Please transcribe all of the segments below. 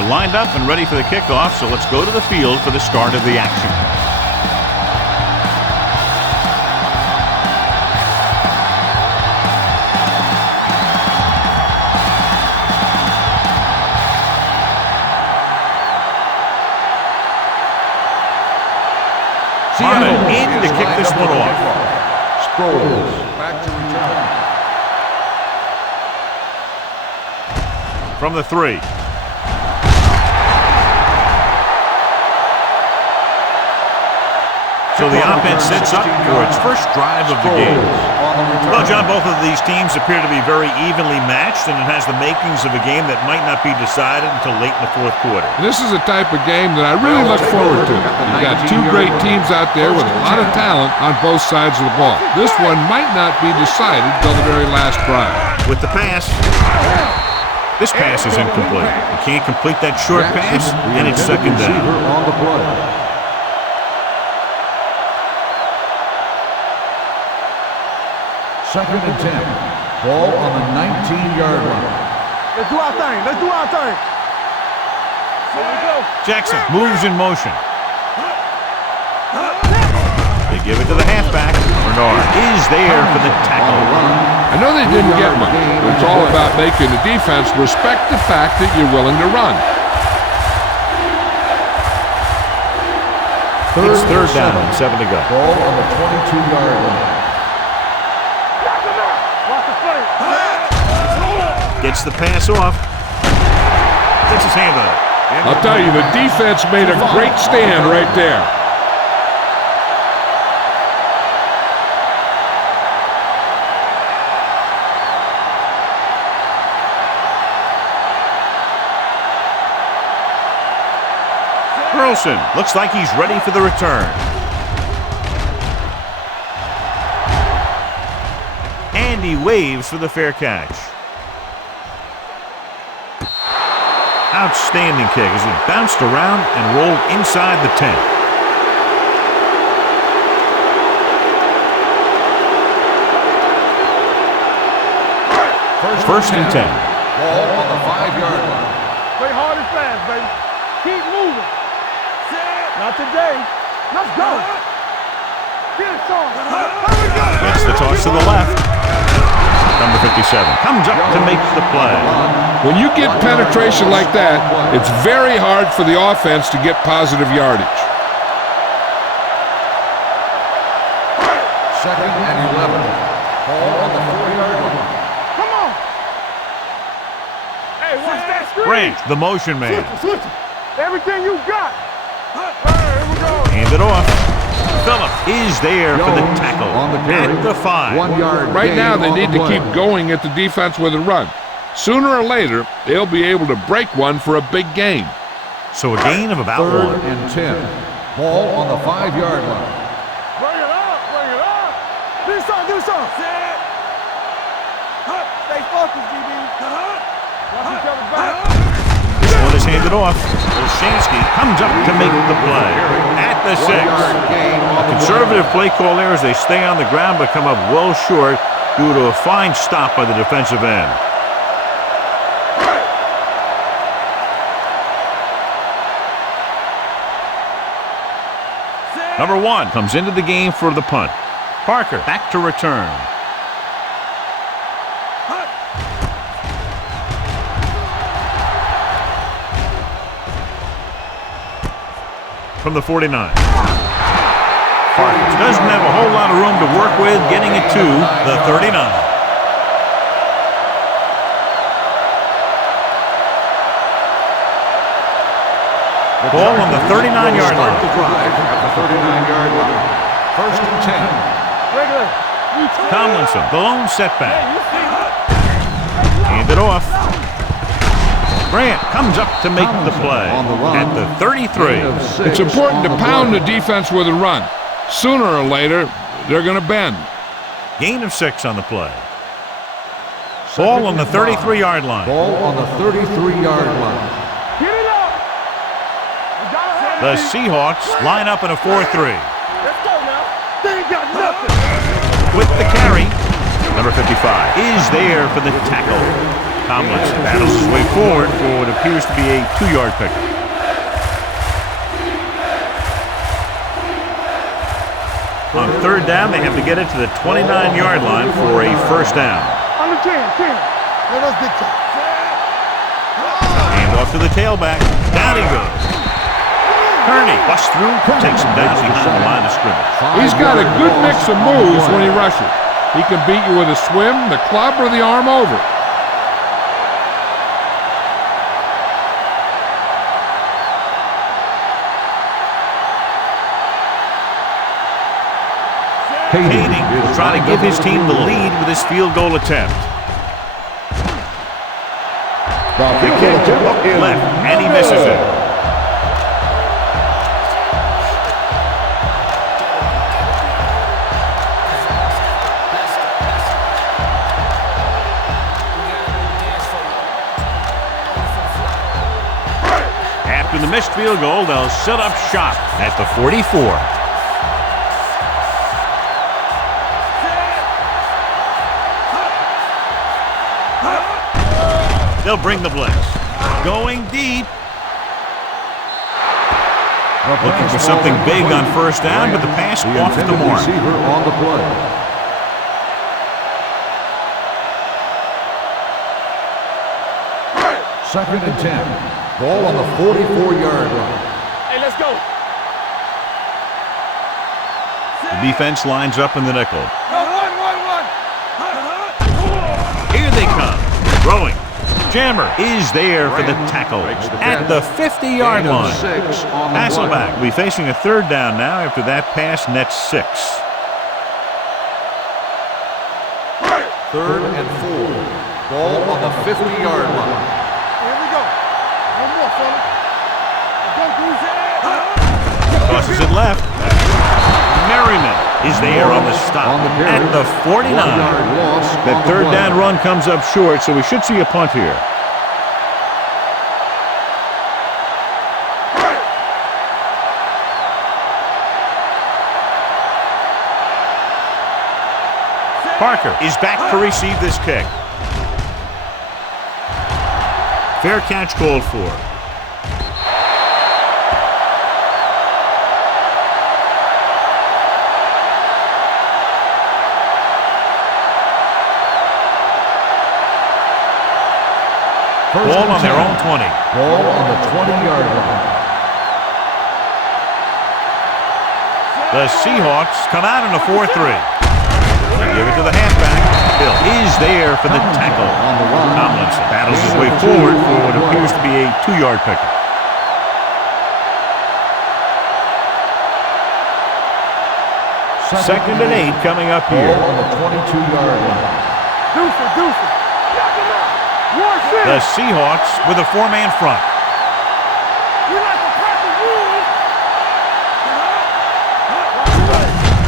They're lined up and ready for the kickoff, so let's go to the field for the start of the action. Seattle in to kick this one off. Sproles back to return. From the 3. So the offense sets up for its first drive of the game. Well, John, both of these teams appear to be very evenly matched, and it has the makings of a game that might not be decided until late in the fourth quarter. This is a type of game that I really look forward to. You've got two great teams out there with a lot of talent on both sides of the ball. This one might not be decided until the very last drive. With the pass. This pass is incomplete. You can't complete that short pass, and it's second down. Second and 10. Ball on the 19-yard line. Let's do our thing. Let's do our thing. Here we go. Jackson moves in motion. They give it to the halfback. Bernard is there for the tackle. I know they didn't get much, but it's all about making the defense respect the fact that you're willing to run. It's third down, 7 to go. Ball on the 22-yard line. Gets the pass off. Gets his hand on it. I'll tell you, the defense made a great stand right there. Burleson looks like he's ready for the return. And he waves for the fair catch. Outstanding kick as he bounced around and rolled inside the 10. First and 10. Ball on the 5-yard line. Play hard and fast, baby. Keep moving. Not today. Let's go. Get it, Sean. Gets the toss to the left. Number 57 comes up to make the play. When you get penetration like that, it's very hard for the offense to get positive yardage. Second and 11. Ball on the 4-yard line. Come on. Hey, watch that screen. Branch, the motion man. Switch it. Everything you got. Here we go. Hand it off. Phillip is there for the tackle at the 5. 1 yard. Right now, they need to keep going at the defense with a run. Sooner or later, they'll be able to break one for a big gain. So a gain of about 1. Third and 10. Ball on the 5-yard line. Bring it up. Bring it up. Do something. Do something. Stay focused, DB. Watch each other back. This one is handed off. Olshansky comes up to make the play at the 6. A conservative play call there as they stay on the ground but come up well short due to a fine stop by the defensive end. Number 1 comes into the game for the punt. Parker back to return. From the 49. Parker doesn't have a whole lot of room to work with, getting it to the 39. Ball on the 39-yard line. The drive at the 39-yard line. First and 10. Tomlinson, the lone setback. Hand it off. Grant comes up to make the play at the 33. It's important to pound the defense with a run. Sooner or later, they're going to bend. Gain of 6 on the play. Ball on the 33-yard line. Ball on the 33-yard line. Get it up. The Seahawks line up in a 4-3. Let's go now. They ain't got nothing. With the carry, number 55 is there for the tackle Tomlinson battles his way forward for what appears to be a 2-yard pickup. On 3rd down, they have to get it to the 29-yard line for a first down. On the 10. Let us get that. And off to the tailback. Down he goes. Tourney busts through, takes him down behind the line of scrimmage. He's got a good mix of moves when he rushes. He can beat you with a swim, the club, or the arm over. Kading will try to give his team the lead with his field goal attempt. The kick left, and he misses it. After the missed field goal, they'll set up shop at the 44. They'll bring the blitz. Going deep. Looking for something big on first down, but the pass off the mark. Receiver on the play. Second and 10. Ball on the 44-yard line. Hey, let's go. The defense lines up in the nickel. Run. Here they come. Throwing. Jammer is there for the tackle at the 50-yard line. Hasselback will be facing a 3rd down now after that pass nets 6. 3rd and 4. Ball on the 50-yard line. Here we go. One more, fella. Tosses it left. Merriman is there on the stop at the 49. That 3rd down run comes up short, so we should see a punt here. Parker is back to receive this kick. Fair catch called for. Ball on their own 20. Ball on the 20-yard line. The Seahawks come out in a 4-3. They give it to the halfback. Bill is there for the tackle. Tomlinson battles his way forward for what appears to be a 2-yard pickup. Second and 8 coming up here. Ball on the 22-yard line. Deuce. The Seahawks with a 4-man front. We like to practice rules.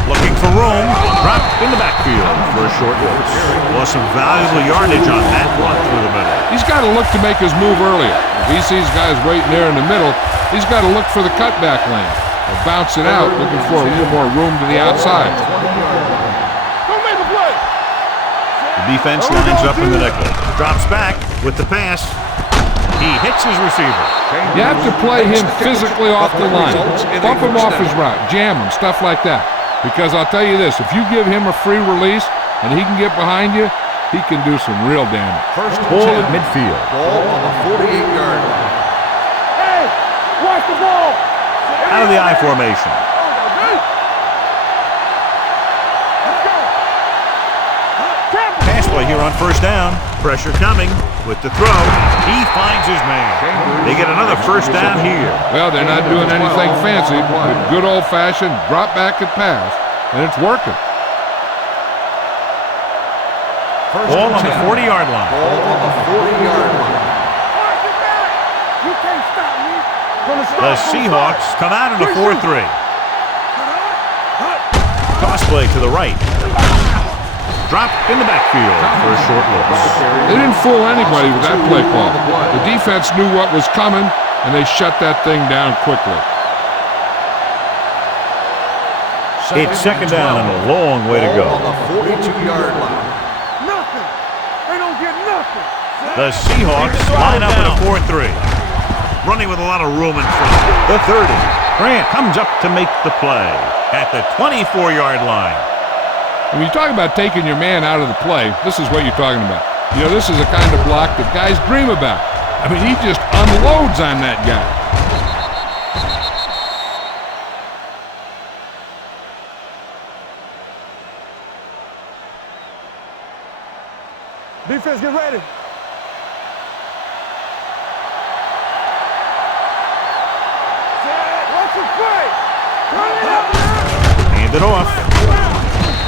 Looking for room. Dropped in the backfield for a short loss. Lost some valuable yardage on that one through the middle. He's got to look to make his move earlier. If he sees guys waiting there in the middle, he's got to look for the cutback lane. Or bounce it out, looking for a little more room to the outside. Don't make a play. The defense lines up in the nickel. Drops back with the pass. He hits his receiver. You have to play him physically off the line. Bump him off his route, jam him, stuff like that. Because I'll tell you this, if you give him a free release and he can get behind you, he can do some real damage. First Ball at midfield. Ball on the 48-yard line. Hey, watch the ball. Out of the I formation. Pass play here on first down. Pressure coming with the throw. He finds his man. They get another first down here. Well, they're not doing anything fancy, but good old-fashioned drop back and pass, and it's working. Ball on the 40-yard line. Ball on the 40-yard line. You can't stop me. The Seahawks come out in a 4-3. Toss play to the right. Dropped in the backfield for a short loss. They didn't fool anybody with that play call. The defense knew what was coming, and they shut that thing down quickly. It's second down and a long way to go. On the 42-yard line. Nothing. They don't get nothing. The Seahawks line up in a 4-3. Running with a lot of room in front. The 30. Grant comes up to make the play at the 24-yard line. When you talk about taking your man out of the play, this is what you're talking about. You know, this is the kind of block that guys dream about. I mean, he just unloads on that guy. Defense, get ready. Watch it play. Run it up now. Hand it off.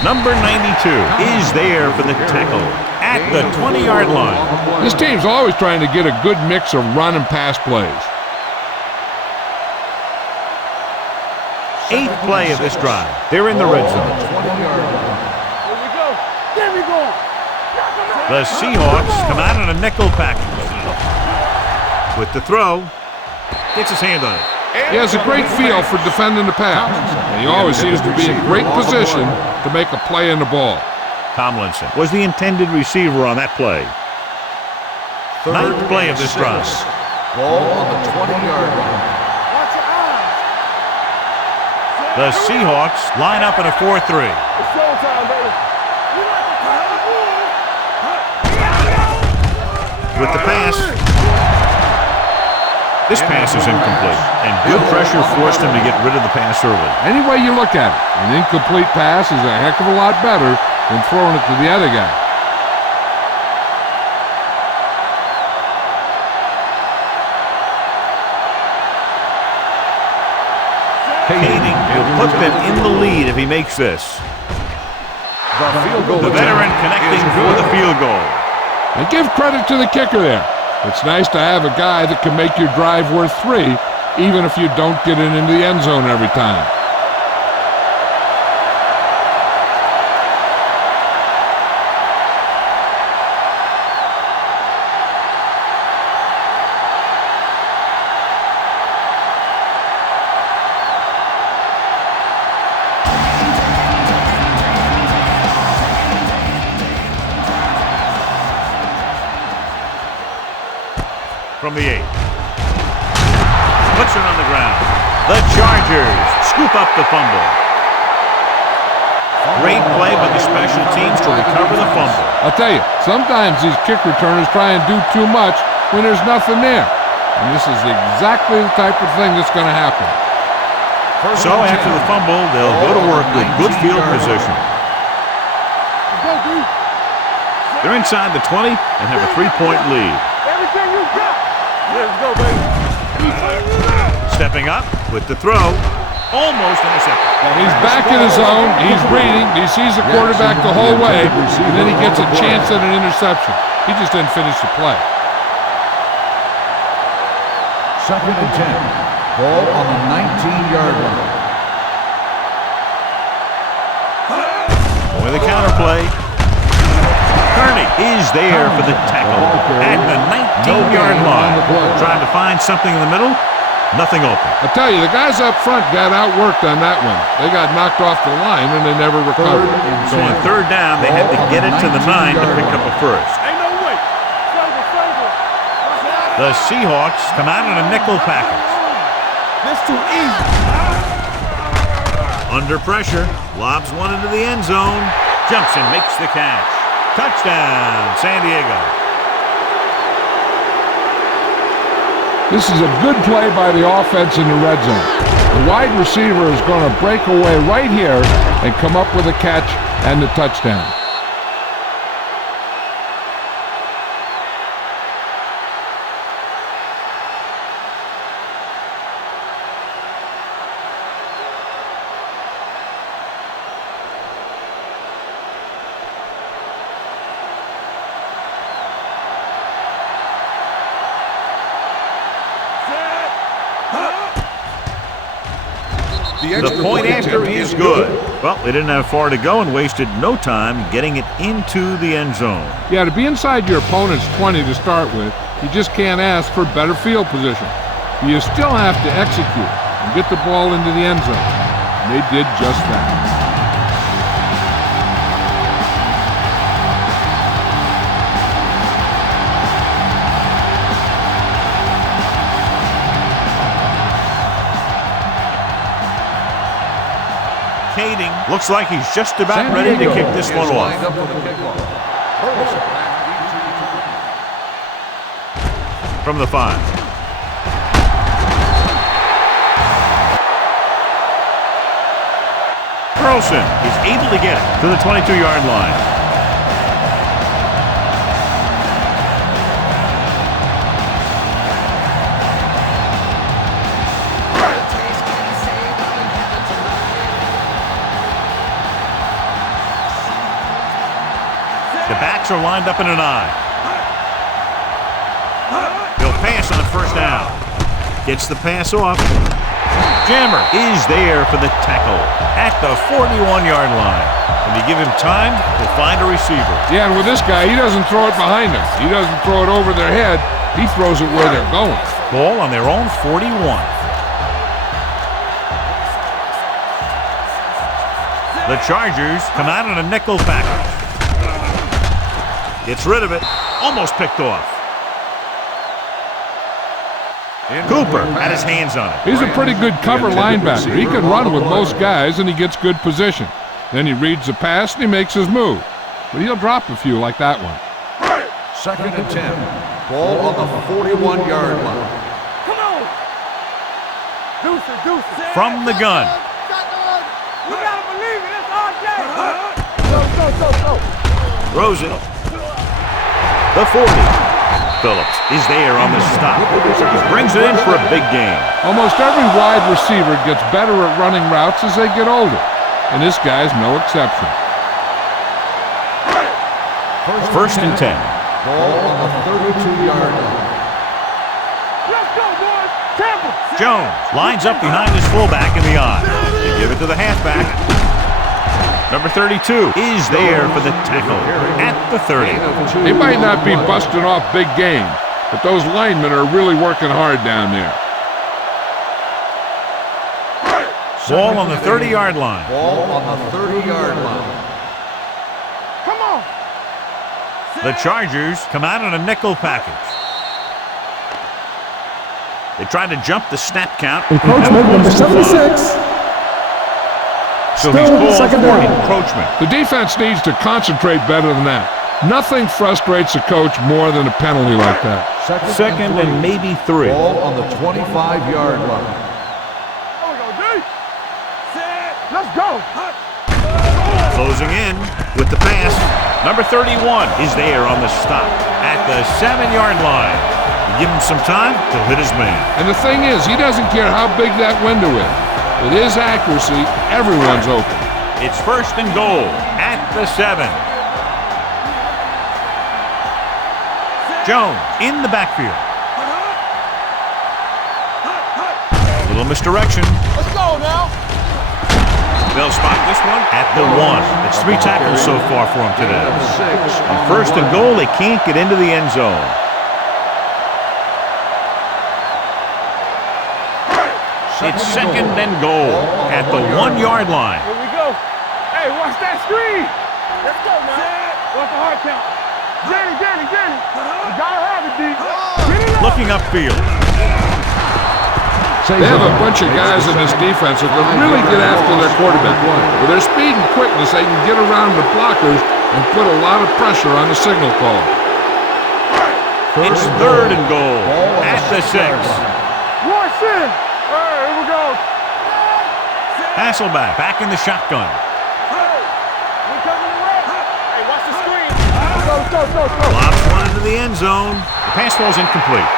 Number 92 is there for the tackle at the 20-yard line. This team's always trying to get a good mix of run and pass plays. 8th play of this drive. They're in the red zone. Here we go. There we go. The Seahawks come out in a nickel package. With the throw, gets his hand on it. He has a great feel for defending the pass, and he always seems to be in great position to make a play in the ball. Tomlinson was the intended receiver on that play. 9th play of this drive. Ball on the 20-yard line. Watch your eyes. The Seahawks line up in a 4-3. It's showtime, baby. With the pass. This pass is incomplete, and good pressure forced him to get rid of the pass early. Any way you look at it, an incomplete pass is a heck of a lot better than throwing it to the other guy. Kading will put them in the lead if he makes this. The veteran connecting for the field goal. And give credit to the kicker there. It's nice to have a guy that can make your drive worth 3, even if you don't get it into the end zone every time. From the 8. Puts it on the ground. The Chargers scoop up the fumble. Great play by the special teams to recover the fumble. I'll tell you, sometimes these kick returners try and do too much when there's nothing there. And this is exactly the type of thing that's going to happen. So after the fumble, they'll go to work with good field position. They're inside the 20 and have a 3-point lead. Everything you got. Let's go, baby. Stepping up with the throw. Almost intercepted. He's back in his zone. He's reading. He sees the quarterback the whole way, and then he gets a chance at an interception. He just didn't finish the play. 2nd and 10. Ball on the 19-yard line. With a counter play. Tourney is there for the tackle at the 19-yard line. Trying to find something in the middle. Nothing open. I tell you, the guys up front got outworked on that one. They got knocked off the line and they never recovered. So on 3rd down, they had to get it to the 9 to pick up a first. Ain't no way. The Seahawks come out in a nickel package. This too easy. Under pressure, lobs one into the end zone. Jumps and makes the catch. Touchdown, San Diego. This is a good play by the offense in the red zone. The wide receiver is going to break away right here and come up with a catch and the touchdown. The point after is good. Well, they didn't have far to go and wasted no time getting it into the end zone. Yeah, to be inside your opponent's 20 to start with, you just can't ask for better field position. You still have to execute and get the ball into the end zone. And they did just that. Looks like he's just about ready to kick this one off. From the 5. Carlson is able to get it to the 22-yard line. The backs are lined up in an I. He'll pass on the first down. Gets the pass off. Jammer is there for the tackle at the 41-yard line. When you give him time, he'll find a receiver. Yeah, and with this guy, he doesn't throw it behind them. He doesn't throw it over their head. He throws it where they're going. Ball on their own 41. The Chargers come out in a nickel package. Gets rid of it. Almost picked off. Cooper had his hands on it. He's a pretty good cover linebacker. He can run with most guys, and he gets good position. Then he reads the pass, and he makes his move. But he'll drop a few like that one. 2nd and 10. Ball on the 41-yard line. Come on. Deuce. From the gun. You gotta believe it. It's our game. Go. Throws it. The 40. Phillips is there on the stop. He brings it in for a big gain. Almost every wide receiver gets better at running routes as they get older. And this guy's no exception. 1st and 10. Ball on the 32-yard line. Let's go, boys. Tampa. Jones lines up behind his fullback in the I. They give it to the halfback. Number 32 is there for the tackle at the 30. They might not be busting off big game, but those linemen are really working hard down there. Ball on the 30-yard line. Ball on the 30-yard line. Come on. The Chargers come out in a nickel package. They try to jump the snap count. Encroachment number 76. So he's called for encroachment. The defense needs to concentrate better than that. Nothing frustrates a coach more than a penalty like that. Second and maybe 3. Ball on the 25-yard line. There we go, D. Let's go. Closing in with the pass. Number 31 is there on the stop at the 7-yard line. You give him some time, he'll hit his man. And the thing is, he doesn't care how big that window is. With his accuracy, everyone's open. It's 1st and goal at the 7. Jones in the backfield. A little misdirection. Let's go now. They'll spot this one at the 1. That's 3 tackles so far for him today. On 1st and goal, they can't get into the end zone. It's 2nd and goal at the 1-yard line. Here we go. Hey, watch that screen. Let's go now. Watch the hard count. Jenny. You gotta have it, D. Get it up. Looking upfield. They have a bunch of guys in this defense that can really get after their quarterback. With their speed and quickness, they can get around the blockers and put a lot of pressure on the signal call. It's 3rd and goal at the 6. Watch it. Here we go. Hasselback back in the shotgun. We coming to run. Hey, watch the screen. Go. Lobs one into the end zone. The pass ball's incomplete.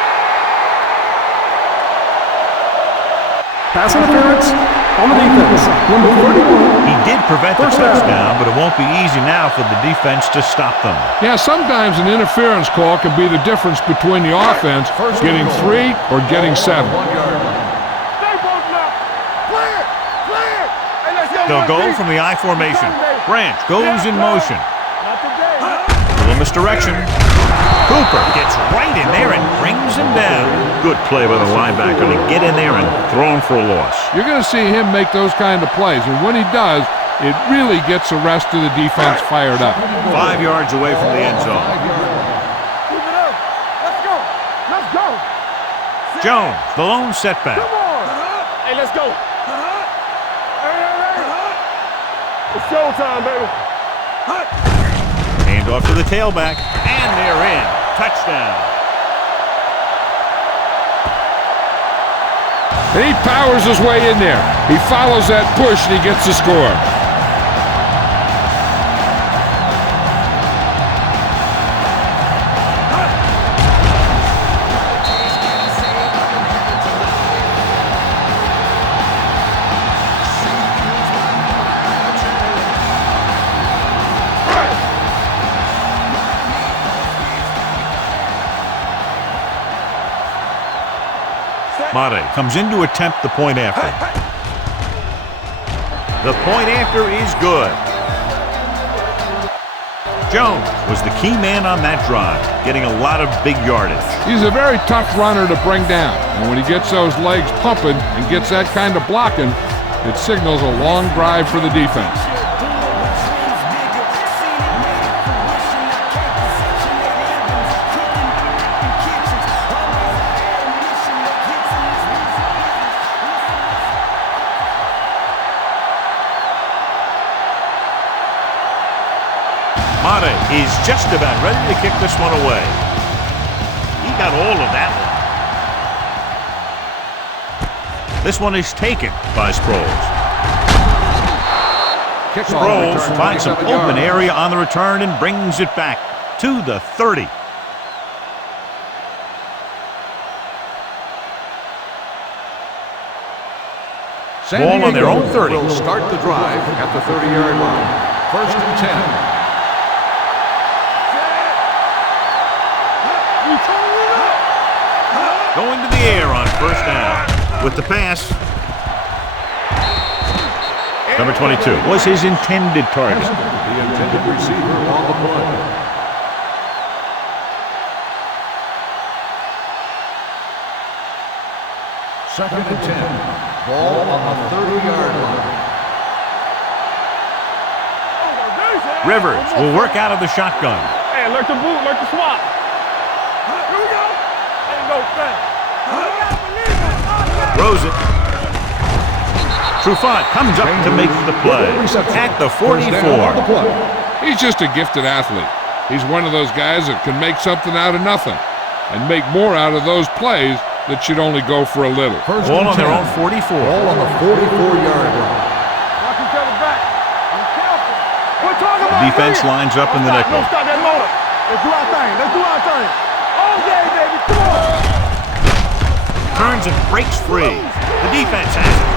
Pass interference on the defense. Number 31. He did prevent the touchdown, but it won't be easy now for the defense to stop them. Yeah, sometimes an interference call can be the difference between the offense getting 3 or getting 7. They'll go from the I formation. Branch goes in motion. A little misdirection. Cooper gets right in there and brings him down. Good play by the linebacker to get in there and throw him for a loss. You're going to see him make those kind of plays, and when he does, it really gets the rest of the defense fired up. 5 yards away from the end zone. Keep it up. Let's go. Jones, the lone setback. Come on. Hey, let's go. showtime, baby. Hand off to the tailback, and they're in. Touchdown. And he powers his way in there. He follows that push, and he gets the score. Madden comes in to attempt the point after. The point after is good. Jones was the key man on that drive, getting a lot of big yardage. He's a very tough runner to bring down. And when he gets those legs pumping and gets that kind of blocking, it signals a long drive for the defense. Madden is just about ready to kick this one away. He got all of that one. This one is taken by Sproles. Sproles finds some open area on the return and brings it back to the 30. Ball on their own 30. Will start the drive at the 30-yard line. 1st and 10. Going to the air on 1st down. With the pass, number 22 was his intended target. The intended receiver on the play. Second and 10. Ball on the 30-yard line. Rivers will work out of the shotgun. Hey, alert the boot, alert the swap. Here we go. Ain't no thing. Throws it. Trufant comes up to make the play at the 44. He's just a gifted athlete. He's one of those guys that can make something out of nothing and make more out of those plays that should only go for a little. Ball on their own 44. Ball on the 44-yard line. Watch each other back. Be careful. We're talking about Defense lines up in the nickel. Don't stop that motor. Let's do our thing. Let's do our thing. All day, baby. Come on. Turns and breaks free. The defense has it.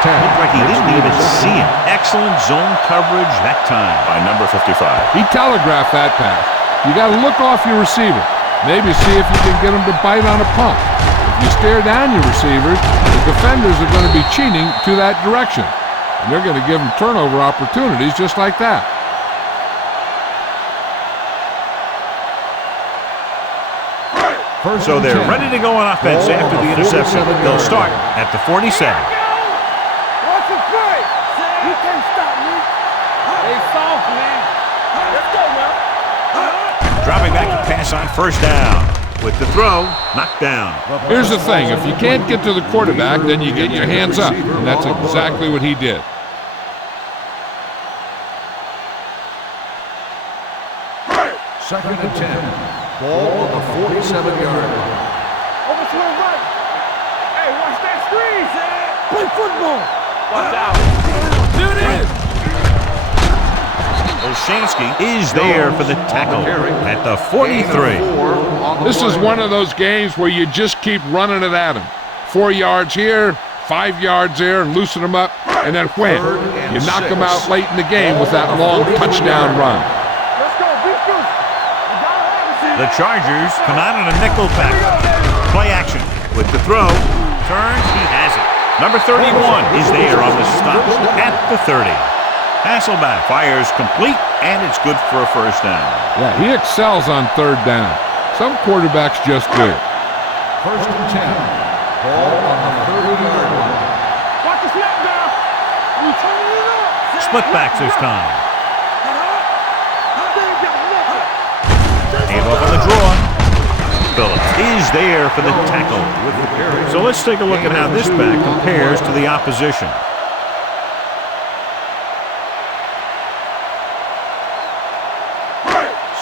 Looked like he didn't even see it. Excellent zone coverage that time by number 55. He telegraphed that pass. You got to look off your receiver. Maybe see if you can get him to bite on a pump. If you stare down your receivers, the defenders are going to be cheating to that direction. And they're going to give them turnover opportunities just like that. So they're ready to go on offense after the interception. They'll start at the 47. Watch the play. You can't stop me. Hey, soft, man. Let's go, man. Dropping back to pass on 1st down. With the throw, knocked down. Here's the thing. If you can't get to the quarterback, then you get your hands up. And that's exactly what he did. Second and 10. Ball on the 47-yard line. Over to the right. Hey, watch that screen, Zed. Play football. Watch out. Do this. Olshansky is there for the tackle at the 43. This is one of those games where you just keep running it at him. 4 yards here, 5 yards there, and loosen them up, and then wham, you knock them out late in the game with that long touchdown run. Let's go, beat you. The Chargers come out in a nickel package. Play action with the throw. Turns, he has it. Number 31 is there on the stop at the 30. Hasselback fires complete, and it's good for a 1st down. Yeah, he excels on 3rd down. Some quarterbacks just do. 1st and 10. Ball on the 30-yard line. Watch the snap down. We turn it up. Split backs this time. Hand off on the draw. Phillips is there for the tackle. So let's take a look at how this back compares to the opposition.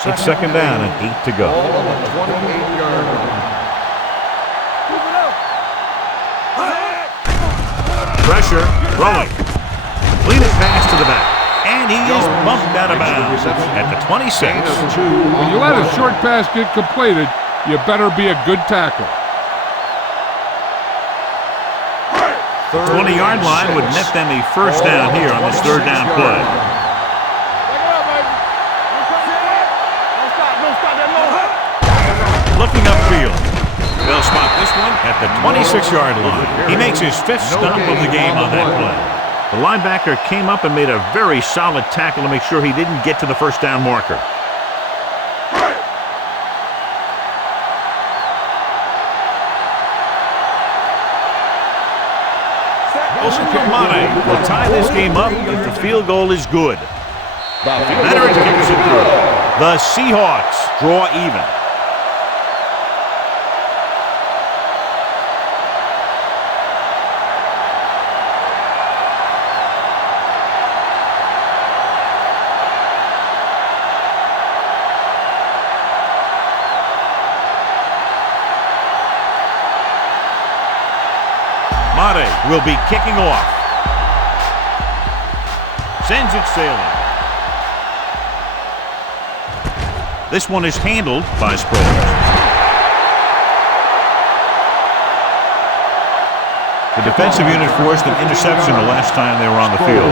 It's second down and 8 to go. Ball on the 28-yard line. Pressure, throwing. Completed pass to the back. And he is bumped out of bounds at the 26. When you let a short pass get completed, you better be a good tackle. 20-yard line would net them a first down here on this third down play. Looking upfield. They'll spot this one at the 26-yard line. He makes his 5th stop of the game on that play. The linebacker came up and made a very solid tackle to make sure he didn't get to the first down marker. Madden will tie this game up if the field goal is good. Veteran kicks it through. The Seahawks draw even. Madden will be kicking off. Sends it sailing. This one is handled by Sproles. The defensive unit forced an interception the last time they were on the field.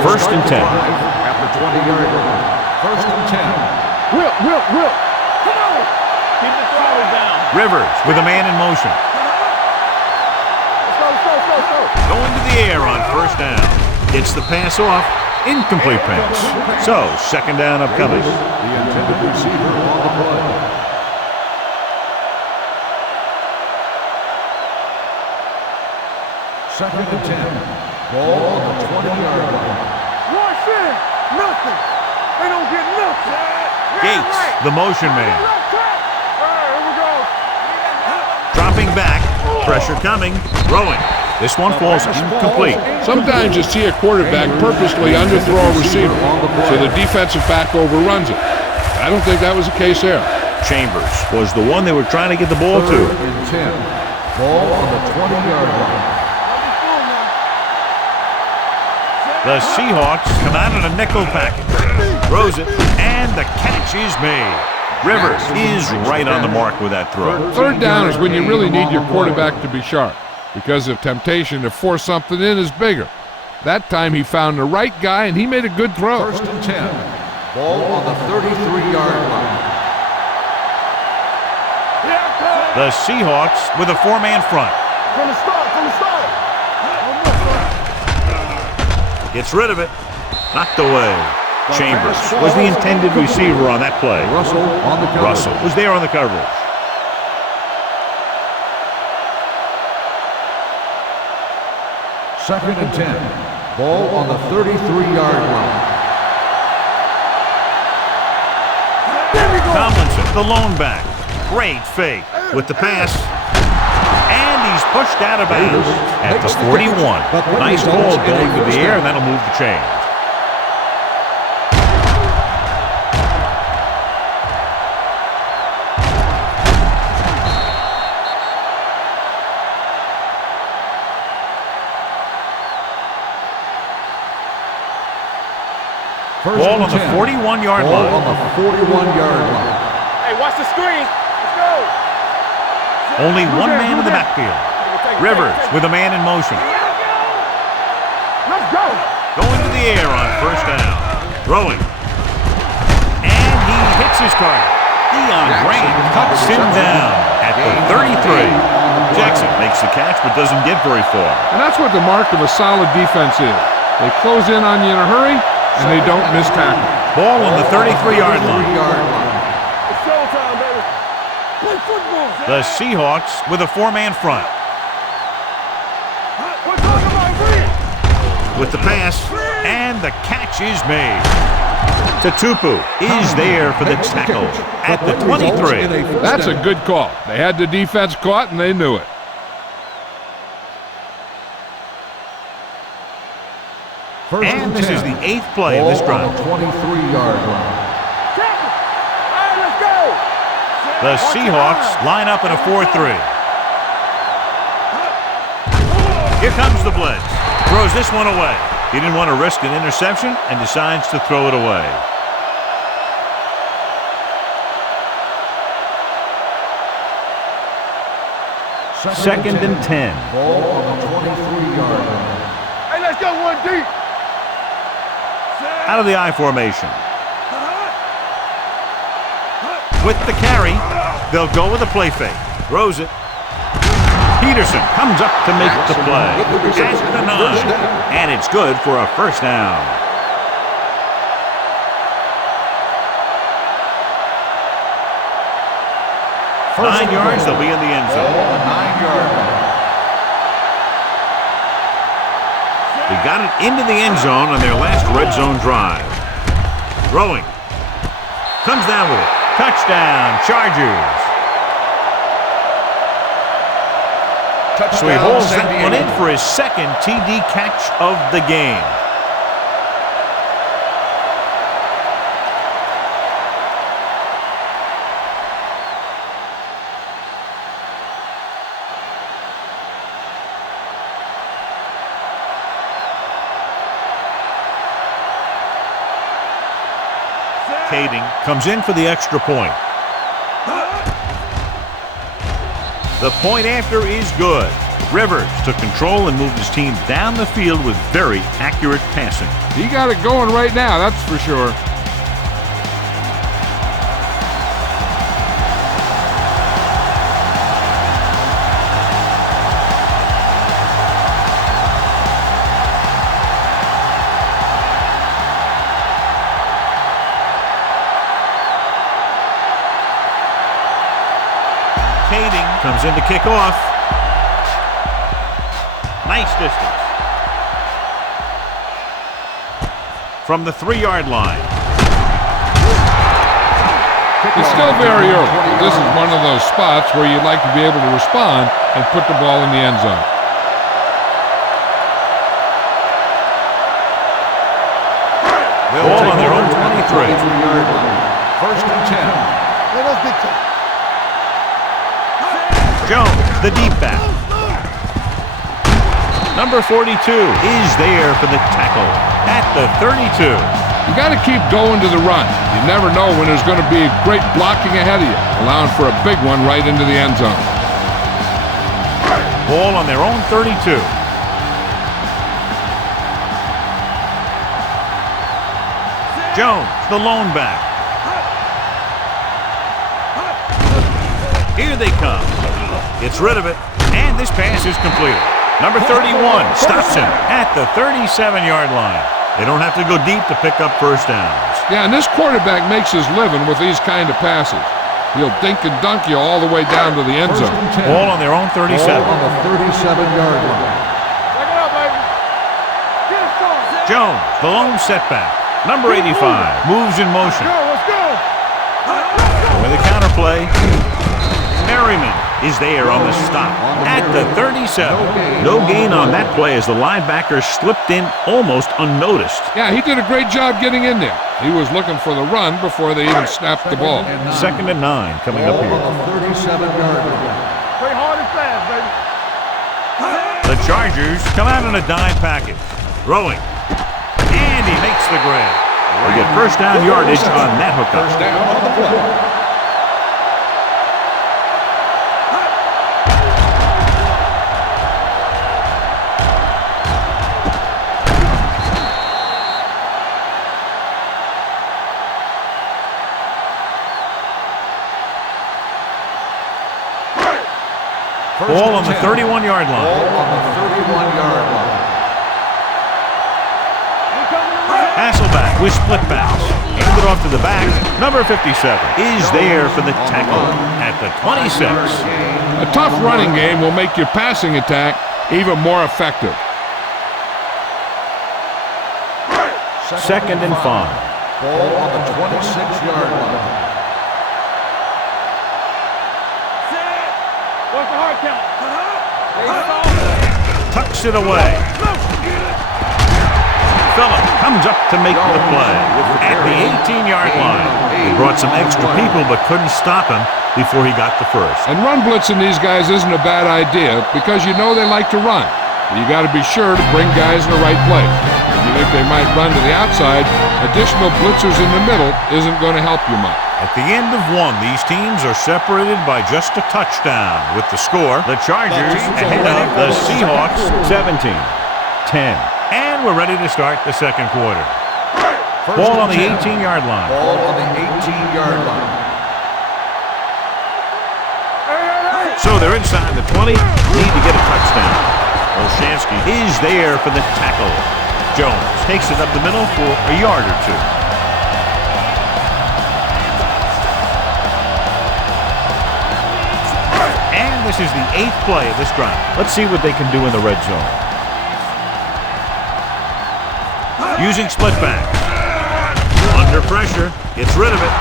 First and 10. At the 20-yard line. First and 10. Whip. Come on. Keep the throttle down. Rivers with a man in motion. Let's go. Going to the air on first down. Gets the pass off. Incomplete pass. So, second down upcoming. The intended receiver on the play. Second and 10. Ball on the 20-yard line. What's in? Nothing. They don't get nothing. Gates, the motion man. Here we go. Dropping back. Pressure coming. Throwing. This one falls incomplete. Sometimes you see a quarterback purposely underthrow a receiver so the defensive back overruns it. I don't think that was the case there. Chambers was the one they were trying to get the ball to. Third and 10. Ball on the 20-yard line. The Seahawks come out in a nickel package. Throws it, and the catch is made. Rivers is right on the mark with that throw. Third down is when you really need your quarterback to be sharp because the temptation to force something in is bigger. That time he found the right guy, and he made a good throw. First and 10. Ball on the 33-yard line. The Seahawks with a four-man front. From the start. Gets rid of it. Knocked away. Chambers was the intended receiver on that play. Russell on the coverage. Russell was there on the coverage. Second and 10. Ball on the 33-yard line. Tomlinson, the lone back. Great fake with the pass. And he's pushed out of bounds at the 41. Nice ball going through the air, and that'll move the chains. Ball on the 41-yard line. Ball on the 41-yard line. Hey, watch the screen. Let's go. Only one man in the backfield. Rivers with a man in motion. Let's go. Going to the air on first down. Throwing. And he hits his target. Deion Grant cuts him down at the 33. Jackson makes the catch but doesn't get very far. And that's what the mark of a solid defense is. They close in on you in a hurry, and they don't miss tackle. Ball on the 33-yard line. It's showtime, baby. Play football. The Seahawks with a four-man front. We're talking about free. With the pass, and the catch is made. Tatupu is there for the tackle at the 23. That's a good call. They had the defense caught, and they knew it. And this is the 8th play of this drive. 23-yard line. All right, let's go. The Seahawks line up in a 4-3. Here comes the blitz. Throws this one away. He didn't want to risk an interception and decides to throw it away. Second and 10. Ball on the 23-yard line. Hey, let's go one deep. Out of the I formation. With the carry, they'll go with a play fake. Throws it. Peterson comes up to make the play. At the 9. And it's good for a first down. First 9 yards, they'll be in the end Ball zone. on the 9-yard line. They got it into the end zone on their last red zone drive. Throwing. Comes down with it. Touchdown, Chargers. So he holds that one in for his second TD catch of the game. Kading comes in for the extra point. The point after is good. Rivers took control and moved his team down the field with very accurate passing. He got it going right now, that's for sure. Kading comes in to kick off. Nice distance. From the 3-yard line. It's still very early. This is one of those spots where you'd like to be able to respond and put the ball in the end zone. Ball on their own 23. 23-yard line. First and 10. Let us get to. Jones, the deep back. Number 42 is there for the tackle at the 32. You got to keep going to the run. You never know when there's going to be great blocking ahead of you, allowing for a big one right into the end zone. Ball on their own 32. Jones, the lone back. Here they come. Gets rid of it, and this pass is completed. Number 31 stops him at the 37-yard line. They don't have to go deep to pick up first downs. Yeah, and this quarterback makes his living with these kind of passes. He'll dink and dunk you all the way down to the end First zone. and 10. Ball on their own 37. Ball on the 37-yard line. Check it out, baby. Get it started. Jones, the lone setback. Number 85 moves in motion. Let's go. With a counterplay, Merriman is there on the stop at the 37. No gain on that play as the linebacker slipped in almost unnoticed. Yeah, he did a great job getting in there. He was looking for the run before they even snapped the ball. Second and 9 coming up Ball here. on the 37-yard line. Play hard and fast, baby. The Chargers come out in a dime package. Throwing. And he makes the grab. They get first down yardage on that hookup. First down on the play. Ball on the 31-yard line. Ball on the 31-yard line. Hasselback with split pass. Handed off to the back. Number 57 is there for the tackle at the 26. A tough running game will make your passing attack even more effective. Second and 5. Ball on the 26-yard line. What's the hard count? Tucks it away. Phillips comes up to make the play at the 18-yard line. He brought some extra people but couldn't stop him before he got the first. And run blitzing these guys isn't a bad idea because you know they like to run. You got to be sure to bring guys in the right place. If you think they might run to the outside, additional blitzers in the middle isn't going to help you much. At the end of one, these teams are separated by just a touchdown. With the score, the Chargers ahead of the Seahawks 17-10. And we're ready to start the second quarter. Ball on the 18-yard line. Ball on the 18-yard line. So they're inside the 20, need to get a touchdown. Olshansky is there for the tackle. Jones takes it up the middle for a yard or two. And this is the 8th play of this drive. Let's see what they can do in the red zone. Using split back. Under pressure, gets rid of it.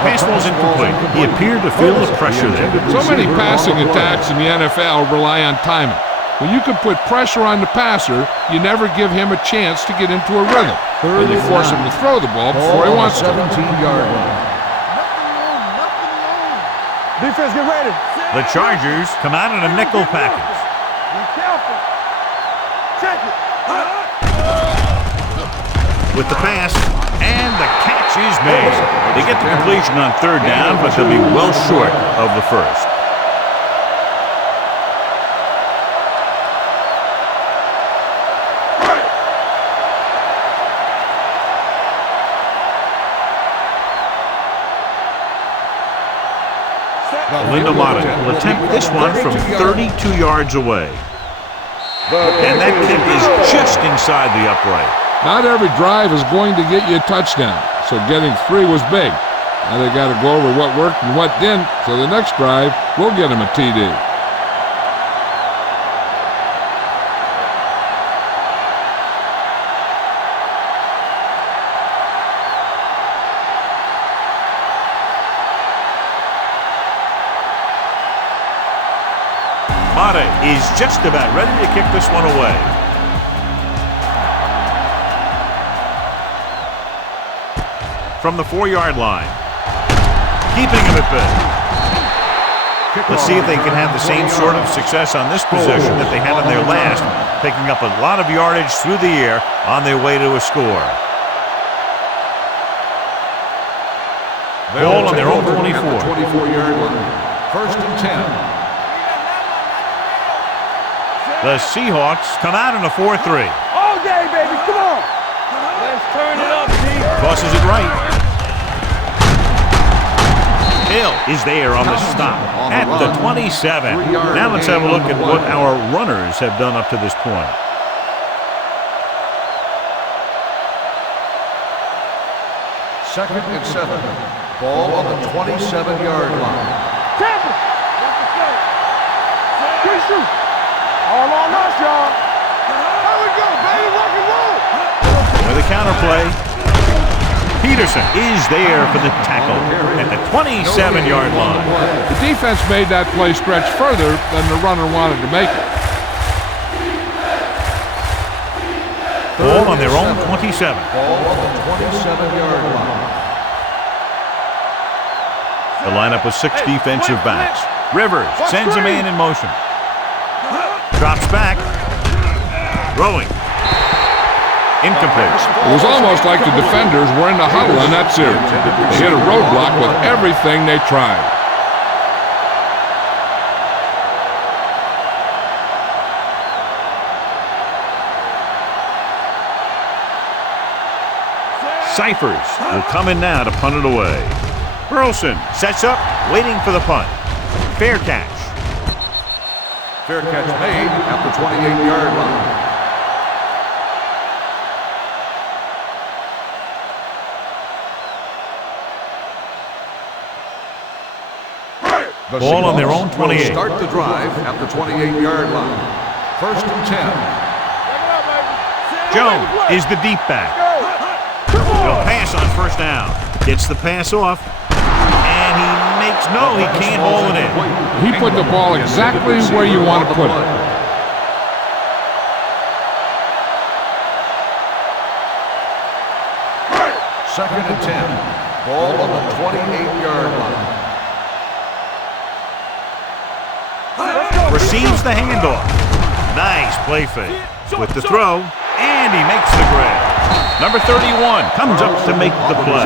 Pass ball's incomplete. He appeared to feel the pressure there. So many passing attacks in the NFL rely on timing. When you can put pressure on the passer, you never give him a chance to get into a rhythm. And you force him to throw the ball before he wants to. 17-yard line. Defense, get ready. The Chargers come out in a nickel package. Be careful. Check it. With the pass, and the catch is made. They get the completion on third down, but they'll be well short of the first. Linda will attempt this one from 32 yards away. And that kick is just inside the upright. Not every drive is going to get you a touchdown, so getting 3 was big. Now they got to go over what worked and what didn't, so the next drive will get them a TD. Mata is just about ready to kick this one away. From the 4-yard line. Keeping him at bay. Let's see if they can have the same sort of success on this possession that they had on their last, picking up a lot of yardage through the air on their way to a score. Ball on their own 24. 24-yard line. First and 10. The Seahawks come out in a 4-3. All day, baby. Come on. Let's turn it up, G. Tosses it right. Hill is there on the stop at the 27. Now let's have a look at what our runners have done up to this point. Second and 7. Ball on the 27-yard line. Tampa. Good shoot. All on us, y'all. There we go, baby. Rock and roll. With a counterplay. Peterson is there for the tackle at the 27-yard line. The defense made that play stretch further than the runner wanted to make it. Ball on their own 27. Ball on the 27-yard line. The lineup was 6 defensive backs. Rivers sends a man in motion. Drops back. Throwing. Incomplete. It was almost like the defenders were in the huddle in that series. They hit a roadblock with everything they tried. Cyphers will come in now to punt it away. Burleson sets up, waiting for the punt. Fair catch. Fair catch made at the 28-yard line. Ball on their own 28. Start the drive at the 28-yard line. First and 10. Jones is the deep back. He'll pass on first down. Gets the pass off. And he makes no, he can't hold it in. He put the ball exactly where you want to put it. Second and 10. Ball on the 28-yard line. Receives the handoff. Nice play fake. With the throw, and he makes the grab. Number 31 comes up to make the play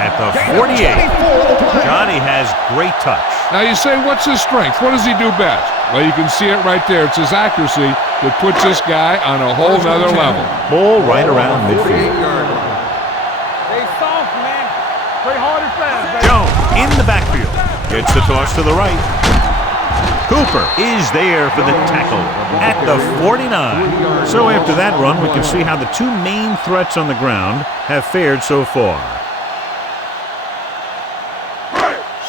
at the 48. Johnny has great touch. Now you say, what's his strength? What does he do best? Well, you can see it right there. It's his accuracy that puts this guy on a whole nother level. Ball right around midfield. Stay soft, man. Play hard and fast, baby. Jones in the backfield. Gets the toss to the right. Cooper is there for the tackle at the 49. So after that run, we can see how the two main threats on the ground have fared so far.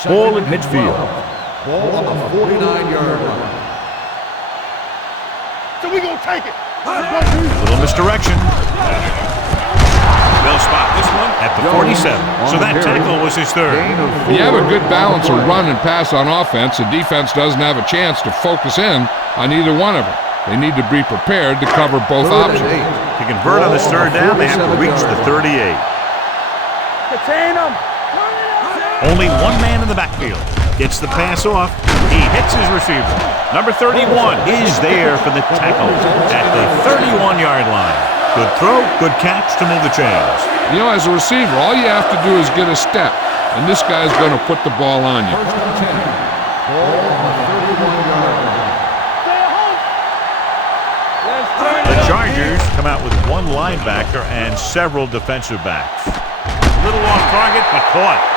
Ball at midfield. Ball on the 49-yard line. So we gonna take it. Little misdirection. They'll spot this one at the 47. So that tackle was his third. When you have a good balance of run and pass on offense, the defense doesn't have a chance to focus in on either one of them. They need to be prepared to cover both options. To convert on this third down, they have to reach the 38. Contain them. Only one man in the backfield. Gets the pass off. He hits his receiver. Number 31 is there for the tackle at the 31-yard line. Good throw, good catch to move the chains. You know, as a receiver, all you have to do is get a step, and this guy's going to put the ball on you. First and 10. Ball on the 31-yard line. The Chargers come out with one linebacker and several defensive backs. A little off target, but caught.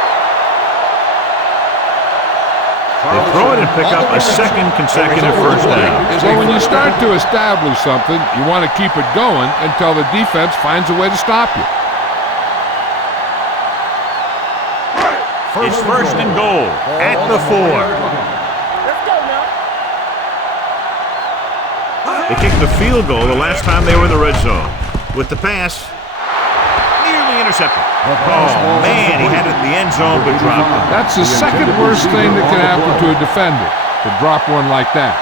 They throw it and pick up a second consecutive first down. So when you start to establish something, you want to keep it going until the defense finds a way to stop you. It's first and goal at the 4. Let's go now. They kicked the field goal the last time they were in the red zone. With the pass, nearly intercepted. Oh, man, he had it in the end zone but dropped it. That's the second worst thing that can happen to a defender, to drop one like that.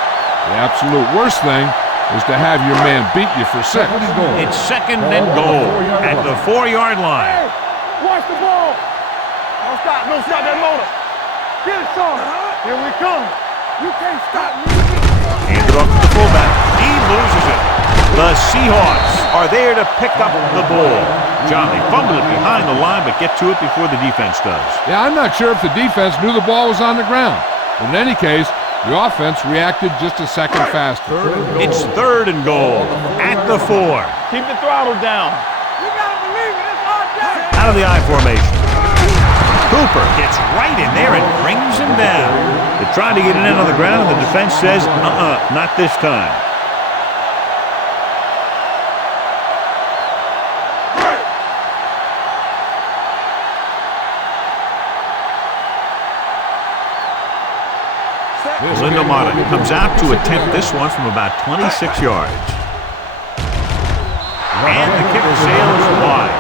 The absolute worst thing is to have your man beat you for 6. It's second and goal at the 4-yard line. Hey, watch the ball. Don't stop that motor. Get it, Sean. Here we come. You can't stop me. Hand it off to the fullback. He loses it. The Seahawks are there to pick up the ball. John, they fumble it behind the line, but get to it before the defense does. Yeah, I'm not sure if the defense knew the ball was on the ground. But in any case, the offense reacted just a second faster. It's third and goal at the 4. Keep the throttle down. You gotta believe it. It's hard down. Out of the I formation. Cooper gets right in there and brings him down. They tried to get it in on the ground, and the defense says, not this time. Lindomata comes out to attempt this one from about 26 yards. And the kick sails wide.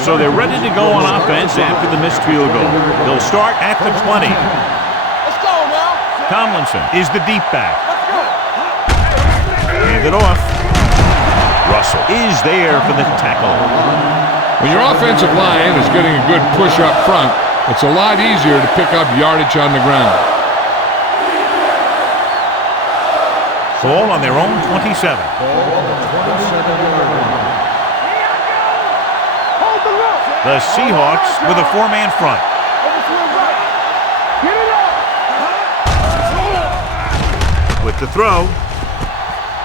So they're ready to go on offense after the missed field goal. They'll start at the 20. Let's go now. Tomlinson is the deep back. Let's go. Hand it off. Russell is there for the tackle. When your offensive line is getting a good push up front, it's a lot easier to pick up yardage on the ground. Ball on their own 27. Ball on the 27-yard line. Hold the look. The Seahawks with a 4-man front. Get it up. With the throw.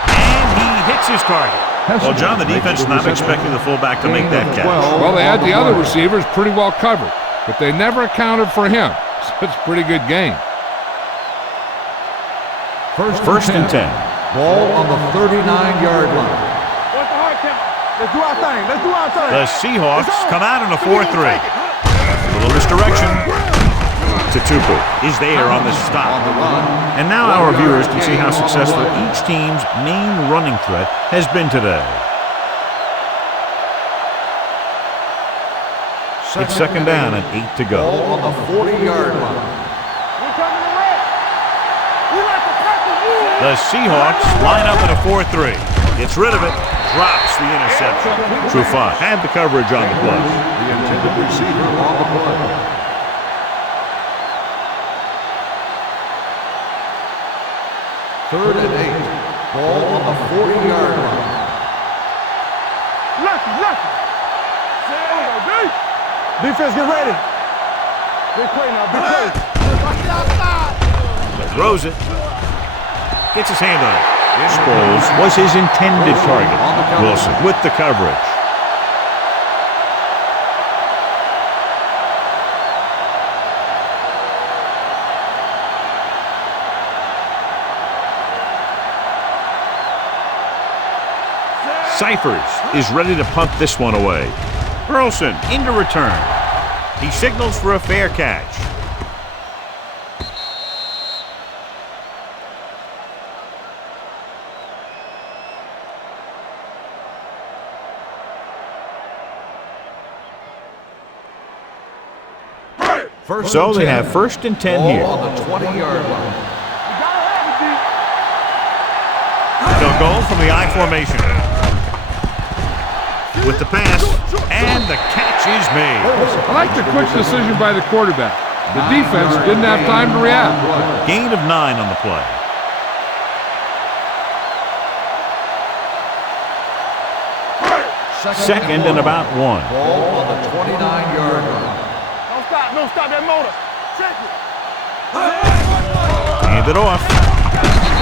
And he hits his target. Well, John, the defense not expecting the fullback to make that catch. Well, they had the other receivers pretty well covered, but they never accounted for him. So it's a pretty good game. First and 10. Ball on the 39-yard line. What's the hard count? Let's do our thing. Let's do our thing. The Seahawks come out in a 4-3. A little misdirection. Tupu is there on the stop. And now our viewers can see how successful each team's main running threat has been today. It's second down and 8 to go. Ball on the 40-yard line. We're coming to red. The Seahawks line up in a 4-3. Gets rid of it, drops the interception. Trufant had the coverage on the play. The intended receiver on the play. Third and 8. Ball on the 40-yard line. Lucky. Defense, get ready. Big play now, big play. Throws it. Gets his hand on it. Sproles was his intended target. Wilson with the coverage. Cyphers is ready to punt this one away. Burleson into return. He signals for a fair catch. So they have 1st and 10 here. Ball on the 20-yard line. They'll go from the I formation. With the pass, and the catch is made. I like the quick decision by the quarterback. The defense didn't have time to react. Gain of 9 on the play. Second and about 1. Ball on the 29-yard line. Don't stop that motor. Check it. Hand it off.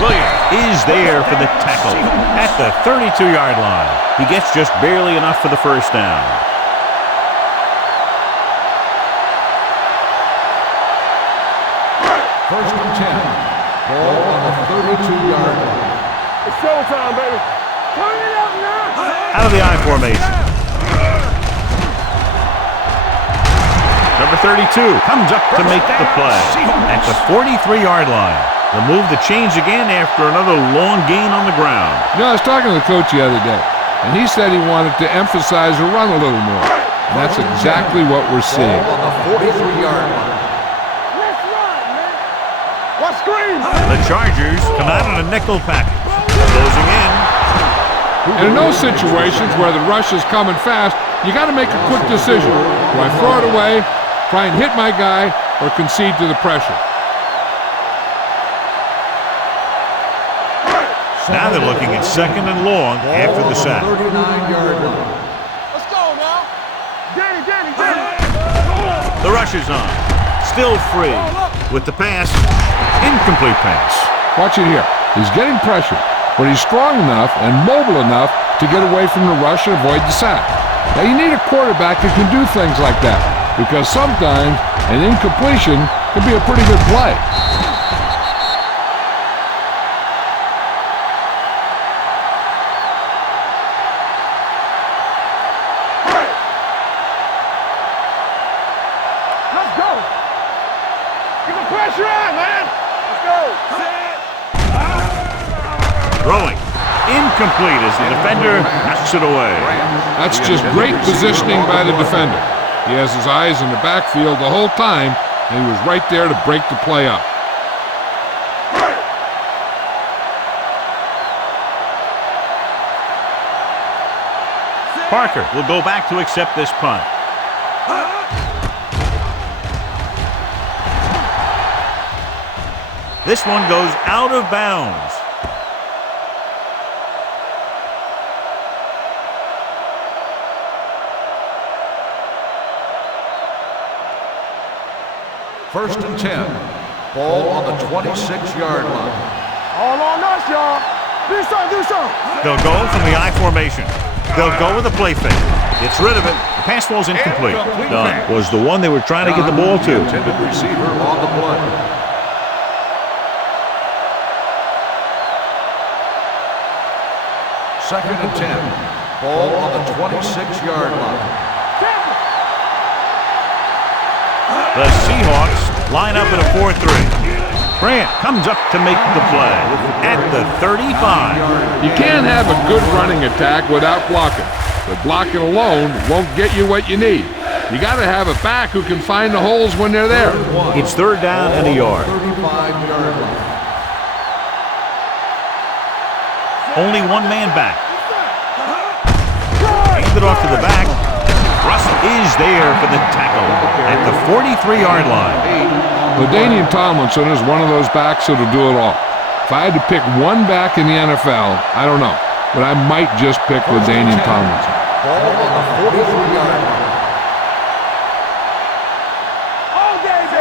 Williams is there for the tackle at the 32-yard line. He gets just barely enough for the first down. First and 10. Ball on the 32-yard line. It's showtime, baby. Turn it up now. Out of the I formation. Number 32 comes up to make the play at the 43-yard line. They'll move the chains again after another long gain on the ground. You know, I was talking to the coach the other day, and he said he wanted to emphasize the run a little more. And that's exactly what we're seeing. Ball on the 43-yard line. Let's run, man. What screen? The Chargers come out in a nickel package. Closing in. And in those situations where the rush is coming fast, you got to make a quick decision. Do I throw it away, try and hit my guy, or concede to the pressure? Now they're looking at 2nd and long after the sack. 39-yard line. Let's go now. Danny. The rush is on. Still free. With the pass. Incomplete pass. Watch it here. He's getting pressure, but he's strong enough and mobile enough to get away from the rush and avoid the sack. Now you need a quarterback that can do things like that, because sometimes an incompletion can be a pretty good play. Let's go. Get the pressure on, man. Let's go. Throwing. Incomplete as the defender knocks it away. That's just great positioning by the defender. He has his eyes in the backfield the whole time, and he was right there to break the play up. Parker will go back to accept this punt. This one goes out of bounds. First and 10. Ball on the 26-yard line. All on us, y'all. Do something. They'll go from the I formation. They'll go with a play fake. Gets rid of it. The pass ball's incomplete. Dunn was the one they were trying to get the ball to. Intended receiver on the play. Second and 10. Ball on the 26-yard line. The Seahawks line up in a 4-3. Grant comes up to make the play at the 35. You can't have a good running attack without blocking, but blocking alone won't get you what you need. You got to have a back who can find the holes when they're there. It's 3rd down and a yard. 35-yard line. Only one man back. Hand it off to the back. Russell is there for the tackle at the 43-yard line. LaDainian Tomlinson is one of those backs that'll do it all. If I had to pick one back in the NFL, I don't know, but I might just pick LaDainian Tomlinson. Ball on the 43-yard line.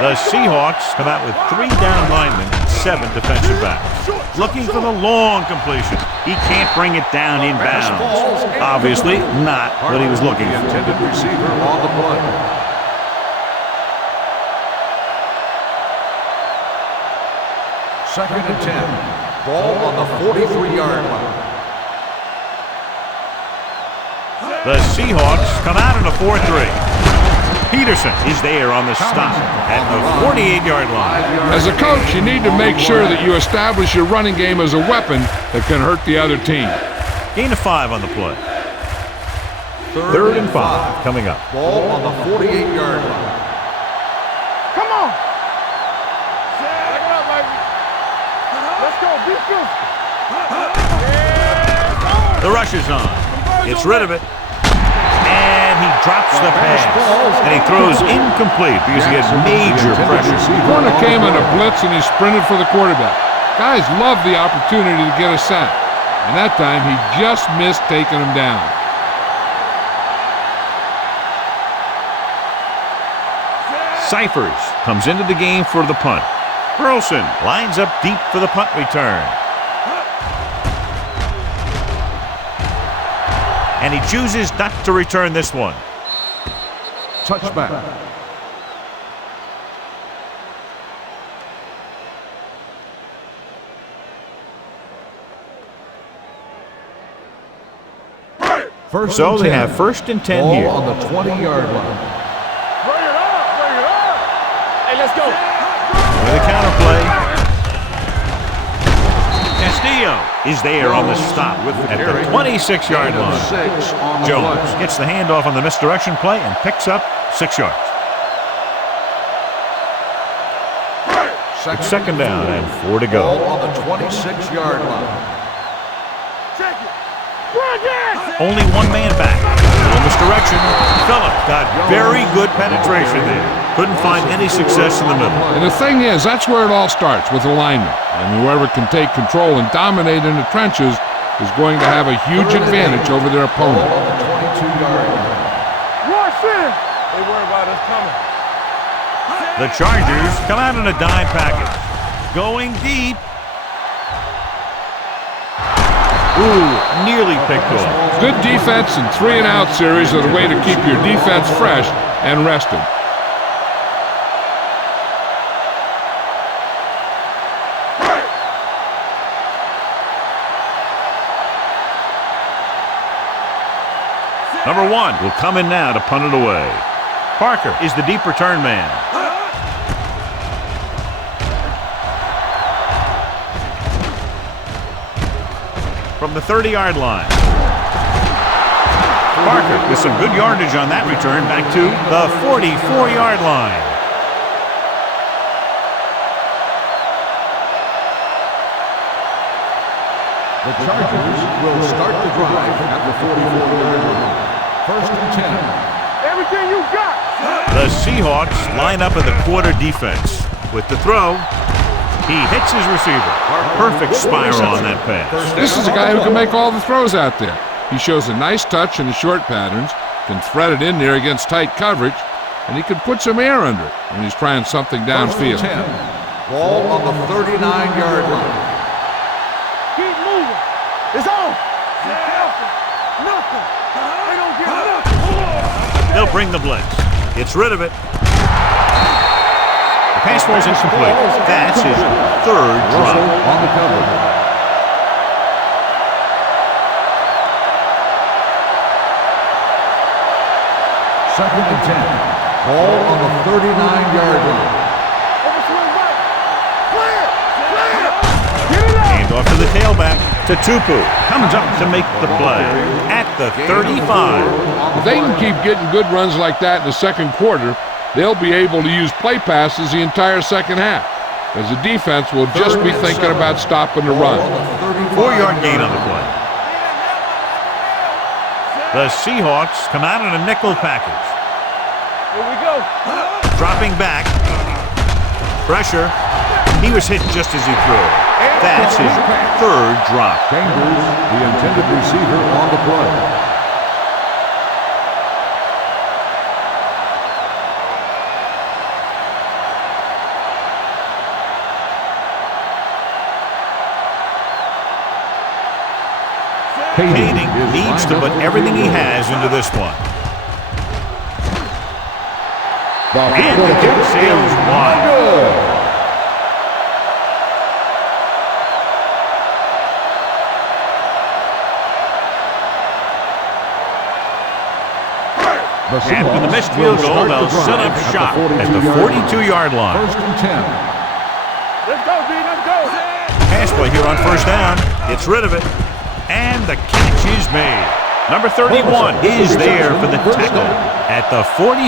The Seahawks come out with 3 down linemen and 7 defensive backs. Looking for the long completion. He can't bring it down inbounds. Obviously not what he was looking for. Intended receiver on the play. Second and 10. Ball on the 43-yard line. The Seahawks come out in a 4-3. Peterson is there on the stop at the 48-yard line. As a coach, you need to make sure that you establish your running game as a weapon that can hurt the other team. Gain of 5 on the play. Third and 5 coming up. Ball on the 48-yard line. Come on. Back it up, baby. Let's go. Be good. The rush is on. Gets rid of it. And he drops the pass. And he throws incomplete because he has major pressure. The corner came on a blitz and he sprinted for the quarterback. Guys love the opportunity to get a sack. And that time he just missed taking him down. Cyphers comes into the game for the punt. Burleson lines up deep for the punt return. And he chooses not to return this one. Touchback. So they have first and 10 Ball here. on the 20-yard line. Bring it up. Bring it up. Hey, let's go. With a counter play. Castillo is there on the stop at the 26-yard line. 6 on the Jones play. gets the handoff on the misdirection play and picks up 6 yards. It's second down and 4 to go. Ball on the 26-yard line. Check it. Run it. Only one man back. Little misdirection. Phillip got very good penetration there. Couldn't find any success in the middle. And the thing is, that's where it all starts, with alignment. And whoever can take control and dominate in the trenches is going to have a huge advantage over their opponent. Ball on the 22-yard line. Rush in. They worry about us coming. The Chargers come out in a dime package. Going deep. Ooh, nearly picked off. Good defense and 3-and-out series are the way to keep your defense fresh and rested. Number 1 will come in now to punt it away. Parker is the deep return man. From the 30-yard line. Parker with some good yardage on that return back to the 44-yard line. The Chargers will start the drive at the 44-yard line. First and 10. Everything you got. The Seahawks line up in the quarter defense. With the throw, he hits his receiver. Perfect spiral on that pass. This is a guy who can make all the throws out there. He shows a nice touch in the short patterns, can thread it in there against tight coverage, and he can put some air under it when he's trying something downfield. First and 10. Ball on the 39-yard line. Keep moving. It's on. Nothing. They don't get nothing. They'll bring the blitz. Gets rid of it. The pass falls incomplete. That's his third drop. On the cover. Second and 10. Ball on the 39-yard line. Overswing right. Clear. Clear. Get it out. Hand off to the tailback. To Tupu. Comes up to make the play. At the 35. If they can keep getting good runs like that in the second quarter, they'll be able to use play passes the entire second half. as the defense will just be thinking about stopping the run. 4-yard gain on the play. The Seahawks come out in a nickel package. Here we go. Dropping back. Pressure. He was hit just as he threw it. That's his 3rd drop. Chambers, the intended receiver on the play. Kading needs to put everything he has into this one. And the kick sails wide. After the missed field goal, they'll set up shop at the 42-yard line. 1st and 10. Let's go, B. Let's go. Pass play here on 1st down. Gets rid of it. And the catch is made. Number 31 is there for the tackle at the 45.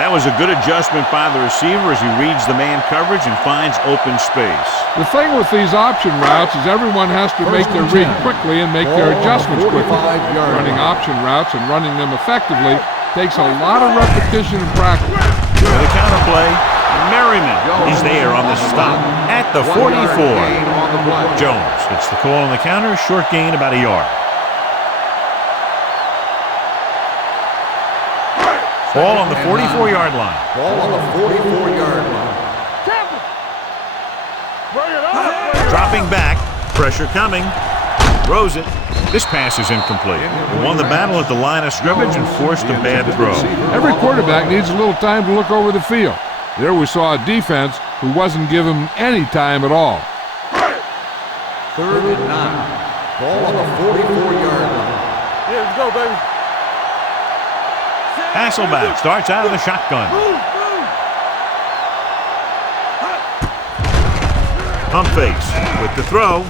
That was a good adjustment by the receiver as he reads the man coverage and finds open space. The thing with these option routes is everyone has to make their read quickly and make their adjustments quickly. Running option routes and running them effectively takes a lot of repetition and practice. For the counter play, Merriman is there on the stop at the 44. Jones gets the call on the counter, short gain about a yard. Ball on the 44-yard line. Ball on the 44-yard line. Bring it up. Dropping back, pressure coming, throws it. This pass is incomplete. They won the battle at the line of scrimmage and forced a bad throw. Every quarterback needs a little time to look over the field. There we saw a defense who wasn't given him any time at all. 3rd and 9. Ball on the 44-yard line. Yeah, let's go, baby. Hasselback starts out of the shotgun. Pump fakes with the throw.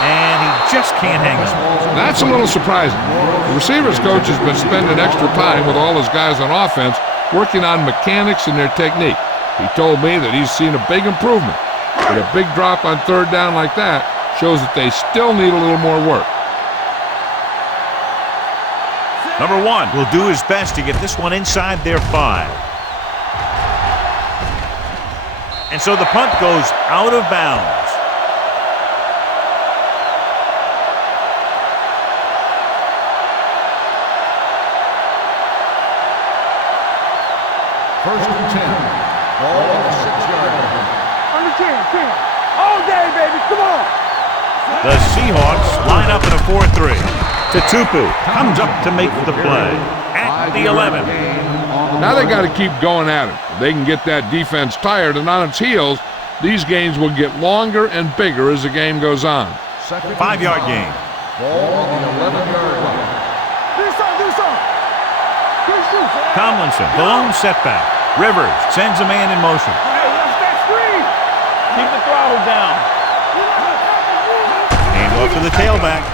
And he just can't hang on. That's a little surprising. The receivers coach has been spending extra time with all his guys on offense working on mechanics and their technique. He told me that he's seen a big improvement. But a big drop on 3rd down like that shows that they still need a little more work. Number 1 will do his best to get this one inside their 5. And so the punt goes out of bounds. First and 10. Ball on the 6-yard line. Under 10. All day, baby. Come on. The Seahawks line up in a 4-3. Tupu comes up to make the play at the 11. Now they got to keep going at it. If they can get that defense tired and on its heels, these games will get longer and bigger as the game goes on. 5-yard gain. Ball on the 11-yard line. Do something. Tomlinson, the lone setback. Rivers sends a man in motion. Hey, watch that screen. Keep the throttle down. Hand off to the tailback.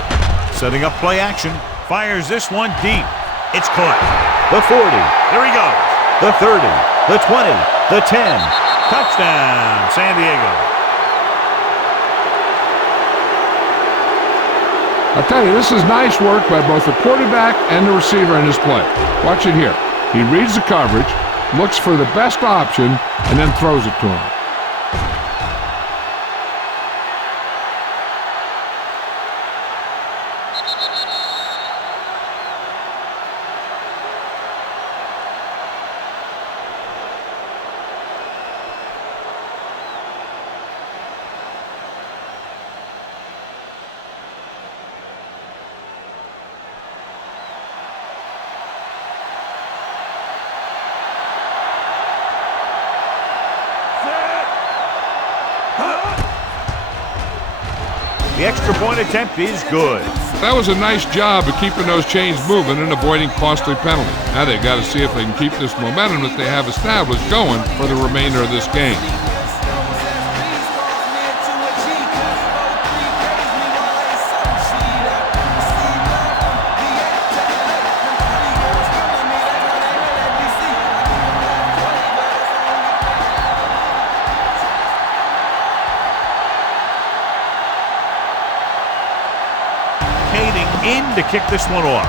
Setting up play action. Fires this one deep. It's caught. The 40. There he goes. The 30. The 20. The 10. Touchdown, San Diego. I tell you, this is nice work by both the quarterback and the receiver in his play. Watch it here. He reads the coverage, looks for the best option, and then throws it to him. The extra point attempt is good. That was a nice job of keeping those chains moving and avoiding costly penalties. Now they've got to see if they can keep this momentum that they have established going for the remainder of this game. to kick this one off.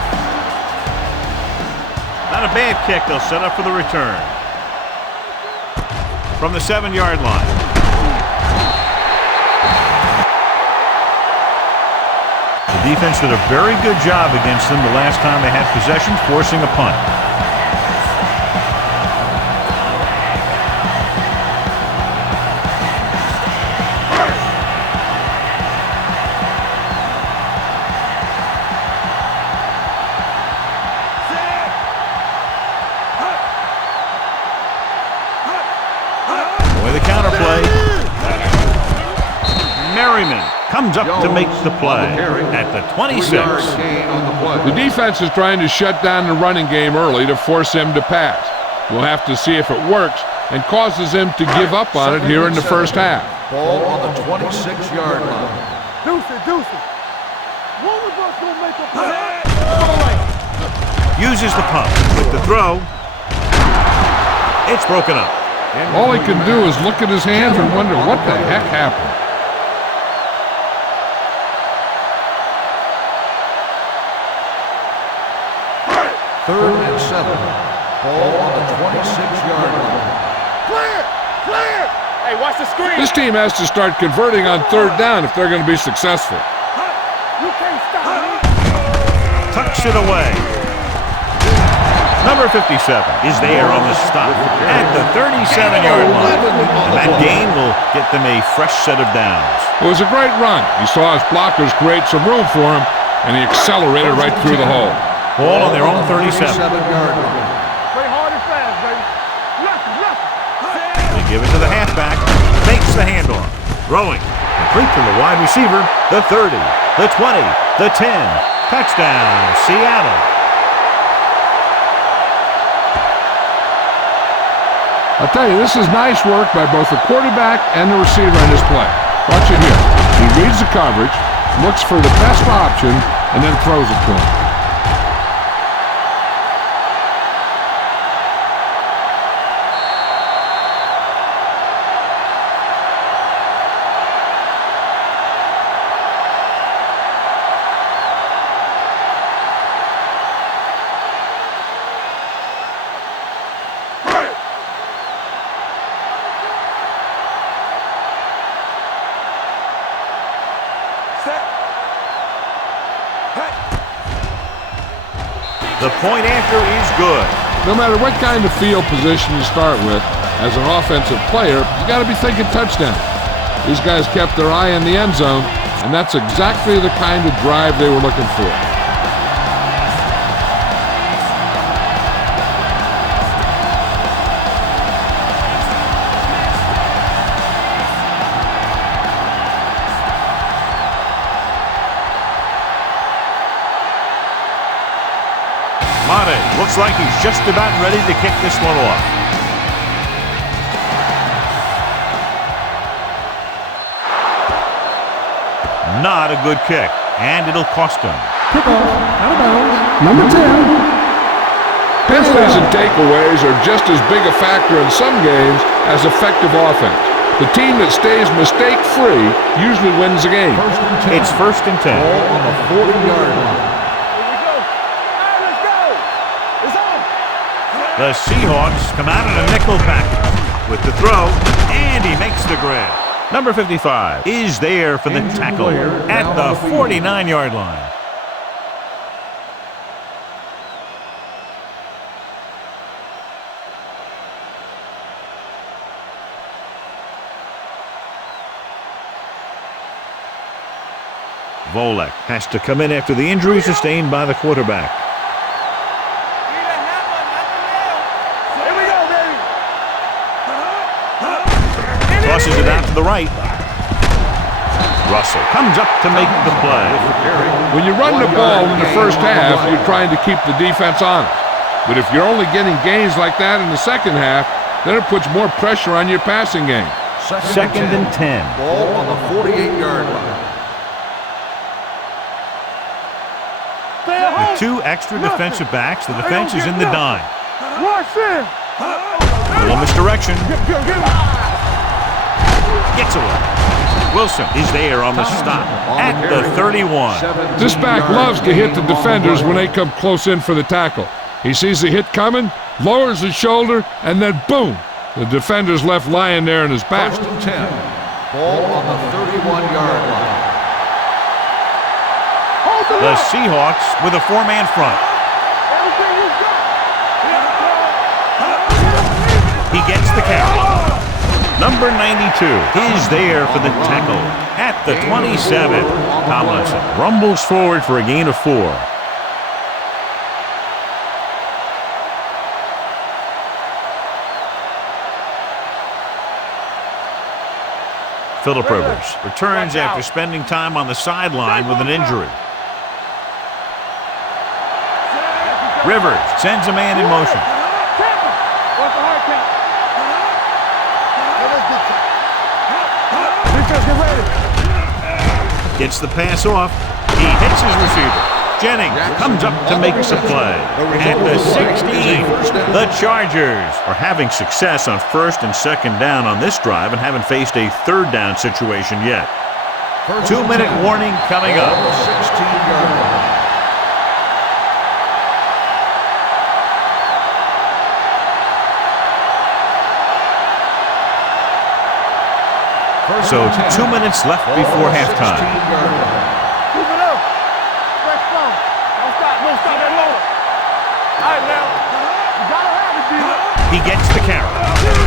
Not a bad kick. They'll set up for the return. From the 7-yard line. The defense did a very good job against them the last time they had possession, forcing a punt. Comes up to make the play at the 26. The defense is trying to shut down the running game early to force him to pass. We'll have to see if it works and causes him to give up on it here in the first half. Ball on the 26-yard line. Deuce. One of us gonna make a play. Uses the pump with the throw. It's broken up. All he can do is look at his hands and wonder what the heck happened. Third and 7. Ball on the 26-yard line. Clear! Hey, watch the screen. This team has to start converting on third down if they're going to be successful. You can't stop me. Tucks it away. Number 57 is there on the stop at the 37-yard line. And that gain will get them a fresh set of downs. It was a great run. He saw his blockers create some room for him, and he accelerated right through the hole. Ball on their own 37. 37-yard line. Play hard and fast, baby. They give it to the halfback. Makes the handoff. Throwing. Complete to the wide receiver. The 30. The 20. The 10. Touchdown, Seattle. I'll tell you, this is nice work by both the quarterback and the receiver on this play. Watch it here. He reads the coverage, looks for the best option, and then throws it to him. The point after is good. No matter what kind of field position you start with, as an offensive player, you got to be thinking touchdown. These guys kept their eye on the end zone, and that's exactly the kind of drive they were looking for. Madden looks like he's just about ready to kick this one off. Not a good kick, and it'll cost him. Kickoff, out of bounds, number 10. Penalties and takeaways are just as big a factor in some games as effective offense. The team that stays mistake-free usually wins the game. It's 1st and 10. Ball on the 40-yard line. The Seahawks come out in a nickel package with the throw, and he makes the grab. Number 55 is there for the tackle at the 49-yard line. Volek has to come in after the injury sustained by the quarterback. Tosses it out to the right. Russell comes up to make the play. When you run the ball in the first half, you're trying to keep the defense honest. But if you're only getting gains like that in the second half, then it puts more pressure on your passing game. Second and 10. Ball on the 48-yard line. With 2 extra defensive backs, the defense is in the dime. Rush in. A little misdirection. Gets away. Wilson is there on the stop at the 31. This back loves to hit the defenders when they come close in for the tackle. He sees the hit coming, lowers his shoulder, and then boom, the defender's left lying there in his back. 1st and 10. Ball on the 31-yard line. The Seahawks with a 4-man front. He gets the count. Number 92 is there for the tackle at the 27. Tomlinson rumbles forward for a gain of 4. Phillip Rivers returns after spending time on the sideline with an injury. Rivers sends a man in motion. Gets the pass off. He hits his receiver. Jennings comes up to make the play. At the 16, the Chargers are having success on 1st and 2nd down on this drive and haven't faced a 3rd down situation yet. 2-minute warning coming up. 16-yard line. So 2 minutes left before halftime. Keep it up. Stretch strong. Don't stop that lower. All right, now. You gotta have it, D. He gets the carry.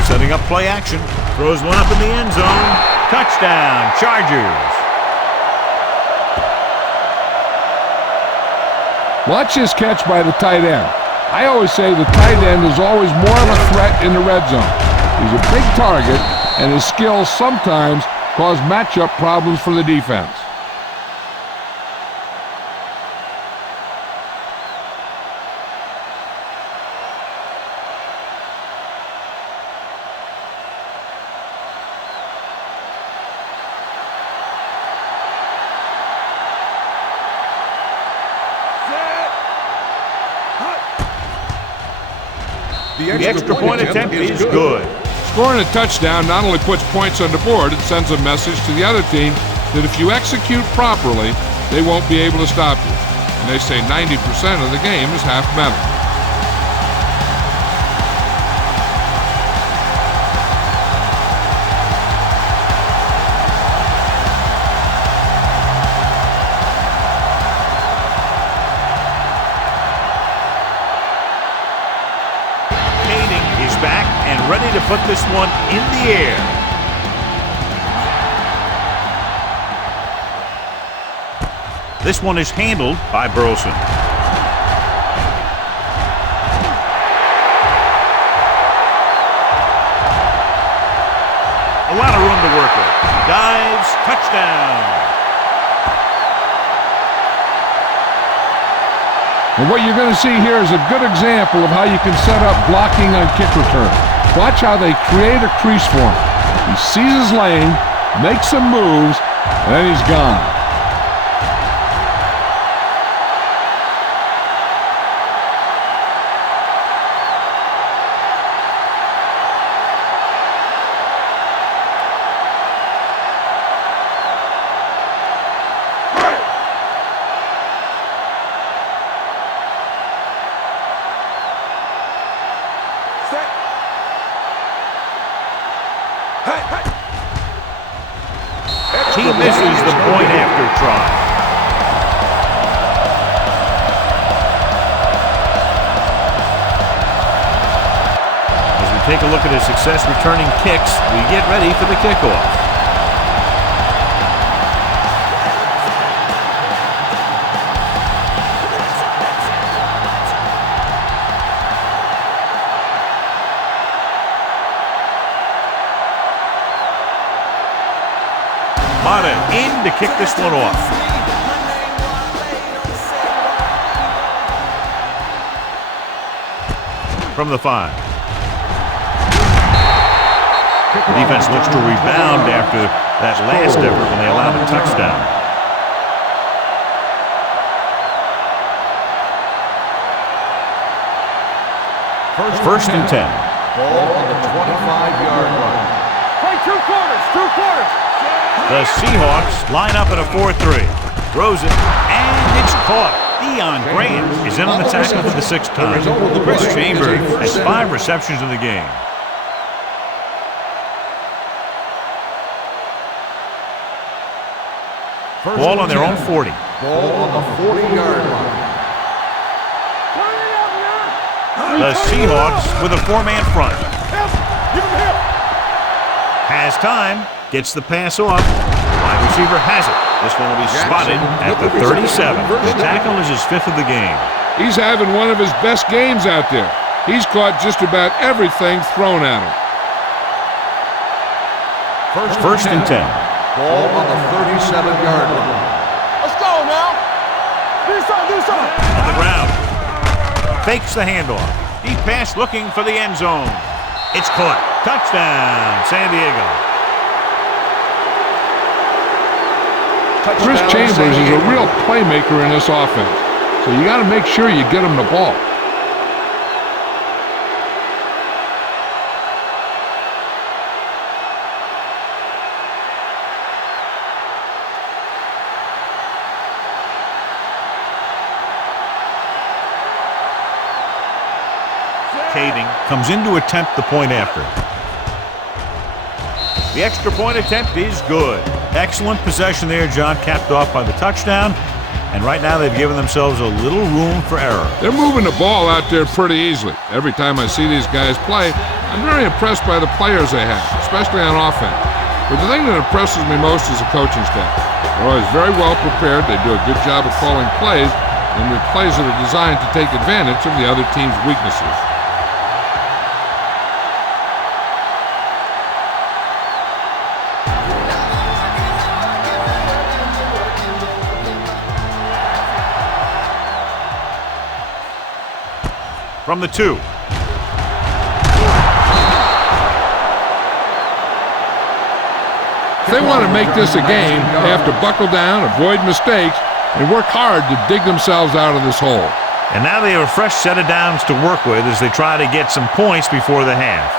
Setting up play action. Throws one up in the end zone. Touchdown, Chargers. Watch his catch by the tight end. I always say the tight end is always more of a threat in the red zone. He's a big target, and his skills sometimes cause matchup problems for the defense. The extra point attempt is good. Scoring a touchdown not only puts points on the board, it sends a message to the other team that if you execute properly, they won't be able to stop you. And they say 90% of the game is half mental. Ready to put this one in the air. This one is handled by Burleson. A lot of room to work with. Dives, touchdown. And what you're going to see here is a good example of how you can set up blocking on kick return. Watch how they create a crease for him. He sees his lane, makes some moves, and then he's gone. He misses the point after try. As we take a look at his success returning kicks, we get ready for the kickoff. Madden in to kick this one off. From the 5. The defense looks to rebound after that last effort when they allowed a touchdown. First and 10. Ball on the 25-yard line. Play 2 quarters, 2 quarters. The Seahawks line up in a 4-3. Throws it, and it's caught. Deion Grant is in on the tackle for the 6th time. Chris Chambers has 5 receptions in the game. Ball on their own 40. Ball on the 40-yard line. The Seahawks with a 4-man front. Has time. Gets the pass off. Wide receiver has it. This one will be spotted at the 37. The tackle is his 5th of the game. He's having one of his best games out there. He's caught just about everything thrown at him. First and 10. Ball on the 37-yard line. Let's go now. Do something. On the ground. Fakes the handoff. Deep pass looking for the end zone. It's caught. Touchdown, San Diego. Chris Chambers is a real playmaker in this offense, so you got to make sure you get him the ball. Caving comes in to attempt the point after. The extra point attempt is good. Excellent possession there, John, capped off by the touchdown. And right now they've given themselves a little room for error. They're moving the ball out there pretty easily. Every time I see these guys play, I'm very impressed by the players they have, especially on offense. But the thing that impresses me most is the coaching staff. They're always very well prepared. They do a good job of calling plays, and the plays that are designed to take advantage of the other team's weaknesses. From the 2. If they want to make this a game, they have to buckle down, avoid mistakes, and work hard to dig themselves out of this hole. And now they have a fresh set of downs to work with as they try to get some points before the half.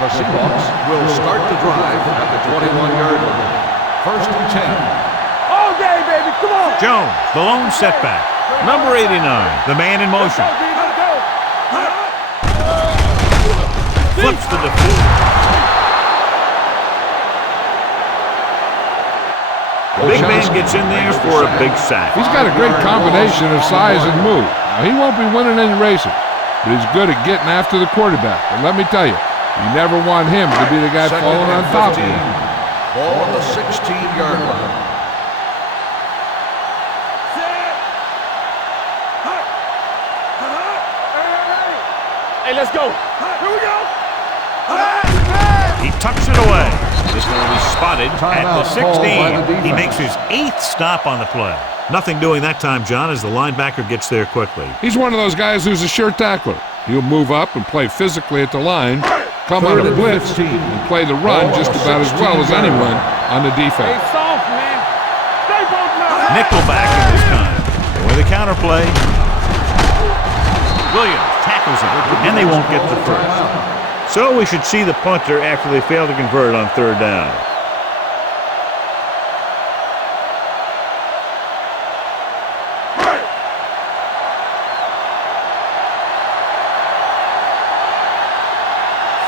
The Seahawks will start the drive at the 21-yard line. First and 10. All day, baby. Come on. Jones, the lone setback. Number 89, the man in motion. Flips the defeat. The big man gets in there for a big sack. He's got a great combination of size and move. Now, he won't be winning any races, but he's good at getting after the quarterback. And let me tell you, you never want him to be the guy falling on top of you. Ball on the 16-yard line. Hey, let's go. Here we go. He tucks it away. This one will be spotted at the 16. He makes his 8th stop on the play. Nothing doing that time, John, as the linebacker gets there quickly. He's one of those guys who's a sure tackler. He'll move up and play physically at the line, come on a blitz, and play the run just about as well as anyone on the defense. Stay soft, man. Stay both now. Nickelback in this time. With a counterplay. Williams tackles him, and they won't get the first. So we should see the punter after they fail to convert on 3rd down.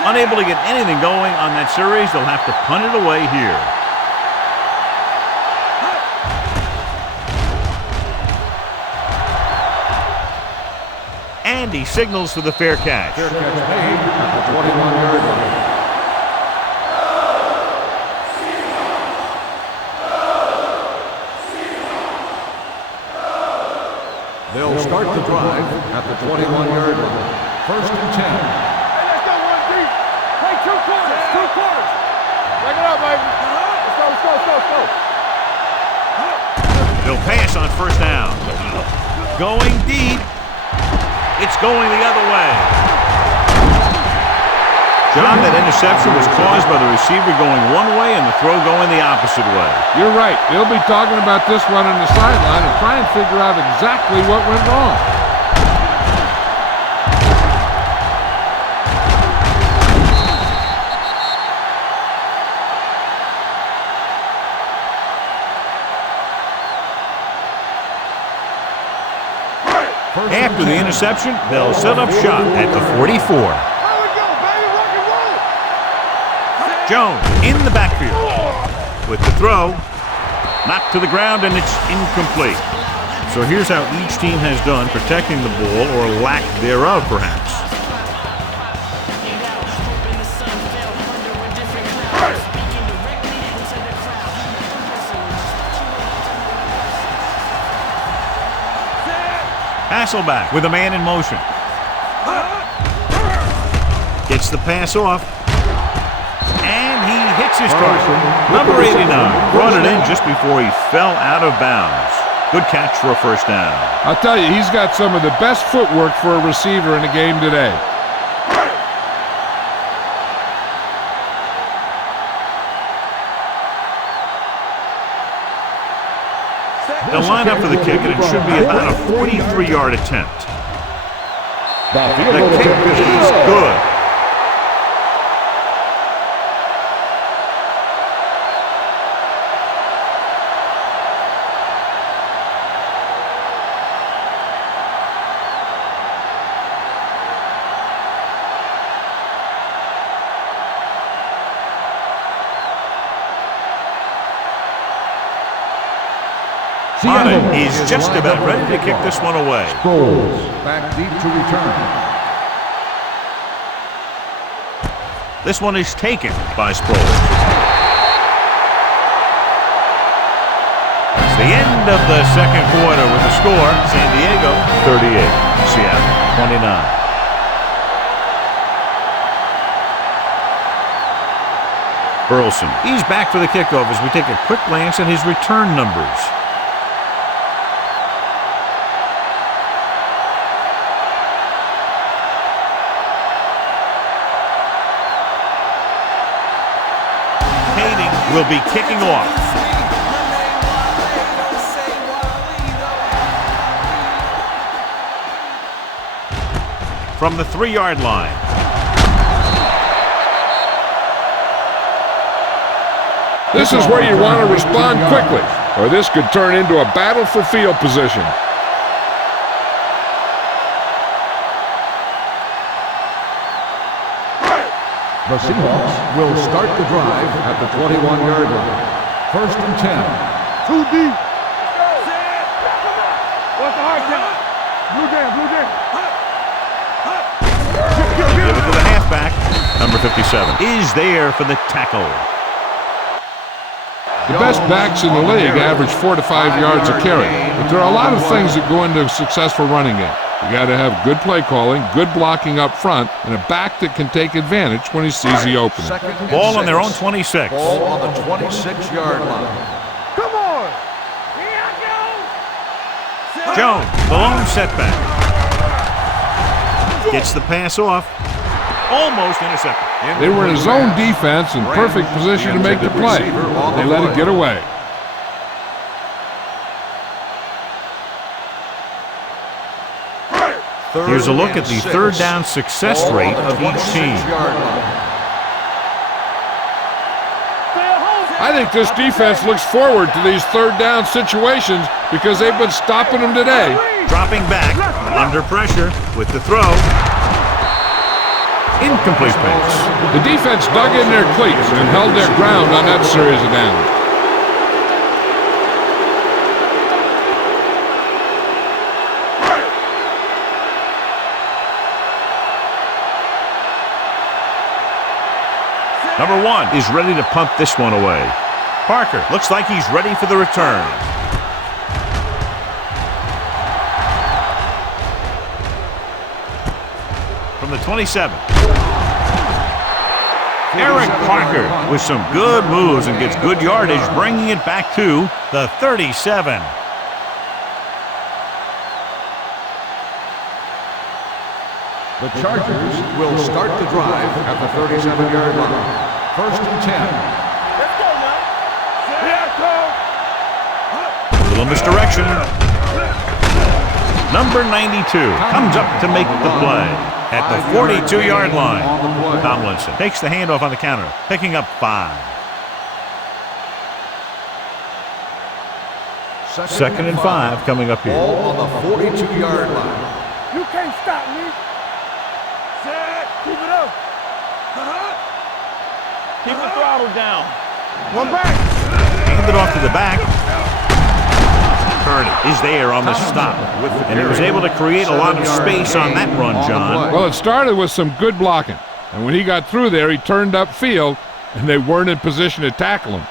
Unable to get anything going on that series, they'll have to punt it away here. And he signals for the fair catch. Fair catch made at the 21-yard line. They'll start the drive at the 21-yard line. First and 10. Hey, let's go one deep. Play 2 quarters, 2 quarters. Break it up, baby. Let's go. They'll pass on 1st down. Going deep. It's going the other way. John, that interception was caused by the receiver going one way and the throw going the opposite way. You're right. They'll be talking about this one on the sideline and try and figure out exactly what went wrong. After the interception, they'll set up shop at the 44. Jones in the backfield with the throw. Knocked to the ground, and it's incomplete. So here's how each team has done protecting the ball, or lack thereof, perhaps. Hasselback with a man in motion. Gets the pass off. And he hits his target. Number 89 brought it in just before he fell out of bounds. Good catch for a first down. I'll tell you, he's got some of the best footwork for a receiver in the game today. They'll line up for the kick, and it should be about a 43-yard attempt. The kick is good. Madden is just about ready to kick this one away. Back deep to return. This one is taken by Sproles. It's the end of the second quarter with the score. San Diego 38, Seattle 29. Burleson, he's back for the kickoff as we take a quick glance at his return numbers. Will be kicking off. From the 3-yard line. This is where you want to respond quickly, or this could turn into a battle for field position. The Seahawks will start the drive at the 21-yard line. First and 10. Too deep. What's the hard count? Blue jam, blue jam. Give it to the halfback. Number 57 is there for the tackle. The best backs in the league average 4 to 5 yards a carry, but there are a lot of things that go into a successful running game. You got to have good play calling, good blocking up front, and a back that can take advantage when he sees the opening. Ball on their own 26. Ball on the 26-yard line. Come on. Jones, the lone setback. Gets the pass off. Almost intercepted. They were in a zone defense in perfect position to make the play. They let it get away. Here's a look at the third down success rate of each team. I think this defense looks forward to these third down situations because they've been stopping them today. Dropping back, under pressure with the throw. Incomplete pass. The defense dug in their cleats and held their ground on that series of downs. Number 1 is ready to punt this one away. Parker looks like he's ready for the return. From the 27. Eric Parker with some good moves and gets good yardage, bringing it back to the 37. The Chargers will start the drive at the 37-yard line. First and 10. Let's go now. A little misdirection. Number 92 comes up to make the play at the 42-yard line. Tomlinson takes the handoff on the counter, picking up 5. Second and 5 coming up here. Ball on the 42-yard line. You can't stop me. Set. Keep it up. Keep the throttle down. One back. Handed off to the back. Tourney is there on the stop. And he was able to create a lot of space on that run, John. Well, it started with some good blocking. And when he got through there, he turned upfield, and they weren't in position to tackle him.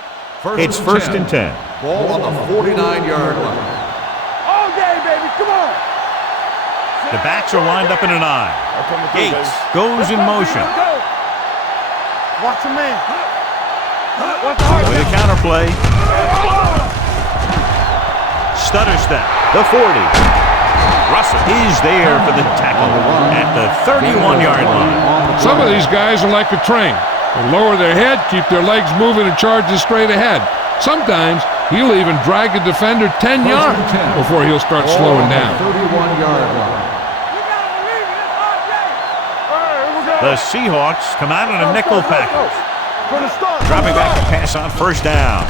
It's first and 10. Ball on the 49-yard line. All day, baby. Come on. The backs are lined up in an I. Gates goes in motion. Watch the man. Watch the heart. With a counterplay. Stutter step. The 40. Russell is there for the tackle at the 31-yard line. Some of these guys are like a train. They lower their head, keep their legs moving, and charge straight ahead. Sometimes he'll even drag a defender 10 yards before he'll start slowing down. 31-yard line. The Seahawks come out in a nickel package. From the start. Dropping back to pass on first down.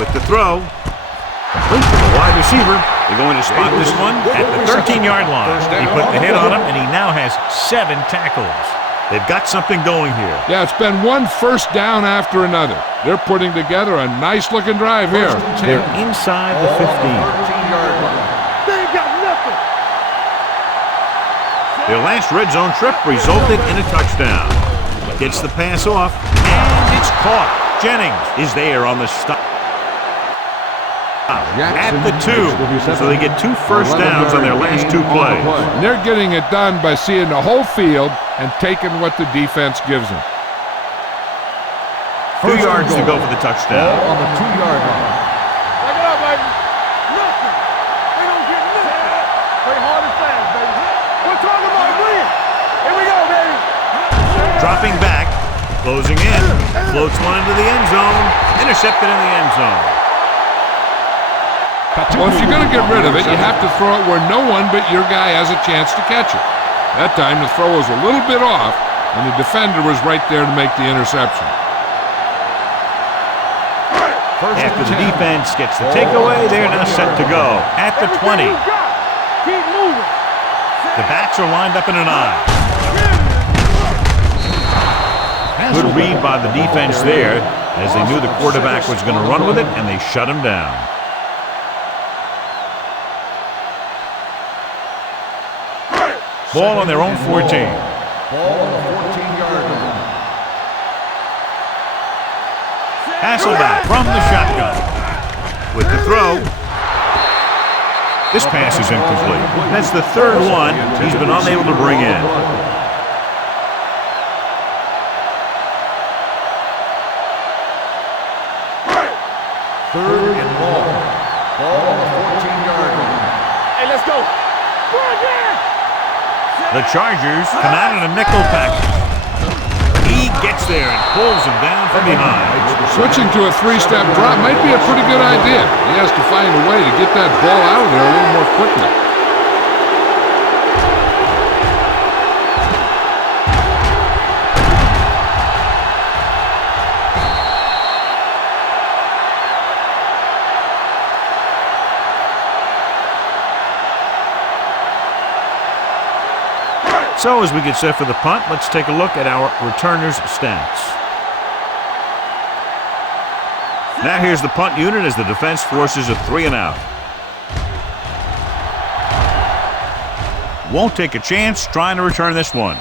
With the throw, complete to the wide receiver. They're going to spot this one at the 13-yard line. He put the hit on him, and he now has 7 tackles. They've got something going here. Yeah, it's been one first down after another. They're putting together a nice-looking drive here. They're inside the 15. 13-yard line. They ain't got nothing. Their last red zone trip resulted in a touchdown. Gets the pass off, and it's caught. Jennings is there on the stop. At the 2, so they get 2 first downs on their last 2 plays. And they're getting it done by seeing the whole field and taking what the defense gives them. 2 yards to go for the touchdown. Ball on the 2-yard line. Back it up, baby. Nothing. They don't get nothing. Play hard and fast, baby. We're talking about win. Here we go, baby. Dropping back, closing in, floats one into the end zone, intercepted in the end zone. Well, if you're going to get rid of it, you have to throw it where no one but your guy has a chance to catch it. That time the throw was a little bit off, and the defender was right there to make the interception. After the defense gets the takeaway, they're now set to go at the 20. Keep moving. The backs are lined up in an I. Good read by the defense there, as they knew the quarterback was going to run with it, and they shut him down. Ball on their own 14. Ball on the 14-yard line. Hasselback from the shotgun. With the throw. This pass is incomplete. That's the 3rd one he's been unable to bring in. Third and long. Ball on the 14-yard line. Hey, let's go. Go again. The Chargers come out in a nickel package. He gets there and pulls him down from behind. Switching to a 3-step drop might be a pretty good idea. He has to find a way to get that ball out of there a little more quickly. So as we get set for the punt, let's take a look at our returners' stats. Now here's the punt unit as the defense forces a 3-and-out. Won't take a chance trying to return this one.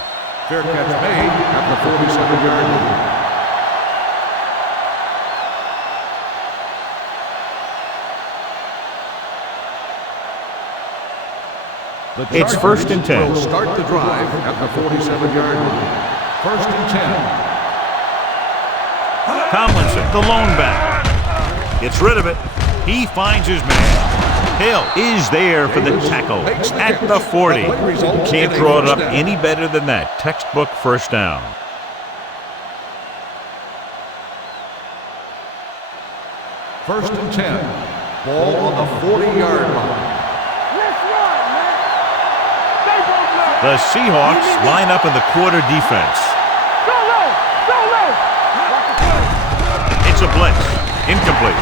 Fair catch made at the 47-yard line. It's first and 10. Will start the drive at the 47-yard line. First and 10. Tomlinson, the lone back. Gets rid of it. He finds his man. Hill is there for the tackle at the 40. Can't draw it up any better than that. Textbook first down. First and 10. Ball on the 40-yard line. The Seahawks line up in the quarter defense. It's a blitz. Incomplete.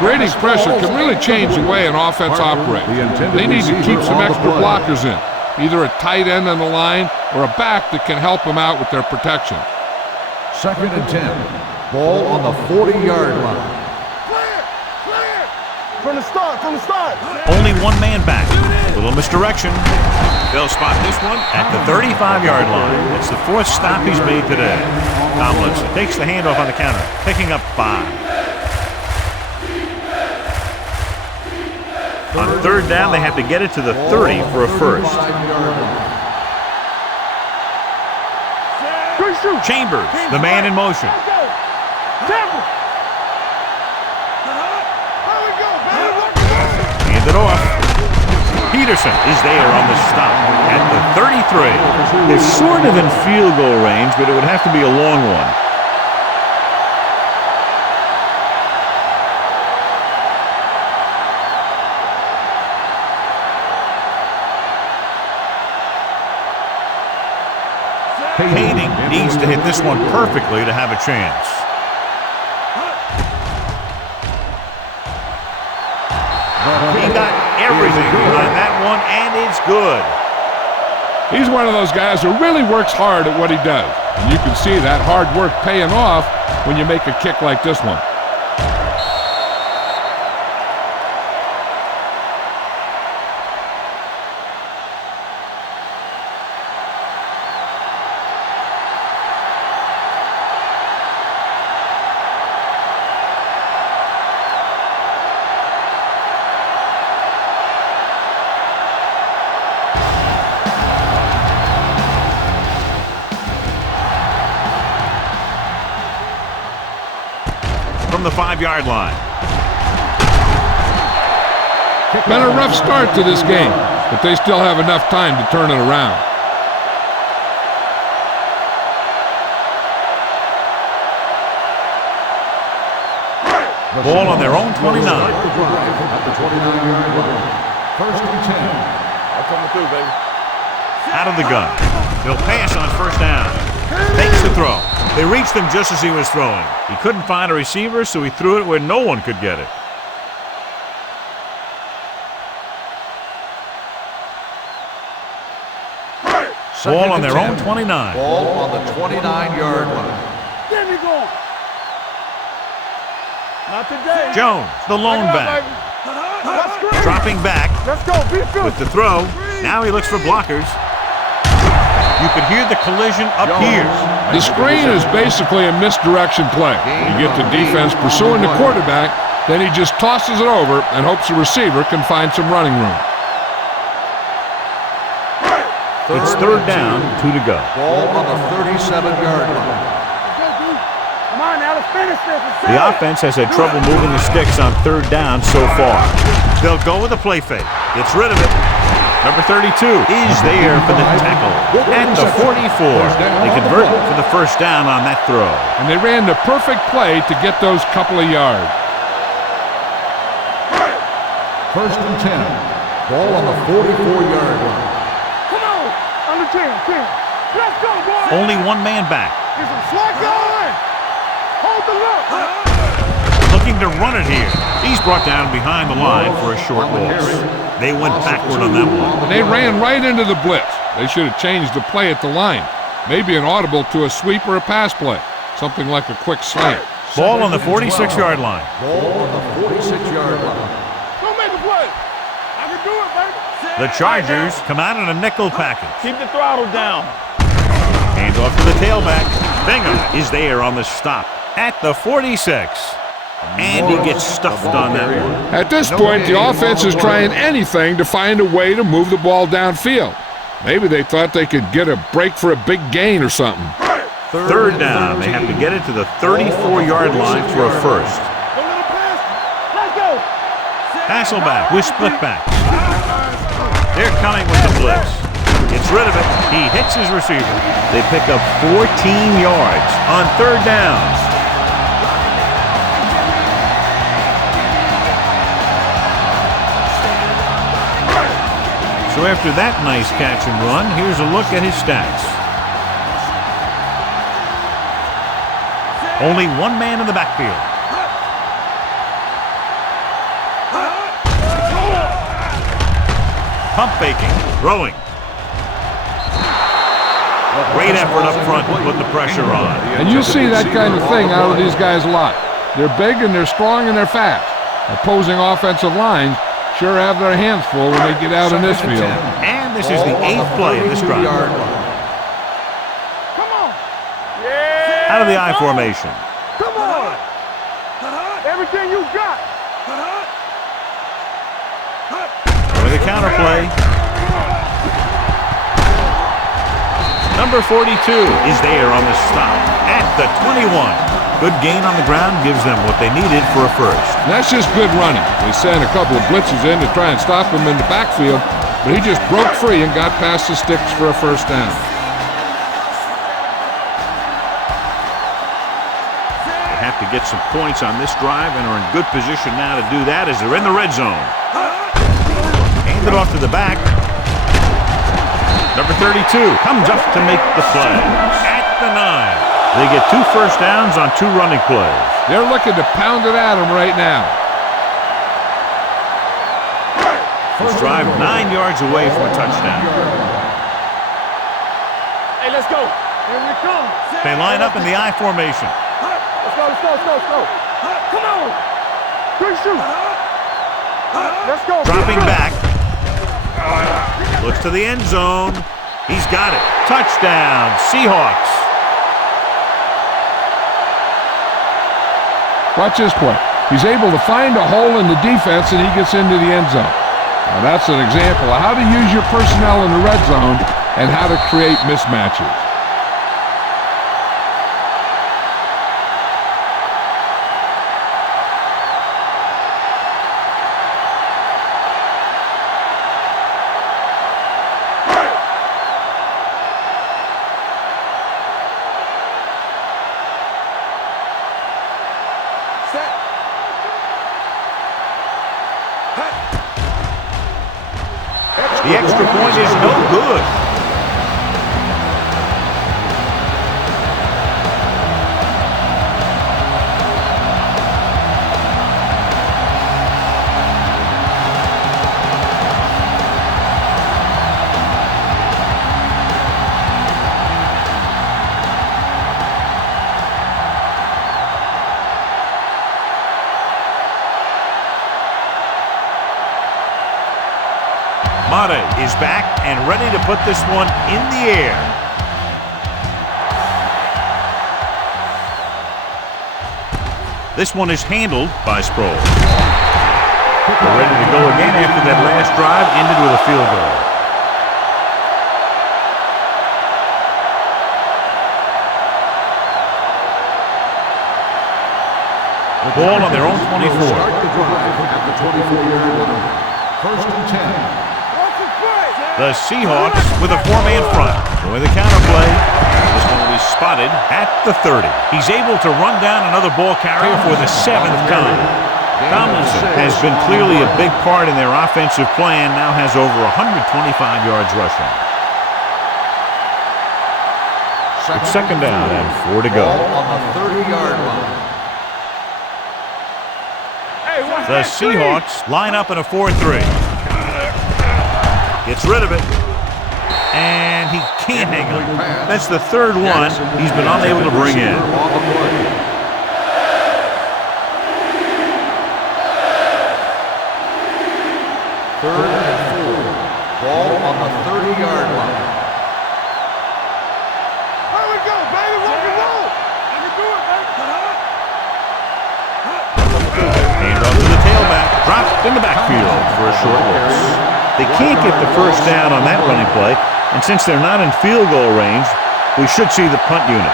Grading pressure can really change the way an offense operates. They need to keep some extra blockers in, either a tight end on the line or a back that can help them out with their protection. 2nd and 10. Ball on the 40-yard line. Clear! From the start. Only one man back. Little misdirection. They'll spot this one at the 35-yard line. It's the 4th stop he's made today. Tomlinson takes the handoff on the counter, picking up 5. On 3rd down, they have to get it to the 30 for a first. Chambers, the man in motion. Hand it off. Peterson is there on the stop at the 33. It's sort of in field goal range, but it would have to be a long one. Hayden needs to hit this one perfectly to have a chance. He got everything behind that one, and it's good. He's one of those guys who really works hard at what he does. And you can see that hard work paying off when you make a kick like this one. From the 5-yard line. Been a rough start to this game, but they still have enough time to turn it around. Ball on their own 29. At the 29-yard line. 1st and 10. I'm coming through, baby. Out of the gun. He'll pass on 1st down. Takes the throw. They reached him just as he was throwing. He couldn't find a receiver, so he threw it where no one could get it. Ball on their own 29. Ball on the 29-yard line. Get me going. Not today. Jones, the lone back. Dropping back Let's go. Be with the throw. Now he looks for blockers. You could hear the collision up here. The screen is basically a misdirection play. You get the defense pursuing the quarterback, then he just tosses it over and hopes the receiver can find some running room. It's 3rd down, 2 to go. Ball on the 37-yard line. Come on now, let's finish this. The offense has had trouble moving the sticks on 3rd down so far. They'll go with a play fake. Gets rid of it. Number 32 is there for the tackle at the 44. They convert for the 1st down on that throw. And they ran the perfect play to get those couple of yards. 1st and 10. Ball on the 44-yard line. Come on. Under 10. Let's go, boy. Only one man back. Get some slack going. Hold the look. Looking to run it here. He's brought down behind the line for a short loss. They went backward on that one. And they ran right into the blitz. They should have changed the play at the line. Maybe an audible to a sweep or a pass play. Something like a quick slant. Ball on the 46-yard line. Ball on the 46-yard line. Go make a play. I can do it, baby. The Chargers come out in a nickel package. Keep the throttle down. Hand off to the tailback. Bingham is there on the stop at the 46. And he gets stuffed on that one. At this point, the offense is trying anything to find a way to move the ball downfield. Maybe they thought they could get a break for a big gain or something. 3rd down. They have to get it to the 34-yard line for a first. Let's go. Hasselback with split backs. They're coming with the blitz. Gets rid of it. He hits his receiver. They pick up 14 yards on 3rd down. So after that nice catch and run, here's a look at his stats. Only one man in the backfield. Pump faking. Throwing. Great effort up front to put the pressure on. And you see that kind of thing out of these guys a lot. They're big and they're strong and they're fast. Opposing offensive lines sure have their hands full when they get out in this field. And this is the 8th play of this drive. Come on. Yeah. Out of the I formation. Come on. Everything you got. With a counter play. Number 42 is there on the stop at the 21. Good gain on the ground gives them what they needed for a first. And that's just good running. They sent a couple of blitzes in to try and stop him in the backfield, but he just broke free and got past the sticks for a first down. They have to get some points on this drive and are in good position now to do that as they're in the red zone. Handed off to the back. Number 32 comes up to make the play at the 9. They get 2 first downs on 2 running plays. They're looking to pound it at him right now. This drive 9 yards away from a touchdown. Hey, let's go. Here we come. They line up in the I formation. Let's go, let's go, let's go, let's go. Come on. Good shoot. Let's go. Dropping back. Looks to the end zone. He's got it. Touchdown, Seahawks. Watch this play. He's able to find a hole in the defense and he gets into the end zone. Now that's an example of how to use your personnel in the red zone and how to create mismatches. The extra point is no good. Madden is back and ready to put this one in the air. This one is handled by Sproul. They're ready to go again after that last drive ended with a field goal. Ball on their own 24. Start the drive at the 24-yard line. First and 10. The Seahawks with a 4-man front. With a counter play. This one will be spotted at the 30. He's able to run down another ball carrier for the 7th time. Tomlinson has been clearly a big part in their offensive plan. Now has over 125 yards rushing. It's second down and 4 to go. On the 30-yard line. The Seahawks line up in a 4-3. Gets rid of it. And he can't hang on. That's the 3rd one he's been unable to bring in. Third and 4. Ball on the 30-yard line. Here we go, baby. Rock and roll. I can do it, baby. Hand off to the tailback. Dropped in the backfield for a short loss. They can't get the first down on that running play, and since they're not in field goal range, we should see the punt unit.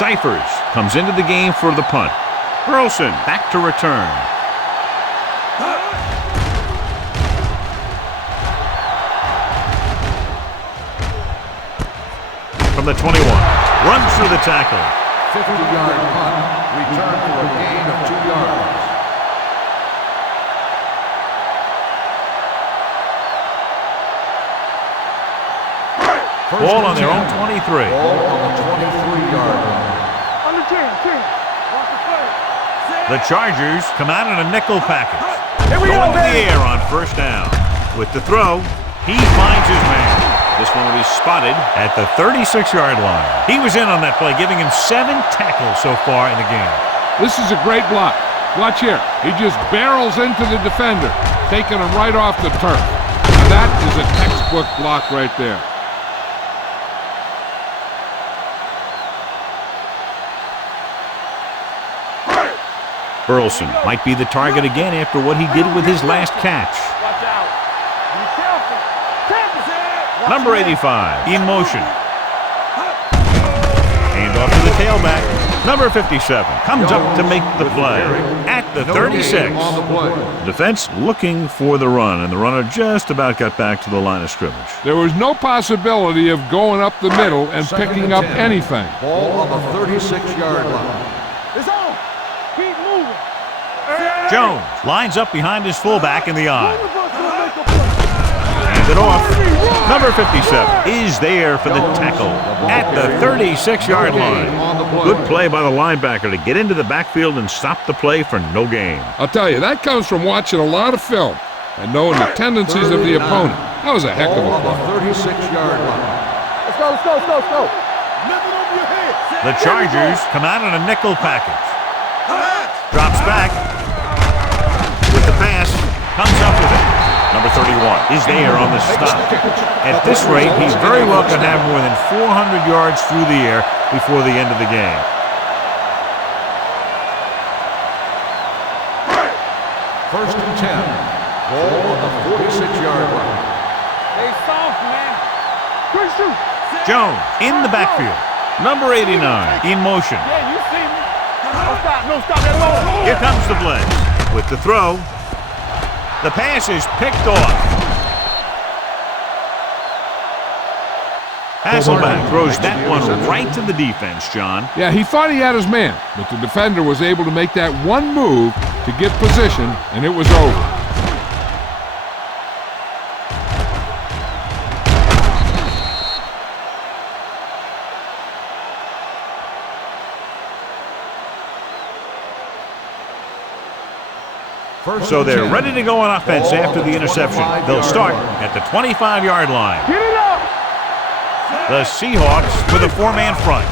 Cyphers comes into the game for the punt. Burleson back to return. From the 21. Runs through the tackle. 50-yard punt. Return for a gain of 2 yards. Ball on their own 23. Ball on the 23-yard line. On the The Chargers come out in a nickel package. Going to the air on first down. With the throw, he finds his man. This one will be spotted at the 36-yard line. He was in on that play, giving him 7 tackles so far in the game. This is a great block. Watch here. He just barrels into the defender, taking him right off the turf. That is a textbook block right there. Burleson might be the target again after what he did with his last catch. Watch out. Be careful. Number 85 in motion. Hand off to the tailback. Number 57 comes up to make the play at the 36. Defense looking for the run, and the runner just about got back to the line of scrimmage. There was no possibility of going up the middle and picking up anything. Ball on the 36-yard line. It's on. Keep moving. Jones lines up behind his fullback in the eye. Hands it off. Number 57 is there for the tackle at the 36-yard line. Good play by the linebacker to get into the backfield and stop the play for no gain. I'll tell you, that comes from watching a lot of film and knowing the tendencies of the opponent. That was a heck of a Ball play. on the 36-yard line. Let's go. The Chargers come out in a nickel package. Drops back with the pass, comes up with it. Number 31 is there on the stop. At this rate, he very well could have more than 400 yards through the air before the end of the game. First and 10. Ball on the 46-yard line. Stay soft, man. Good shoot. Jones in the backfield. Number 89 in motion. Yeah, you see me. No stop. Here comes the blitz. With the throw, the pass is picked off. Hasselback throws that one right to the defense, John. Yeah, he thought he had his man, but the defender was able to make that one move to get position, and it was over. So they're ready to go on offense after the interception. They'll start at the 25-yard line. Get it up. The Seahawks with a 4-man front.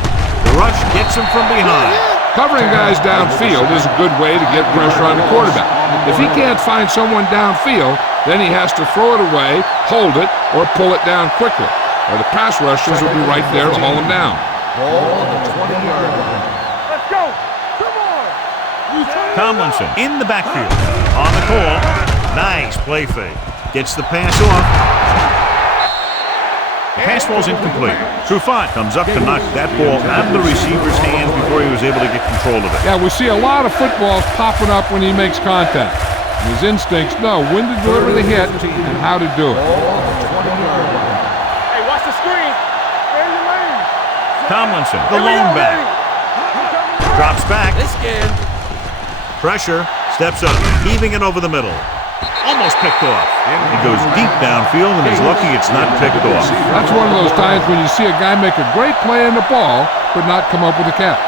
The rush gets him from behind. Covering guys downfield is a good way to get pressure on the quarterback. If he can't find someone downfield, then he has to throw it away, hold it, or pull it down quickly, or the pass rushers will be right there to haul him down. Ball on the 20-yard line. Let's go. Come on. Tomlinson in the backfield. On the call. Nice play fake. Gets the pass off. The pass falls incomplete. Trufant comes up to knock that ball out of the receiver's hands before he was able to get control of it. Yeah, we see a lot of footballs popping up when he makes contact. His instincts know when to deliver the hit and how to do it. Ball on the 20-yard line. Hey, watch the screen. Stay in your lane. Tomlinson, the lone back. Drops back. They scared. Pressure. Steps up. Heaving it over the middle. Almost picked off. He goes deep downfield and is lucky it's not picked off. That's one of those times when you see a guy make a great play on the ball, but not come up with a catch.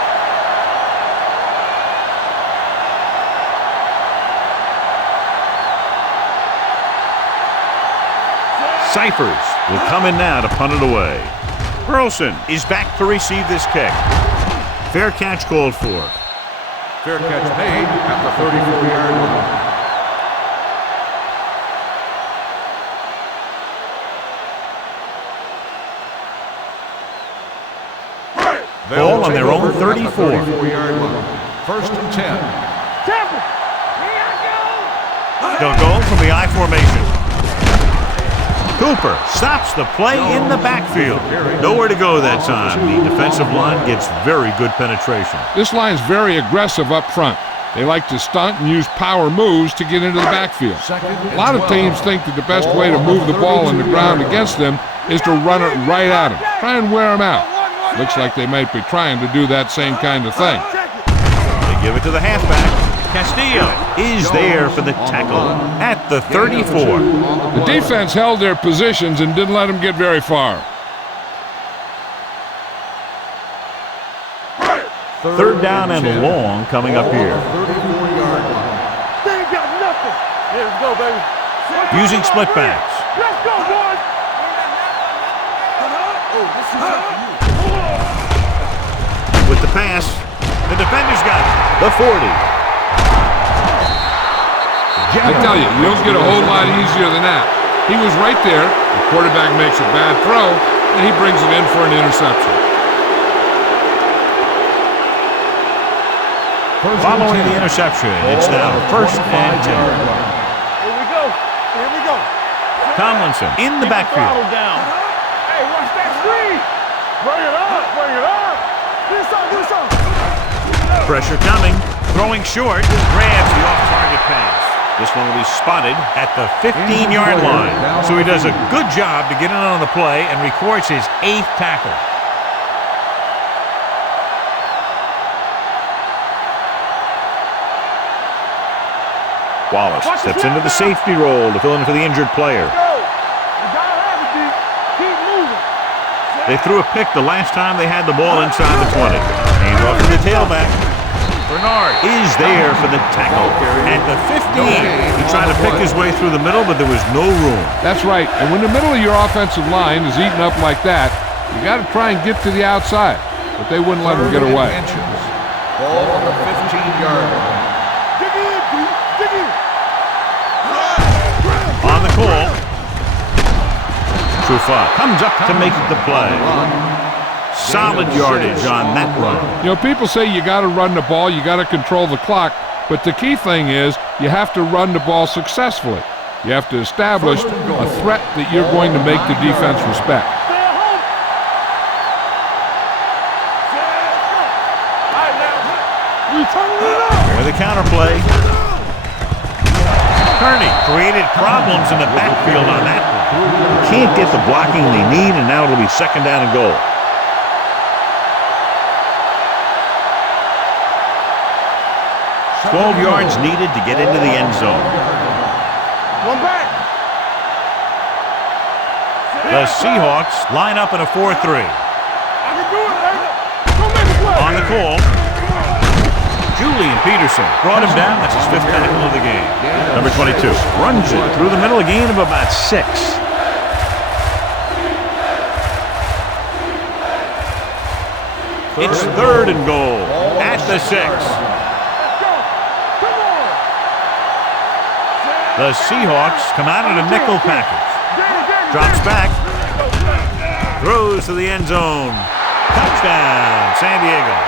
Cyphers will come in now to punt it away. Burleson is back to receive this kick. Fair catch called for. Fair catch made at the 34-yard line. Ball on their own 34. 34-yard line. First and 10. Temple. They'll go from the I formation. Cooper stops the play in the backfield. Nowhere to go that time. The defensive line gets very good penetration. This line's very aggressive up front. They like to stunt and use power moves to get into the backfield. A lot of teams think that the best way to move the ball on the ground against them is to run it right at them. Try and wear them out. Looks like they might be trying to do that same kind of thing. They give it to the halfback. Castillo is there for the tackle at the 34. The defense held their positions and didn't let them get very far. Third down and long coming up here. 34-yard line. They ain't got nothing. Yeah, let's go, baby. Using split backs. Let's go, boys. With the pass, the defender's got it. The 40. I tell you, you don't get a whole lot easier than that. He was right there. The quarterback makes a bad throw, and he brings it in for an interception. Following the interception, it's now first and 10. Here we go. Here we go. Tomlinson in the backfield. Down. Hey, watch that screen. Bring it up. Bring it up. Do something. Do something. Pressure coming. Throwing short. Grabs the off-target pass. This one will be spotted at the 15-yard line. So he does a good job to get in on the play and records his 8th tackle. Wallace steps into the safety role to fill in for the injured player. They threw a pick the last time they had the ball inside the 20. Hand off to the tailback. Bernard is there for the tackle. At the 15, he tried to pick his way through the middle, but there was no room. That's right. And when the middle of your offensive line is eaten up like that, you got to try and get to the outside. But they wouldn't let him get away. Ball on the 15-yard line. On the call, Trufa comes up to make the play. Solid yardage on that run. You know, people say you got to run the ball, you got to control the clock, but the key thing is you have to run the ball successfully. You have to establish a threat that you're going to make the defense respect. With the counterplay. Tourney created problems in the backfield on that one. Can't get the blocking they need, and now it'll be second down and goal. $12 yards needed to get into the end zone. One back. The Seahawks line up in a 4-3. I can do it, baby. Don't make me play. On the call, Julian Peterson brought him down. That's his 5th tackle of the game. Number 22 runs it through the middle, a gain of about 6. It's 3rd and goal at the 6. The Seahawks come out in a nickel package. Drops back. Throws to the end zone. Touchdown, San Diego.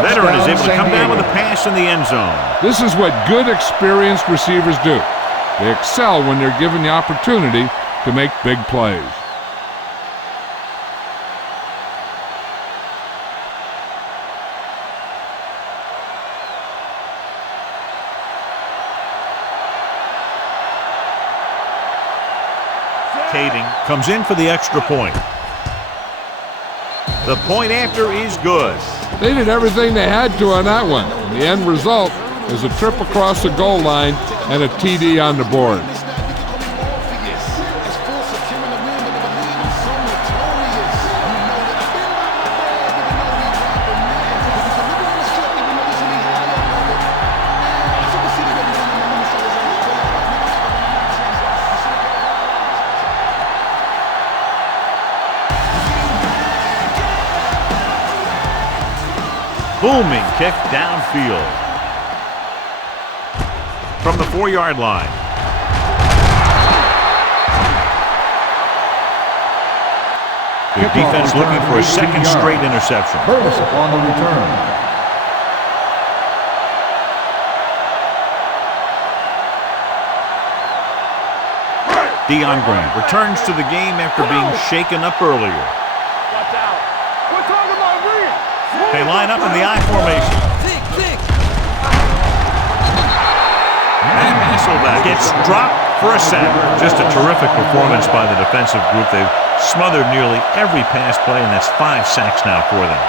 Veteran is able to come down with a pass in the end zone. This is what good, experienced receivers do. They excel when they're given the opportunity to make big plays. Kading comes in for the extra point. The point after is good. They did everything they had to on that one. And the end result is a trip across the goal line and a TD on the board. Booming kick downfield. From the 4-yard line. Good defense looking for a second straight interception. Burris on the return. Deion Grant returns to the game after being shaken up earlier. Watch out. We're talking about real. They line up in the I formation. And Hasselbeck gets dropped for a sack. Just a terrific performance by the defensive group. They've smothered nearly every pass play, and that's 5 sacks now for them.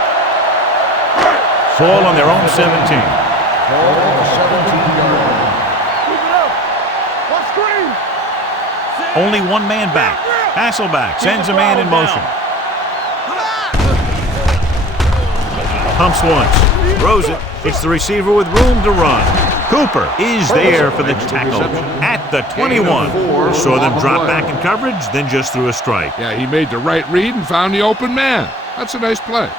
Ball on their own 17. Ball on the 17-yard line. Keep it up. Watch screen. Only one man back. Hasselback sends a man in motion. Pumps once, throws it. It's the receiver with room to run. Cooper is there for the tackle at the 21. Saw them drop back in coverage, then just threw a strike. Yeah, he made the right read and found the open man. That's a nice play.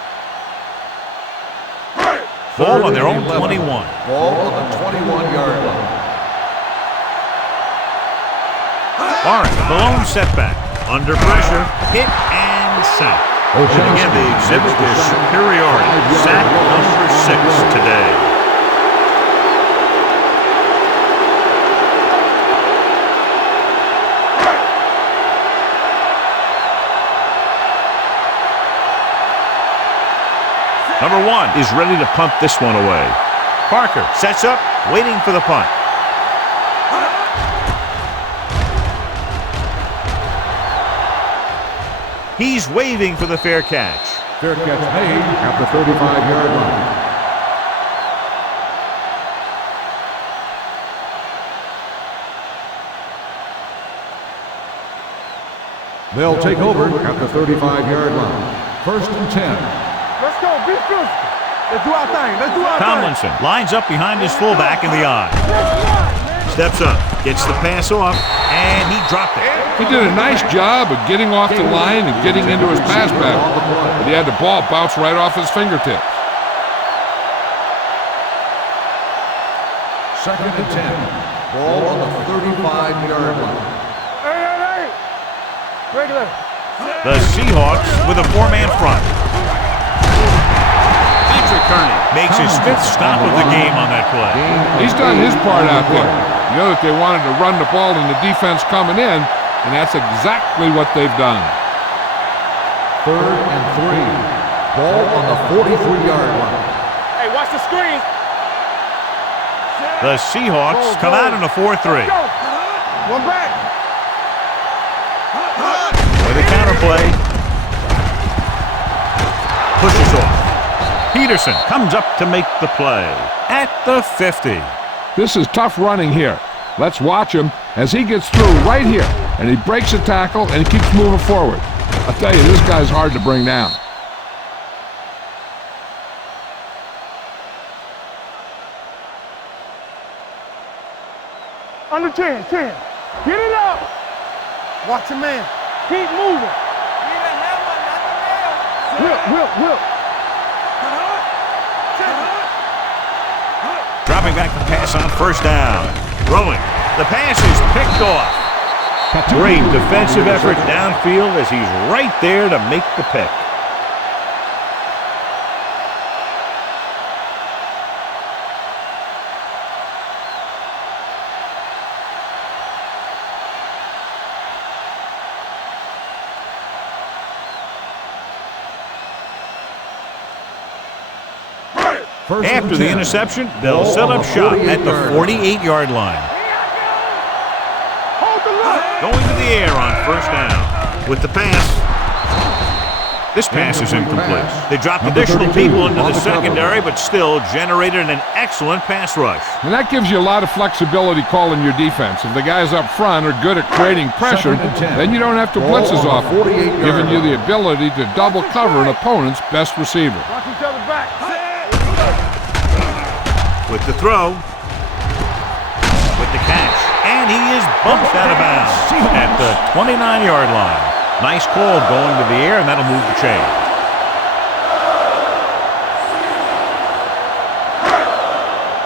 Ball on their own 21. Ball on the 21-yard line. Barnes, the lone setback. Under pressure, hit and sack. And again, they exhibit their superiority. Sack number 6 today. Number 1 is ready to punt this one away. Parker sets up, waiting for the punt. He's waving for the fair catch. Fair catch made at the 35-yard line. They'll take over at the 35-yard line. 1st and 10. Let's go, be physical. Let's do our thing. Let's do our Tomlinson lines up behind his fullback in the eye. Steps up, gets the pass off, and he dropped it. He did a nice job of getting off the line and getting into his pass pattern, but he had the ball bounce right off his fingertips. 2nd and 10. Ball on the 35-yard line. Hey. Regular. The Seahawks with a 4-man front. Tourney makes his 5th stop of the game on that play. He's done his part out there. You know that they wanted to run the ball and the defense coming in, and that's exactly what they've done. 3rd and 3. Ball on the 43-yard line. Hey, watch the screen. The Seahawks come out in a 4-3. One back. With a counterplay. Pushes off. Peterson comes up to make the play at the 50. This is tough running here. Let's watch him as he gets through right here, and he breaks a tackle and he keeps moving forward. I'll tell you, this guy's hard to bring down. Under 10. Get it up. Watch your man. Keep moving. Whip. Dropping back the pass on 1st down. Throwing. The pass is picked off. Great defensive effort downfield as he's right there to make the pick. After the interception, they'll set up shop at the 48-yard line. Going to the air on 1st down. With the pass. This pass is incomplete. They dropped additional people into the secondary, but still generated an excellent pass rush. And that gives you a lot of flexibility calling your defense. If the guys up front are good at creating pressure, then you don't have to blitz as often, giving you the ability to double cover an opponent's best receiver. Watch each other back. With the throw, with the catch, and he is bumped out of bounds at the 29-yard line. Nice call going to the air, and that'll move the chain.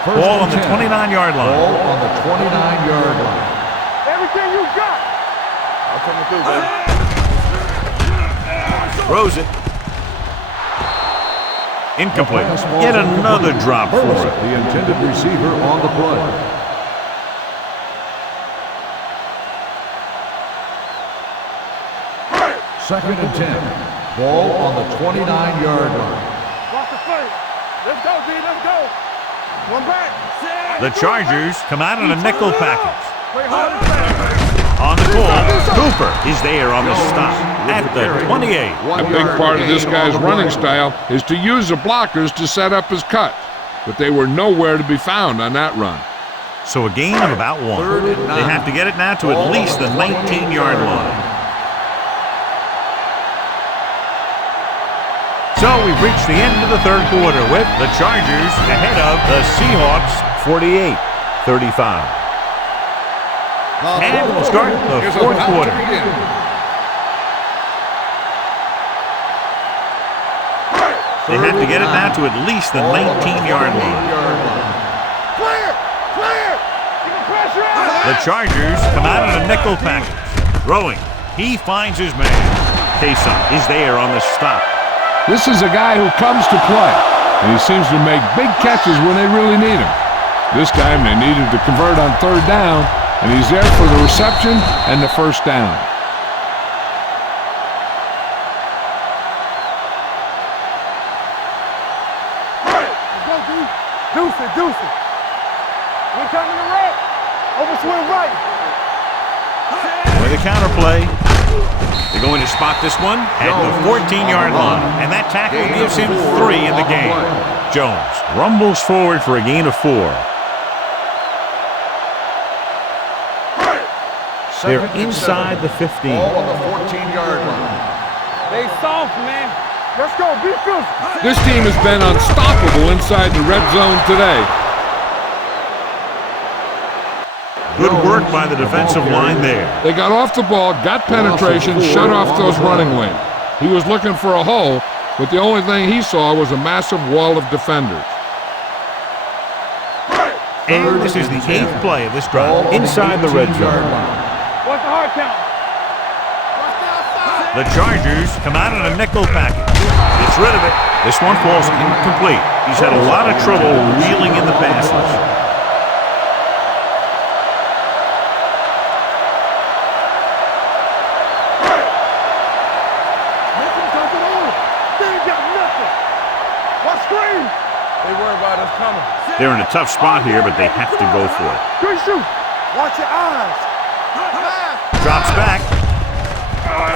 Ball on the 29-yard line. Ball on the 29-yard line. Everything you got. I'll come through, baby. Throws it. Incomplete. Yet another drop for it. The intended receiver on the play. Second and 10. Ball on the 29-yard line. Watch the play. Let's go, D. Let's go. One back. The Chargers come out in a nickel package. Wait, hold it back. On the call, Cooper is there on the stop at the 28. A big part of this guy's running style is to use the blockers to set up his cut, but they were nowhere to be found on that run. So a gain of about 1. They have to get it now to at least the 19-yard line. So we've reached the end of the third quarter with the Chargers ahead of the Seahawks 48-35. And we'll start the fourth quarter. They have to get it down to at least the 19-yard line. Clear! Clear! Keep the pressure on! The Chargers come out in a nickel package. Throwing. He finds his man. Taysom is there on the stop. This is a guy who comes to play, and he seems to make big catches when they really need him. This time they needed to convert on third down, and he's there for the reception and the first down. Deuce it, deuce it. We're coming to right. Overswing right. With a counter play. They're going to spot this one at the 14-yard line. And that tackle gives him 3 in the game. Jones rumbles forward for a gain of 4. They're inside the 15. Ball on the 14-yard line. They soft, man. Let's go, be physical. This team has been unstoppable inside the red zone today. Good work by the defensive line there. They got off the ball, got penetration, shut off those running lanes. He was looking for a hole, but the only thing he saw was a massive wall of defenders. And this is the 8th play of this drive inside the red zone. What's the hard count? The Chargers come out in a nickel package. Gets rid of it. This one falls incomplete. He's had a lot of trouble reeling in the passes. They're in a tough spot here, but they have to go for it. Good shoot. Watch your eyes. Drops back.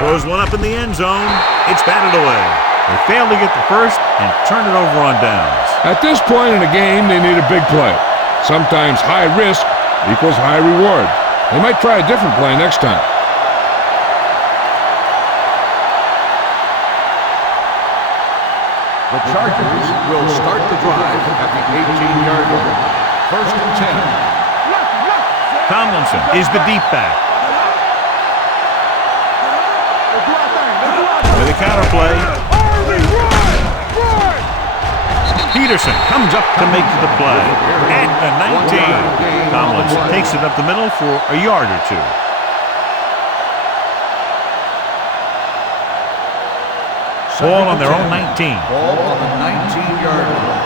Throws one up in the end zone. It's batted away. They fail to get the first and turn it over on downs. At this point in the game, they need a big play. Sometimes high risk equals high reward. They might try a different play next time. The Chargers will start the drive at the 18-yard line. First and 10. Tomlinson is the deep back. With a counter play. Peterson comes up to make the play. At the 19. Tomlinson takes it up the middle for a yard or 2. Ball on their own 19. Ball on the 19-yard line.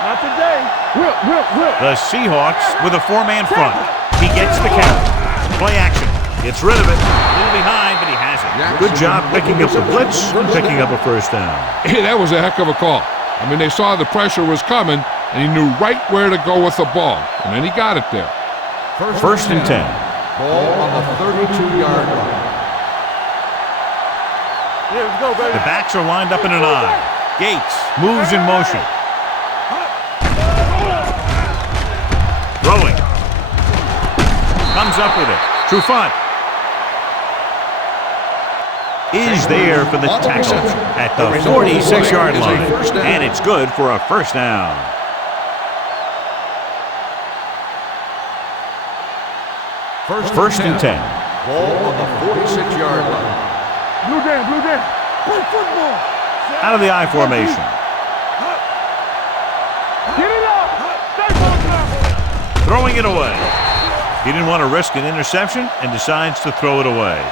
Not today. Whip. The Seahawks with a 4-man front. He gets the count. Play action. Gets rid of it. A little behind, but he has it. Good job picking up the blitz and picking up a first down. Hey, that was a heck of a call. I mean, they saw the pressure was coming, and he knew right where to go with the ball. And then he got it there. First and 10. Ball on the 32-yard line. Yeah, let's go, baby. The backs are lined up in an eye. Gates moves in motion. Throwing. Comes up with it. Trufant is there for the tackle at the 46-yard line. And it's good for a first down. First and 10. Ball on the 46-yard line. Blue down. Play football. Out of the I formation. Get it up. Stay focused. Throwing it away. He didn't want to risk an interception and decides to throw it away.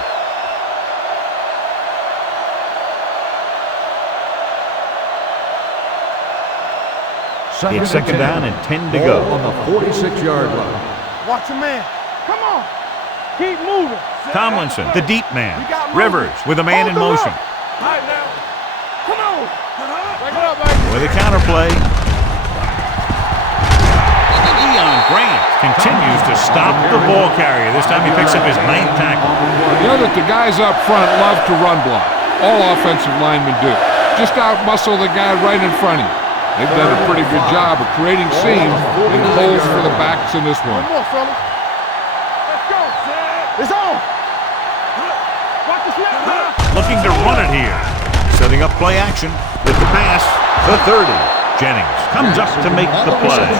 It's second down and 10 to go. On the 46-yard line. Watch your man. Come on. Keep moving. Tomlinson, the deep man. Rivers with a man in motion. All right, now. Come on. Back it up, baby. With a counter play. Grant continues to stop the ball carrier. This time he picks up his 9th tackle. You know that the guys up front love to run block. All offensive linemen do. Just out-muscle the guy right in front of you. They've done a pretty good job of creating seams and holes for the backs in this one. One more, fella. Let's go. It's on. Watch the snap. Looking to run it here. Setting up play action with the pass. The 30. Jennings comes up to make the play.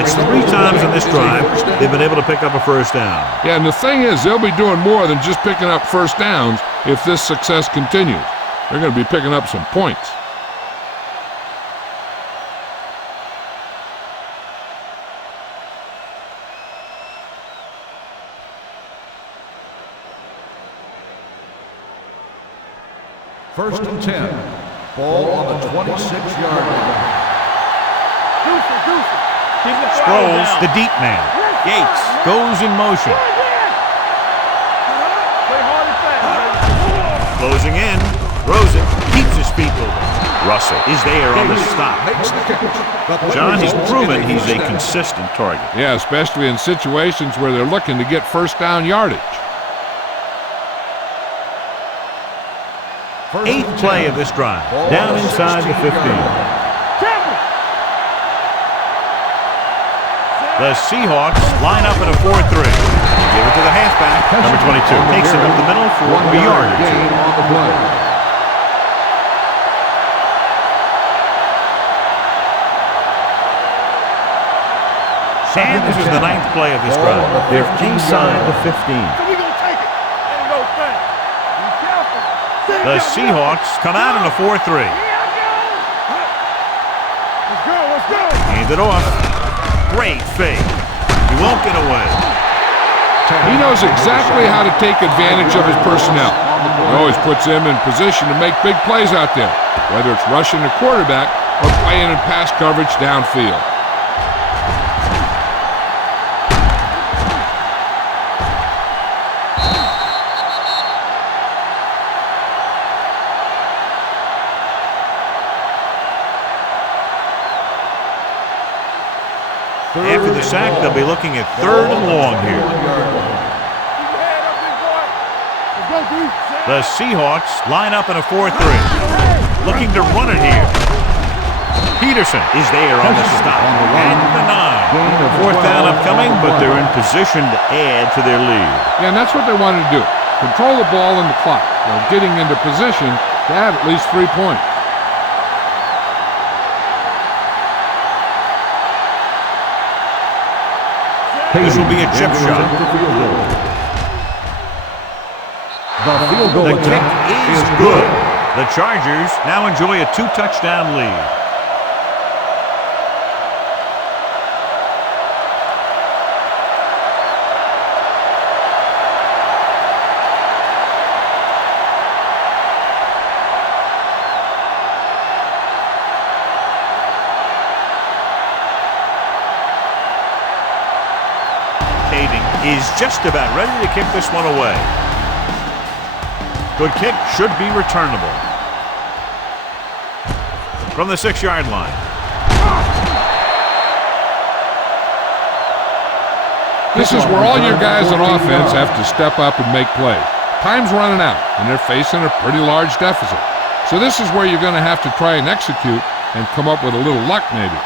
It's 3 times in this drive they've been able to pick up a first down. Yeah, and the thing is, they'll be doing more than just picking up first downs if this success continues. They're going to be picking up some points. First and 10. Ball on the 26-yard line. Sproles, the deep man. Yates goes in motion. Closing in. Throws it. Keeps his feet moving. Russell is there on the stop. John, he's proven he's a consistent target. Yeah, especially in situations where they're looking to get first down yardage. 8th play of this drive. Down inside the 15. The Seahawks line up in a 4-3. Give it to the halfback. Number 22 takes it up the middle for a yard or 2. On the play. And this is the 9th play of this drive. They're inside the 15. We gonna take it. Ain't no thing. Be careful. The Seahawks come out in a 4-3. Let's go. Let's go. Hand it off. Great fake. He won't get away. He knows exactly how to take advantage of his personnel. He always puts them in position to make big plays out there, whether it's rushing the quarterback or playing in pass coverage downfield. After the sack, they'll be looking at 3rd and long here. The Seahawks line up in a 4-3. Looking to run it here. Peterson is there on the stop. At the 9. 4th down upcoming, but they're in position to add to their lead. Yeah, and that's what they wanted to do. Control the ball and the clock while getting into position to add at least 3 points. This will be a chip shot. The kick is good. The Chargers now enjoy a 2-touchdown lead. Is just about ready to kick this one away. Good kick, should be returnable. From the 6-yard line. This is where all your guys on offense have to step up and make plays. Time's running out, and they're facing a pretty large deficit. So this is where you're going to have to try and execute and come up with a little luck maybe.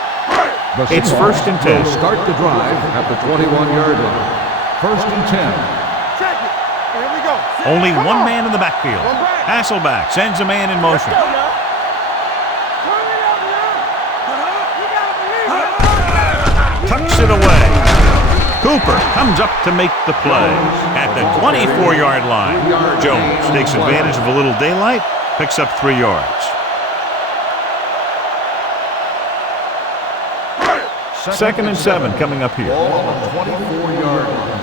It's 1st and 10. Start the drive at the 21-yard line. 1st and 10. Check it. Here we go. Only one man in the backfield. Hasselback sends a man in motion. Tucks it away. Cooper comes up to make the play at the 24-yard line. Jones takes advantage of a little daylight, picks up 3 yards. 2nd and 7 coming up here. Ball on the 24-yard line.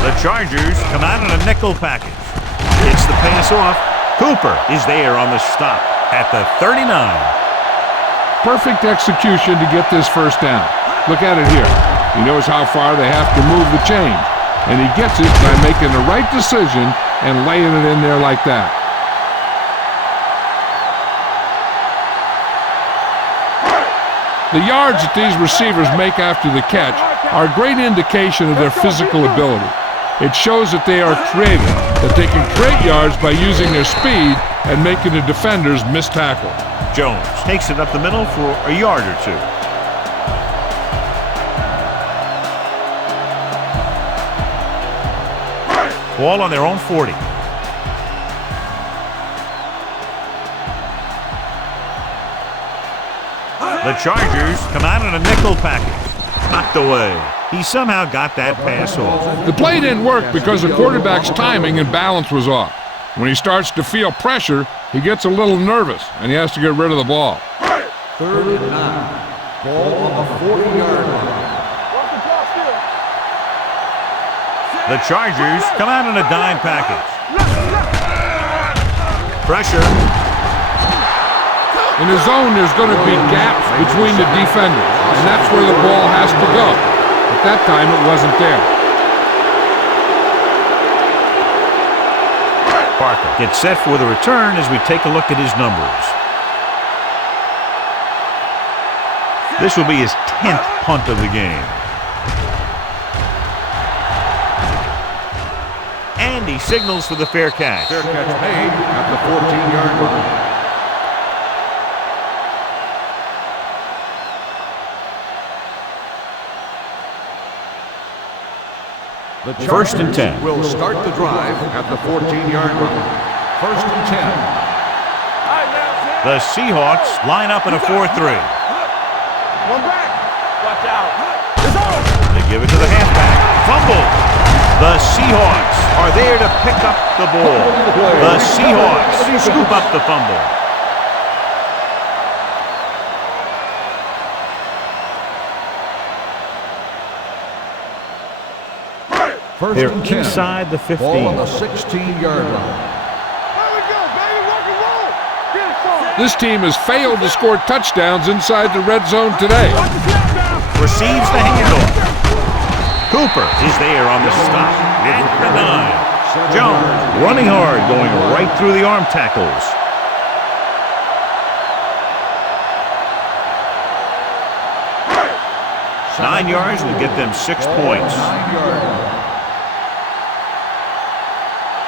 The Chargers come out in a nickel package. Gets the pass off. Cooper is there on the stop at the 39. Perfect execution to get this first down. Look at it here. He knows how far they have to move the chains, and he gets it by making the right decision and laying it in there like that. The yards that these receivers make after the catch are a great indication of their physical ability. It shows that they are creative, that they can create yards by using their speed and making the defenders miss tackle. Jones takes it up the middle for a yard or 2. Ball on their own 40. The Chargers come out in a nickel package. Knocked away. He somehow got that pass off. The play didn't work because the quarterback's timing and balance was off. When he starts to feel pressure, he gets a little nervous, and he has to get rid of the ball. 3rd and 9. Ball on the 40-yard line. The Chargers come out in a dime package. Pressure. In the zone, there's going to be gaps between the defenders, and that's where the ball has to go. At that time, it wasn't there. Parker gets set for the return as we take a look at his numbers. This will be his 10th punt of the game. And he signals for the fair catch. Fair catch made at the 14-yard line. The First and 10. Will start the drive at the 14-yard line. 1st and 10. The Seahawks line up in a 4-3. One back. Watch out. It's over. They give it to the halfback. Fumble. The Seahawks are there to pick up the ball. The Seahawks scoop up the fumble. They're inside the 15. Ball on the 16-yard line. There we go, baby. Rock and roll. Get it, son. This team has failed to score touchdowns inside the red zone today. Watch the snap down. Receives the handoff. Cooper is there on the stop at the 9. Jones running hard, going right through the arm tackles. Nine yards will get them 6 points. 9-yard line.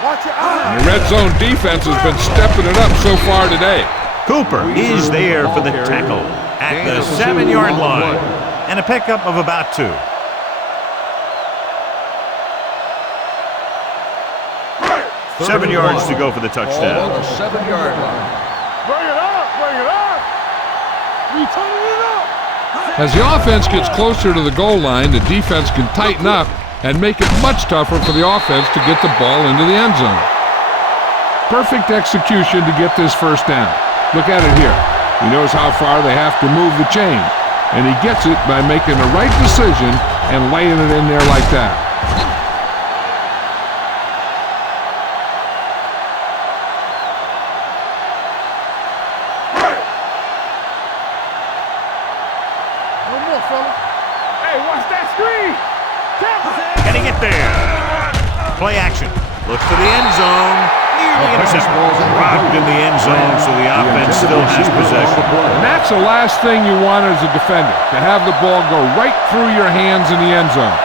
Watch your eyes. And the red zone defense has been stepping it up so far today. Cooper is there for the tackle at the 7-yard line. And a pickup of about 2. 7 yards to go for the Ball on touchdown. the 7-yard line. Bring it up. Bring it up. We turning it up. As the offense gets closer to the goal line, the defense can tighten up and make it much tougher for the offense to get the ball into the end zone. Perfect execution to get this first down. Look at it here. He knows how far they have to move the chain, and he gets it by making the right decision and laying it in there like that. No more, fella. Hey, watch that screen. Can he get there? Play action. Looks to the end zone. Nearly intercepted. Rocked in the end zone, so the offense still has possession. And that's the last thing you want as a defender, to have the ball go right through your hands in the end zone.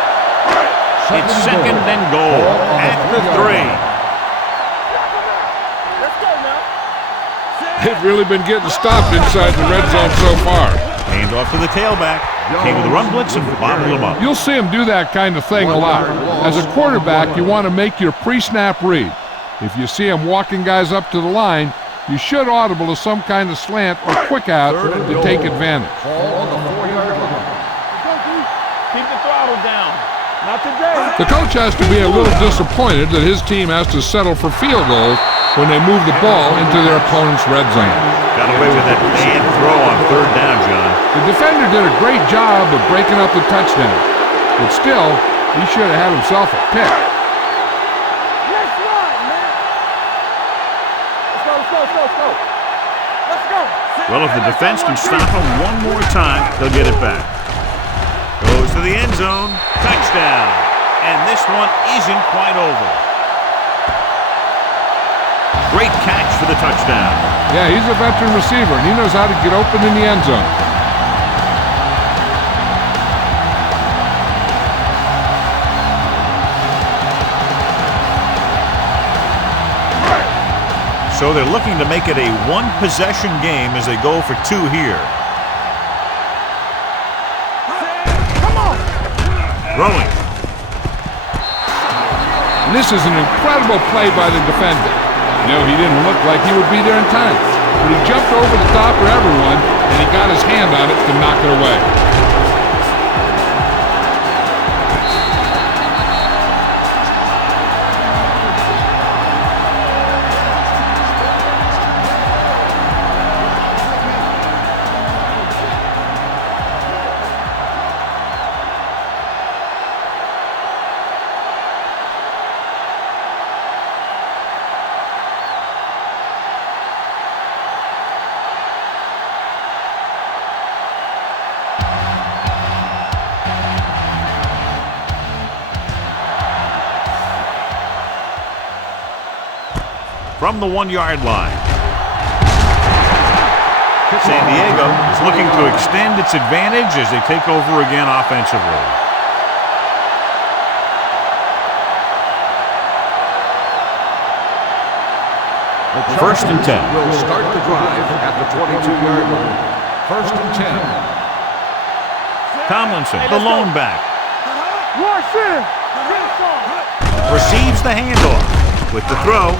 It's 2nd and goal at the 3. Let's go now. They've really been getting stopped inside the red zone so far. Hand off to the tailback. Came with a run blitz and bottled him up. You'll see him do that kind of thing a lot. As a quarterback, you want to make your pre-snap read. If you see him walking guys up to the line, you should audible to some kind of slant or quick out to take advantage. Ball on the 4-yard line. Keep the throttle down. Not today. The coach has to be a little disappointed that his team has to settle for field goals when they move the ball into their opponent's red zone. Got away with that bad throw on 3rd down, John. The defender did a great job of breaking up the touchdown, but still, he should have had himself a pick. Let's run, man. Let's go. Let's go. Well, if the defense can stop him one more time, they'll get it back. Goes to the end zone. Touchdown. And this one isn't quite over. Great catch for the touchdown. Yeah, he's a veteran receiver, and he knows how to get open in the end zone. So they're looking to make it a one-possession game as they go for 2 here. Come on. Throwing. And this is an incredible play by the defender. You know, he didn't look like he would be there in time. but he jumped over the top of everyone, and he got his hand on it to knock it away. From the 1-yard line. San Diego is looking to extend its advantage as they take over again offensively. First and 10. Will start the drive at the 22-yard line. First and 10. Tomlinson, the lone back, Watch it. receives the handoff with the throw,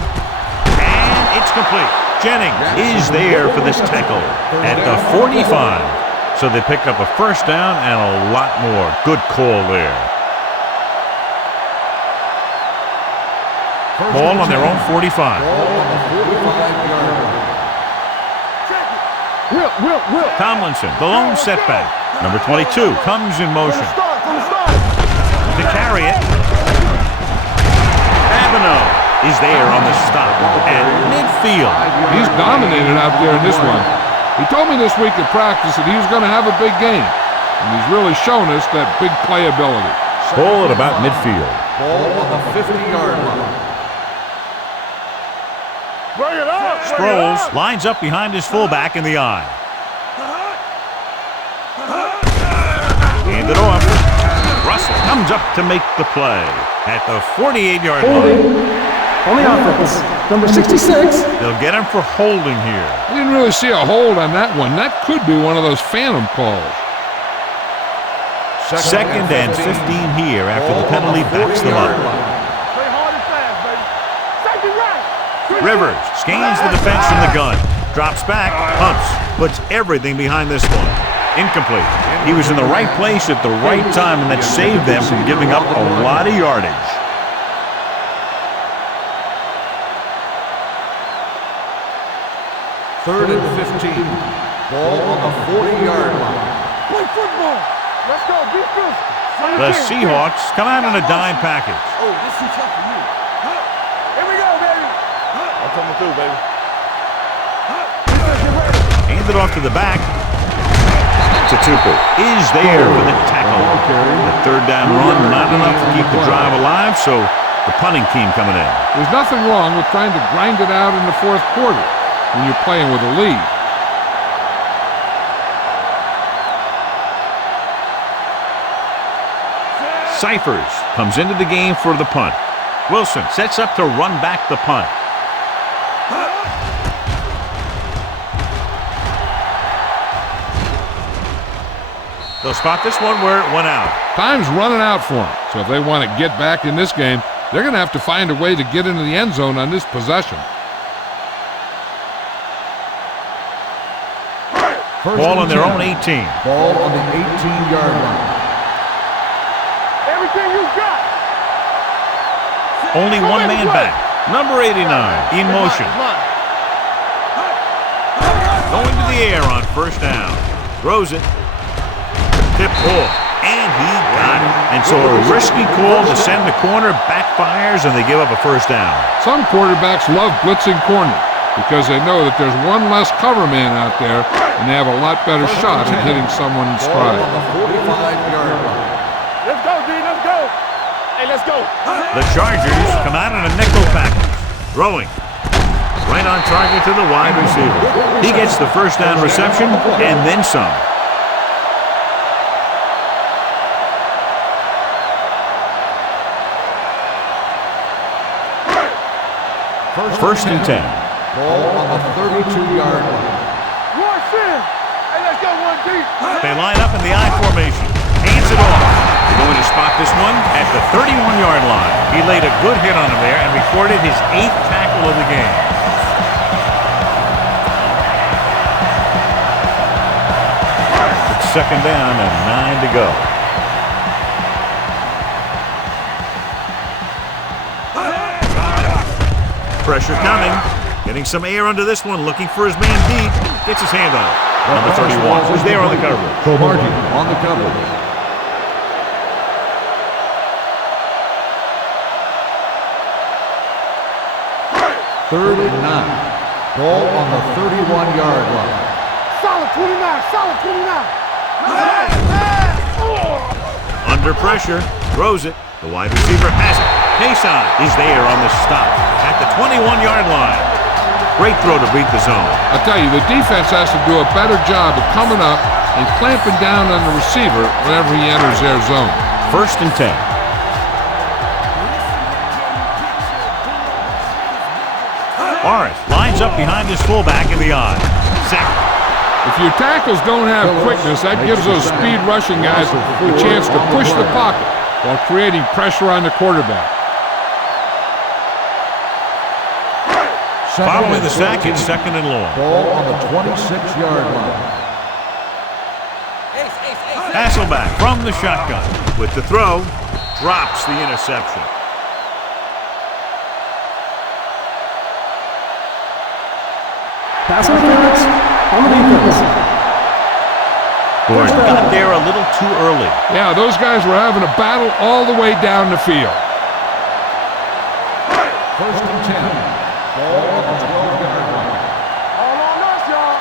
and it's complete. Jennings is there for this tackle at the 45. So they pick up a first down and a lot more. Good call there. Ball on their own 45. Ball on the 45-yard line. Will. Tomlinson, the lone setback. Number 22 comes in motion to carry it. Avenel is there on the stop at midfield. He's dominated out there in this one. He told me this week at practice that he was going to have a big game, and he's really shown us that big playability. Ball at about midfield. Ball on the 50-yard line. Bring it up. Sproles lines up behind his fullback in the eye. Hand it off. Russell comes up to make the play at the 48-yard Holding line. on the offense. Number 66. They'll get him for holding here. I didn't really see a hold on that one. That could be one of those phantom calls. Second and 15 here after the penalty backs them up. Play hard and fast, baby. Take it right. Rivers scans the defense from the gun. Drops back, pumps, puts everything behind this one. Incomplete. He was in the right place at the right time, and that saved them from giving up a lot of yardage. Third and 15. Ball on the 40-yard line. Play football. Let's go. Be physical. The Seahawks come out in a dime package. Oh, this is tough for you. Here we go, baby. I'm coming through, baby. Hand it off to the back. Tatupu is there for the tackle. The third down run, not enough to keep the drive alive, so the punting team coming in. There's nothing wrong with trying to grind it out in the fourth quarter when you're playing with a lead. Cyphers comes into the game for the punt. Wilson sets up to run back the punt. They'll spot this one where it went out. Time's running out for them, so if they want to get back in this game, they're going to have to find a way to get into the end zone on this possession. Ball on their own 18. Ball on the 18-yard line. Everything you got. Only one man back. Number 89 in motion. Going to the air on first down. Throws it. Tip ball. And he got it. And so a risky call to send the corner backfires, and they give up a first down. Some quarterbacks love blitzing corners because they know that there's one less cover man out there, and they have a lot better shot at hitting someone in stride. Ball on the 45-yard line. Let's go, D. Let's go. Hey, let's go. The Chargers come out in a nickel package. Throwing. Right on target to the wide receiver. He gets the first down reception and then some. First and 10. Ball on the 32-yard line. Watch it. Hey, let's go, 1D. They line up in the I formation. Hands it off. They're going to spot this one at the 31-yard line. He laid a good hit on him there and recorded his 8th tackle of the game. second down and 9 to go. Pressure coming. Getting some air under this one. Looking for his man deep. Gets his hand on it. Number 31. Who's there on the coverage? Martin on the coverage. Third and 9. Ball on the 31-yard line. Solid 29, solid 29. Under pressure. Throws it. The wide receiver has it. Payson is there on the stop at the 21-yard line. Great throw to beat the zone. I'll tell you, the defense has to do a better job of coming up and clamping down on the receiver whenever he enters their zone. First and 10. Morris lines up behind his fullback in the I. Second. If your tackles don't have quickness, that gives those speed rushing guys a chance to push the pocket while creating pressure on the quarterback. Following the sack, it's second and long. Ball on the 26-yard line. Hasselback from the shotgun. With the throw, drops the interception. Pass interference on the defense. Gordon got there a little too early. Yeah, those guys were having a battle all the way down the field. First and 10. Ball on the 12-yard line. All on us, y'all.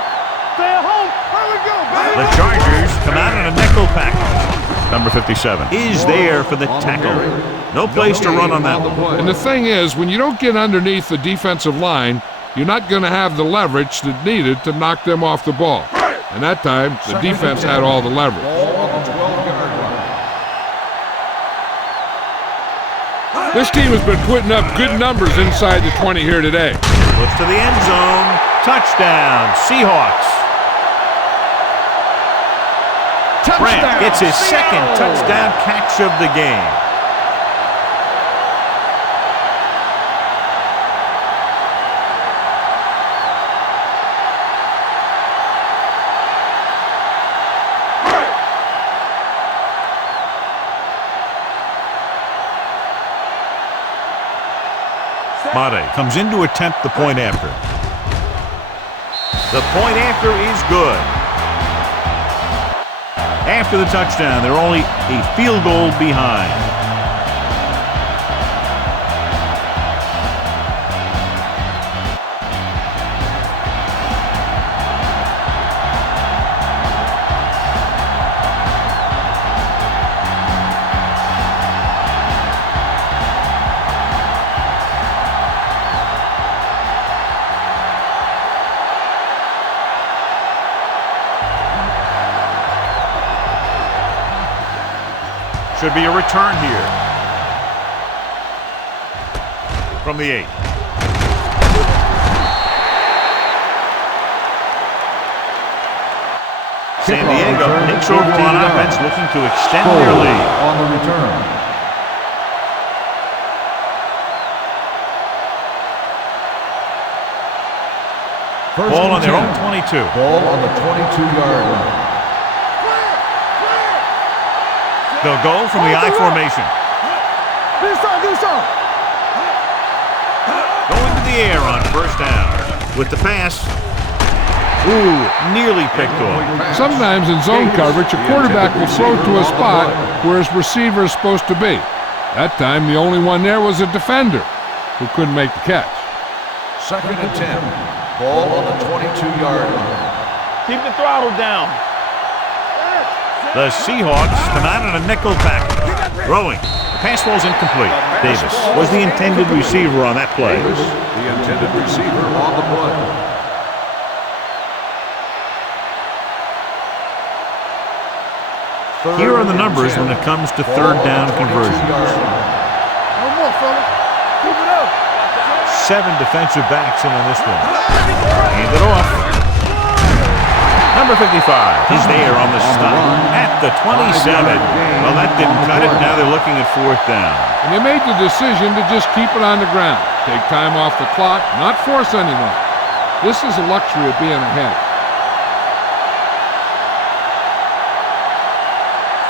Stay at home. Here we go, baby. The Chargers come out in a nickel package. Number 57 is there for the tackle. No place to run on that one. And the thing is, when you don't get underneath the defensive line, you're not going to have the leverage that needed to knock them off the ball. And that time, the defense had all the leverage. Ball on the 12-yard line. This team has been putting up good numbers inside the 20 here today. Looks to the end zone. Touchdown, Seahawks. Brand gets his second touchdown catch of the game. Madden comes in to attempt the point after. The point after is good. After the touchdown, they're only a field goal behind. Should be a return here. From the 8. San Diego takes over on offense, looking to extend their lead. On the return. Ball on their own 22. Ball on the 22-yard line. They'll go from the I formation. Do something. Going to the air on first down. With the pass. Ooh, nearly picked off. Sometimes in zone coverage, a quarterback will throw to a spot where his receiver is supposed to be. That time, the only one there was a defender who couldn't make the catch. Second and 10. Ball on the 22-yard line. Keep the throttle down. The Seahawks come out in a nickel package. Throwing. The pass falls incomplete. Davis was the intended receiver on that play. Davis, the intended receiver on the play. Here are the numbers when it comes to third down conversions. No more, fella. Keep it up. 7 defensive backs in on this one. Hand it off. Number 55 is there on the stop at the 27. Well, that didn't cut it. Now they're looking at fourth down. And they made the decision to just keep it on the ground. Take time off the clock, not force anyone. This is a luxury of being ahead.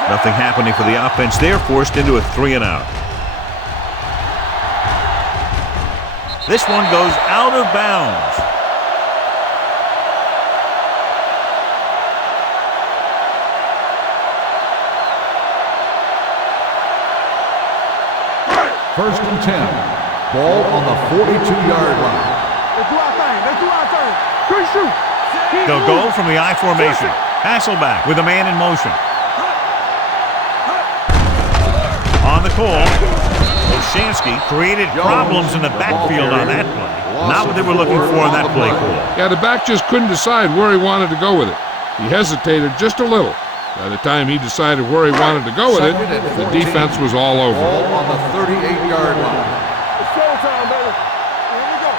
Nothing happening for the offense. They're forced into a 3-and-out. This one goes out of bounds. First and 10. Ball on the 42-yard line. Let's do our thing. Let's do our thing. Good shoot. They'll go from the I formation. Hasselback with a man in motion. On the call, Olshansky created problems in the backfield on that play. Not what they were looking for in that play call. Yeah, the back just couldn't decide where he wanted to go with it. He hesitated just a little. By the time he decided where he wanted to go with it, the defense was all over. Ball on the 38-yard line. It's showtime, baby. Here we go.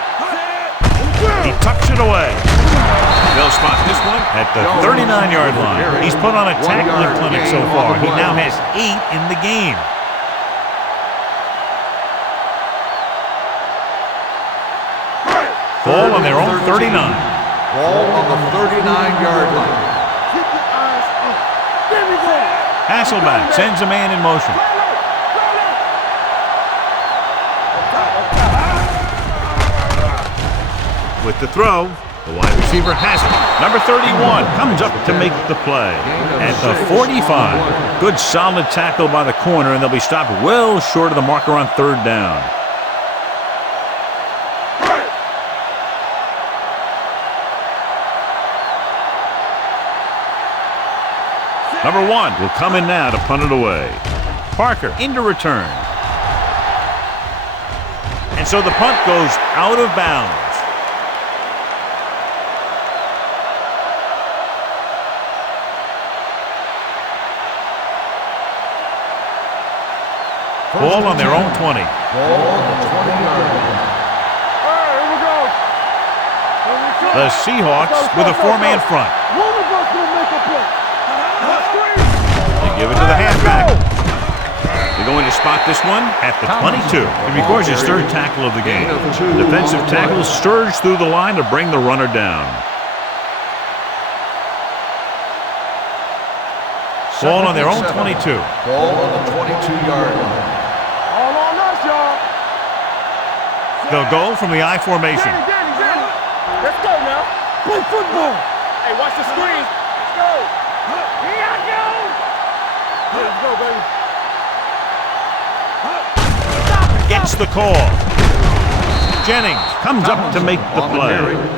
He tucks it away. They'll spot this one at the 39-yard line. He's put on a tackling clinic so far. He now has 8 in the game. Ball on their own 39. Ball on the 39-yard line. Keep your eyes up. There we go. Hasselback sends a man in motion. With the throw, the wide receiver has it. Number 31 comes up to make the play. At the 45, good solid tackle by the corner, and they'll be stopped well short of the marker on 3rd down. Number 1 will come in now to punt it away. Parker into return. And so the punt goes out of bounds. Ball on their own 20. Ball on the 20-yard line. All right, here we go. The Seahawks with a 4-man front. One of us will make a play. They give it to the halfback. They're going to spot this one at the 22. It records his 3rd tackle of the game. The defensive tackle surged through the line to bring the runner down. Ball on their own 22. Ball on the 22-yard line. All on us, y'all. They'll go from the I formation. Danny. Let's go now. Play football. Hey, watch the screen. Let's go. Here I go. Let's go, baby. Gets the call. Jennings comes up to make the play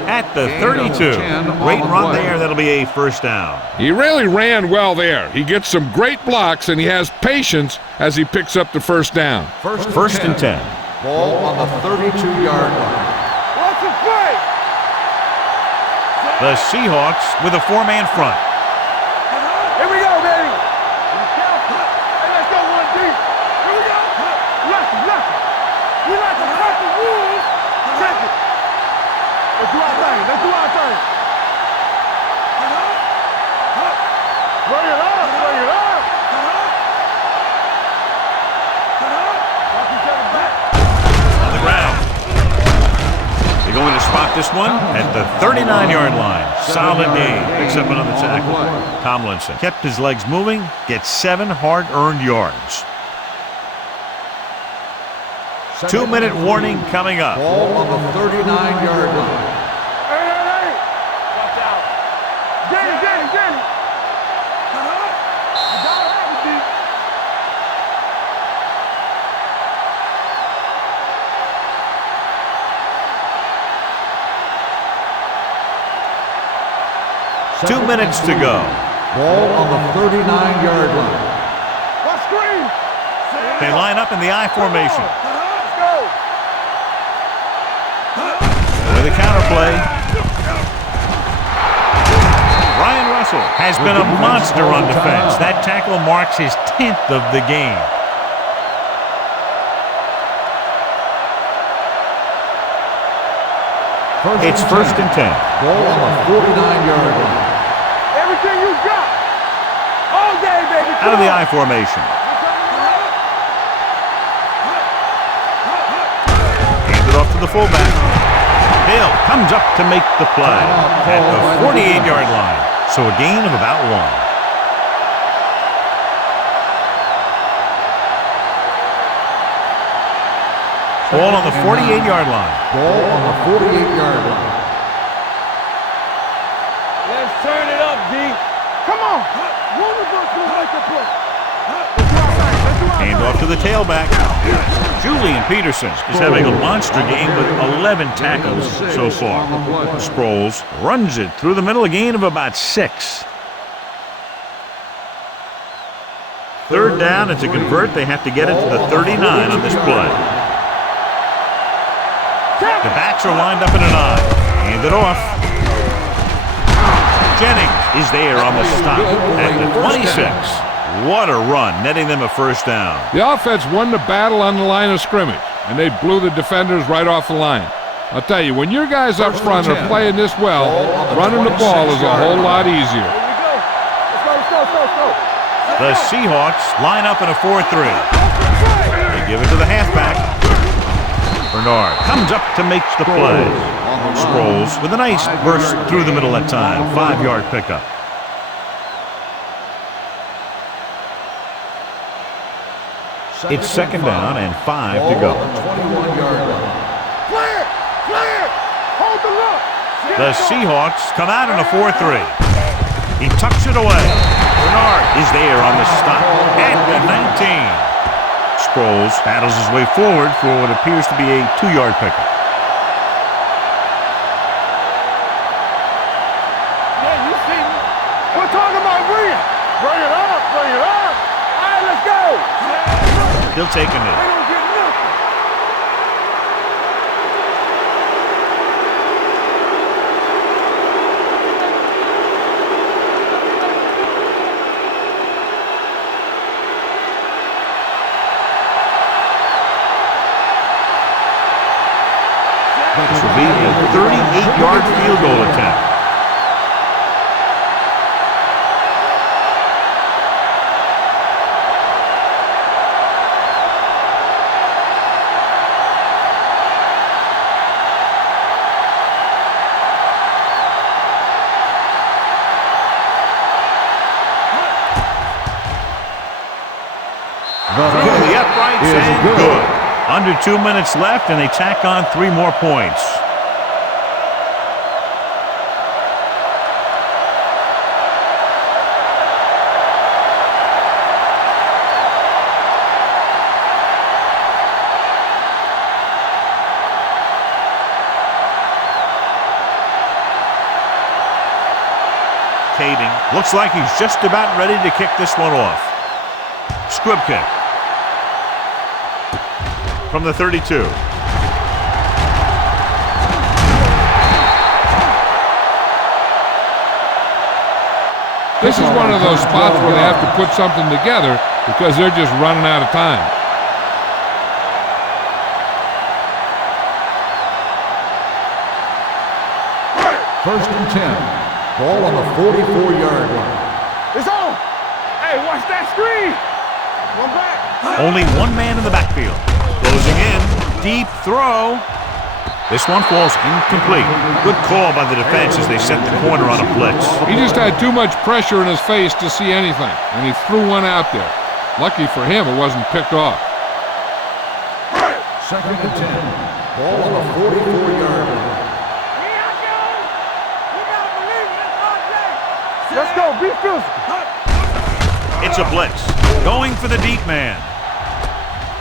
at the 32. Great run there. That'll be a 1st down. He really ran well there. He gets some great blocks, and he has patience as he picks up the 1st down. First and 10. Ball on the 32-yard line. What's the play? The Seahawks with a 4-man front. Here we go, baby. Hey, let's go, 1 deep. Here we go. Lucky. We like to cut the rules. Check it. Let's do our thing. Bring it up. On the ground. They're going to spot this one at the 39-yard line. Solid game. Picks up another tackle. Tomlinson kept his legs moving, gets 7 hard-earned yards. 2-minute warning coming up. Ball on the 39-yard line. Hey. Watch out. Danny. You gotta have it, deep. Two minutes to go. Ball on the 39-yard line. Watch screen. They line up in the I formation. Let's go. With a counterplay. Ryan Russell has been a monster on defense. That tackle marks his 10th of the game. It's 1st and 10. Ball on the 49-yard line. Everything you got. All day, baby. Out of the I formation. Handed off to the fullback. Hill comes up to make the play at the 48-yard line. So a gain of about 1. Ball on the 48-yard line. Ball on the 48-yard line. Let's turn it up, D. Come on. One of us will make a play. Hand off to the tailback. Julian Peterson is having a monster game with 11 tackles so far. Sproles runs it through the middle, a gain of about 6. Third down, and to convert, they have to get it to the 39 on this play. The backs are lined up in an I. Hand it off. Jennings is there on the stop at the 26. What a run, netting them a first down. The offense won the battle on the line of scrimmage, and they blew the defenders right off the line. I'll tell you, when your guys up front are playing this well, running the ball is a whole lot easier. Let's go. The Seahawks line up in a 4-3. They give it to the halfback. Bernard comes up to make the play. Sproles with a nice burst through the middle that time. 5-yard pickup. It's second down and 5 to go. Clear! Hold the look! The Seahawks come out in a 4-3. He tucks it away. Bernard is there on the stop at the 19. Sproles battles his way forward for what appears to be a 2-yard pickup. Yeah, you see me. We're talking about bring it. Bring it up. All right, let's go. He'll take a knee. They don't get nothing. This will be a 38-yard field goal attempt. Through the uprights and good. Under 2 minutes left, and they tack on 3 more points. Kading looks like he's just about ready to kick this one off. Squib kick. From the 32. This is one of those spots where they have to put something together because they're just running out of time. First and 10. Ball on the 44-yard line. It's on. Hey, watch that screen. One back. Only one man in the backfield. Closing in. Deep throw. This one falls incomplete. Good call by the defense as they set the corner on a blitz. He just had too much pressure in his face to see anything, and he threw one out there. Lucky for him, it wasn't picked off. Second and 10. Ball on the 44-yard line. Let's go. Be physical. It's a blitz. Going for the deep man.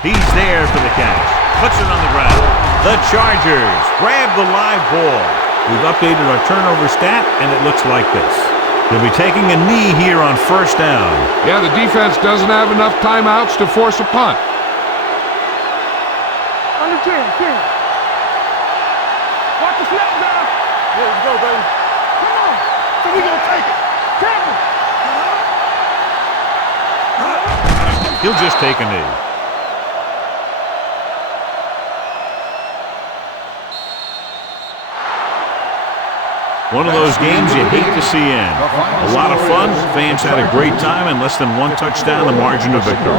He's there for the catch. Puts it on the ground. The Chargers grab the live ball. We've updated our turnover stat, and it looks like this. They'll be taking a knee here on first down. Yeah, the defense doesn't have enough timeouts to force a punt. Under 10. Watch the snap down. Here we go, baby. Come on. So we gonna take it. Tackle. He'll just take a knee. One of those games you hate to see end. A lot of fun. Fans had a great time, and less than one touchdown, the margin of victory.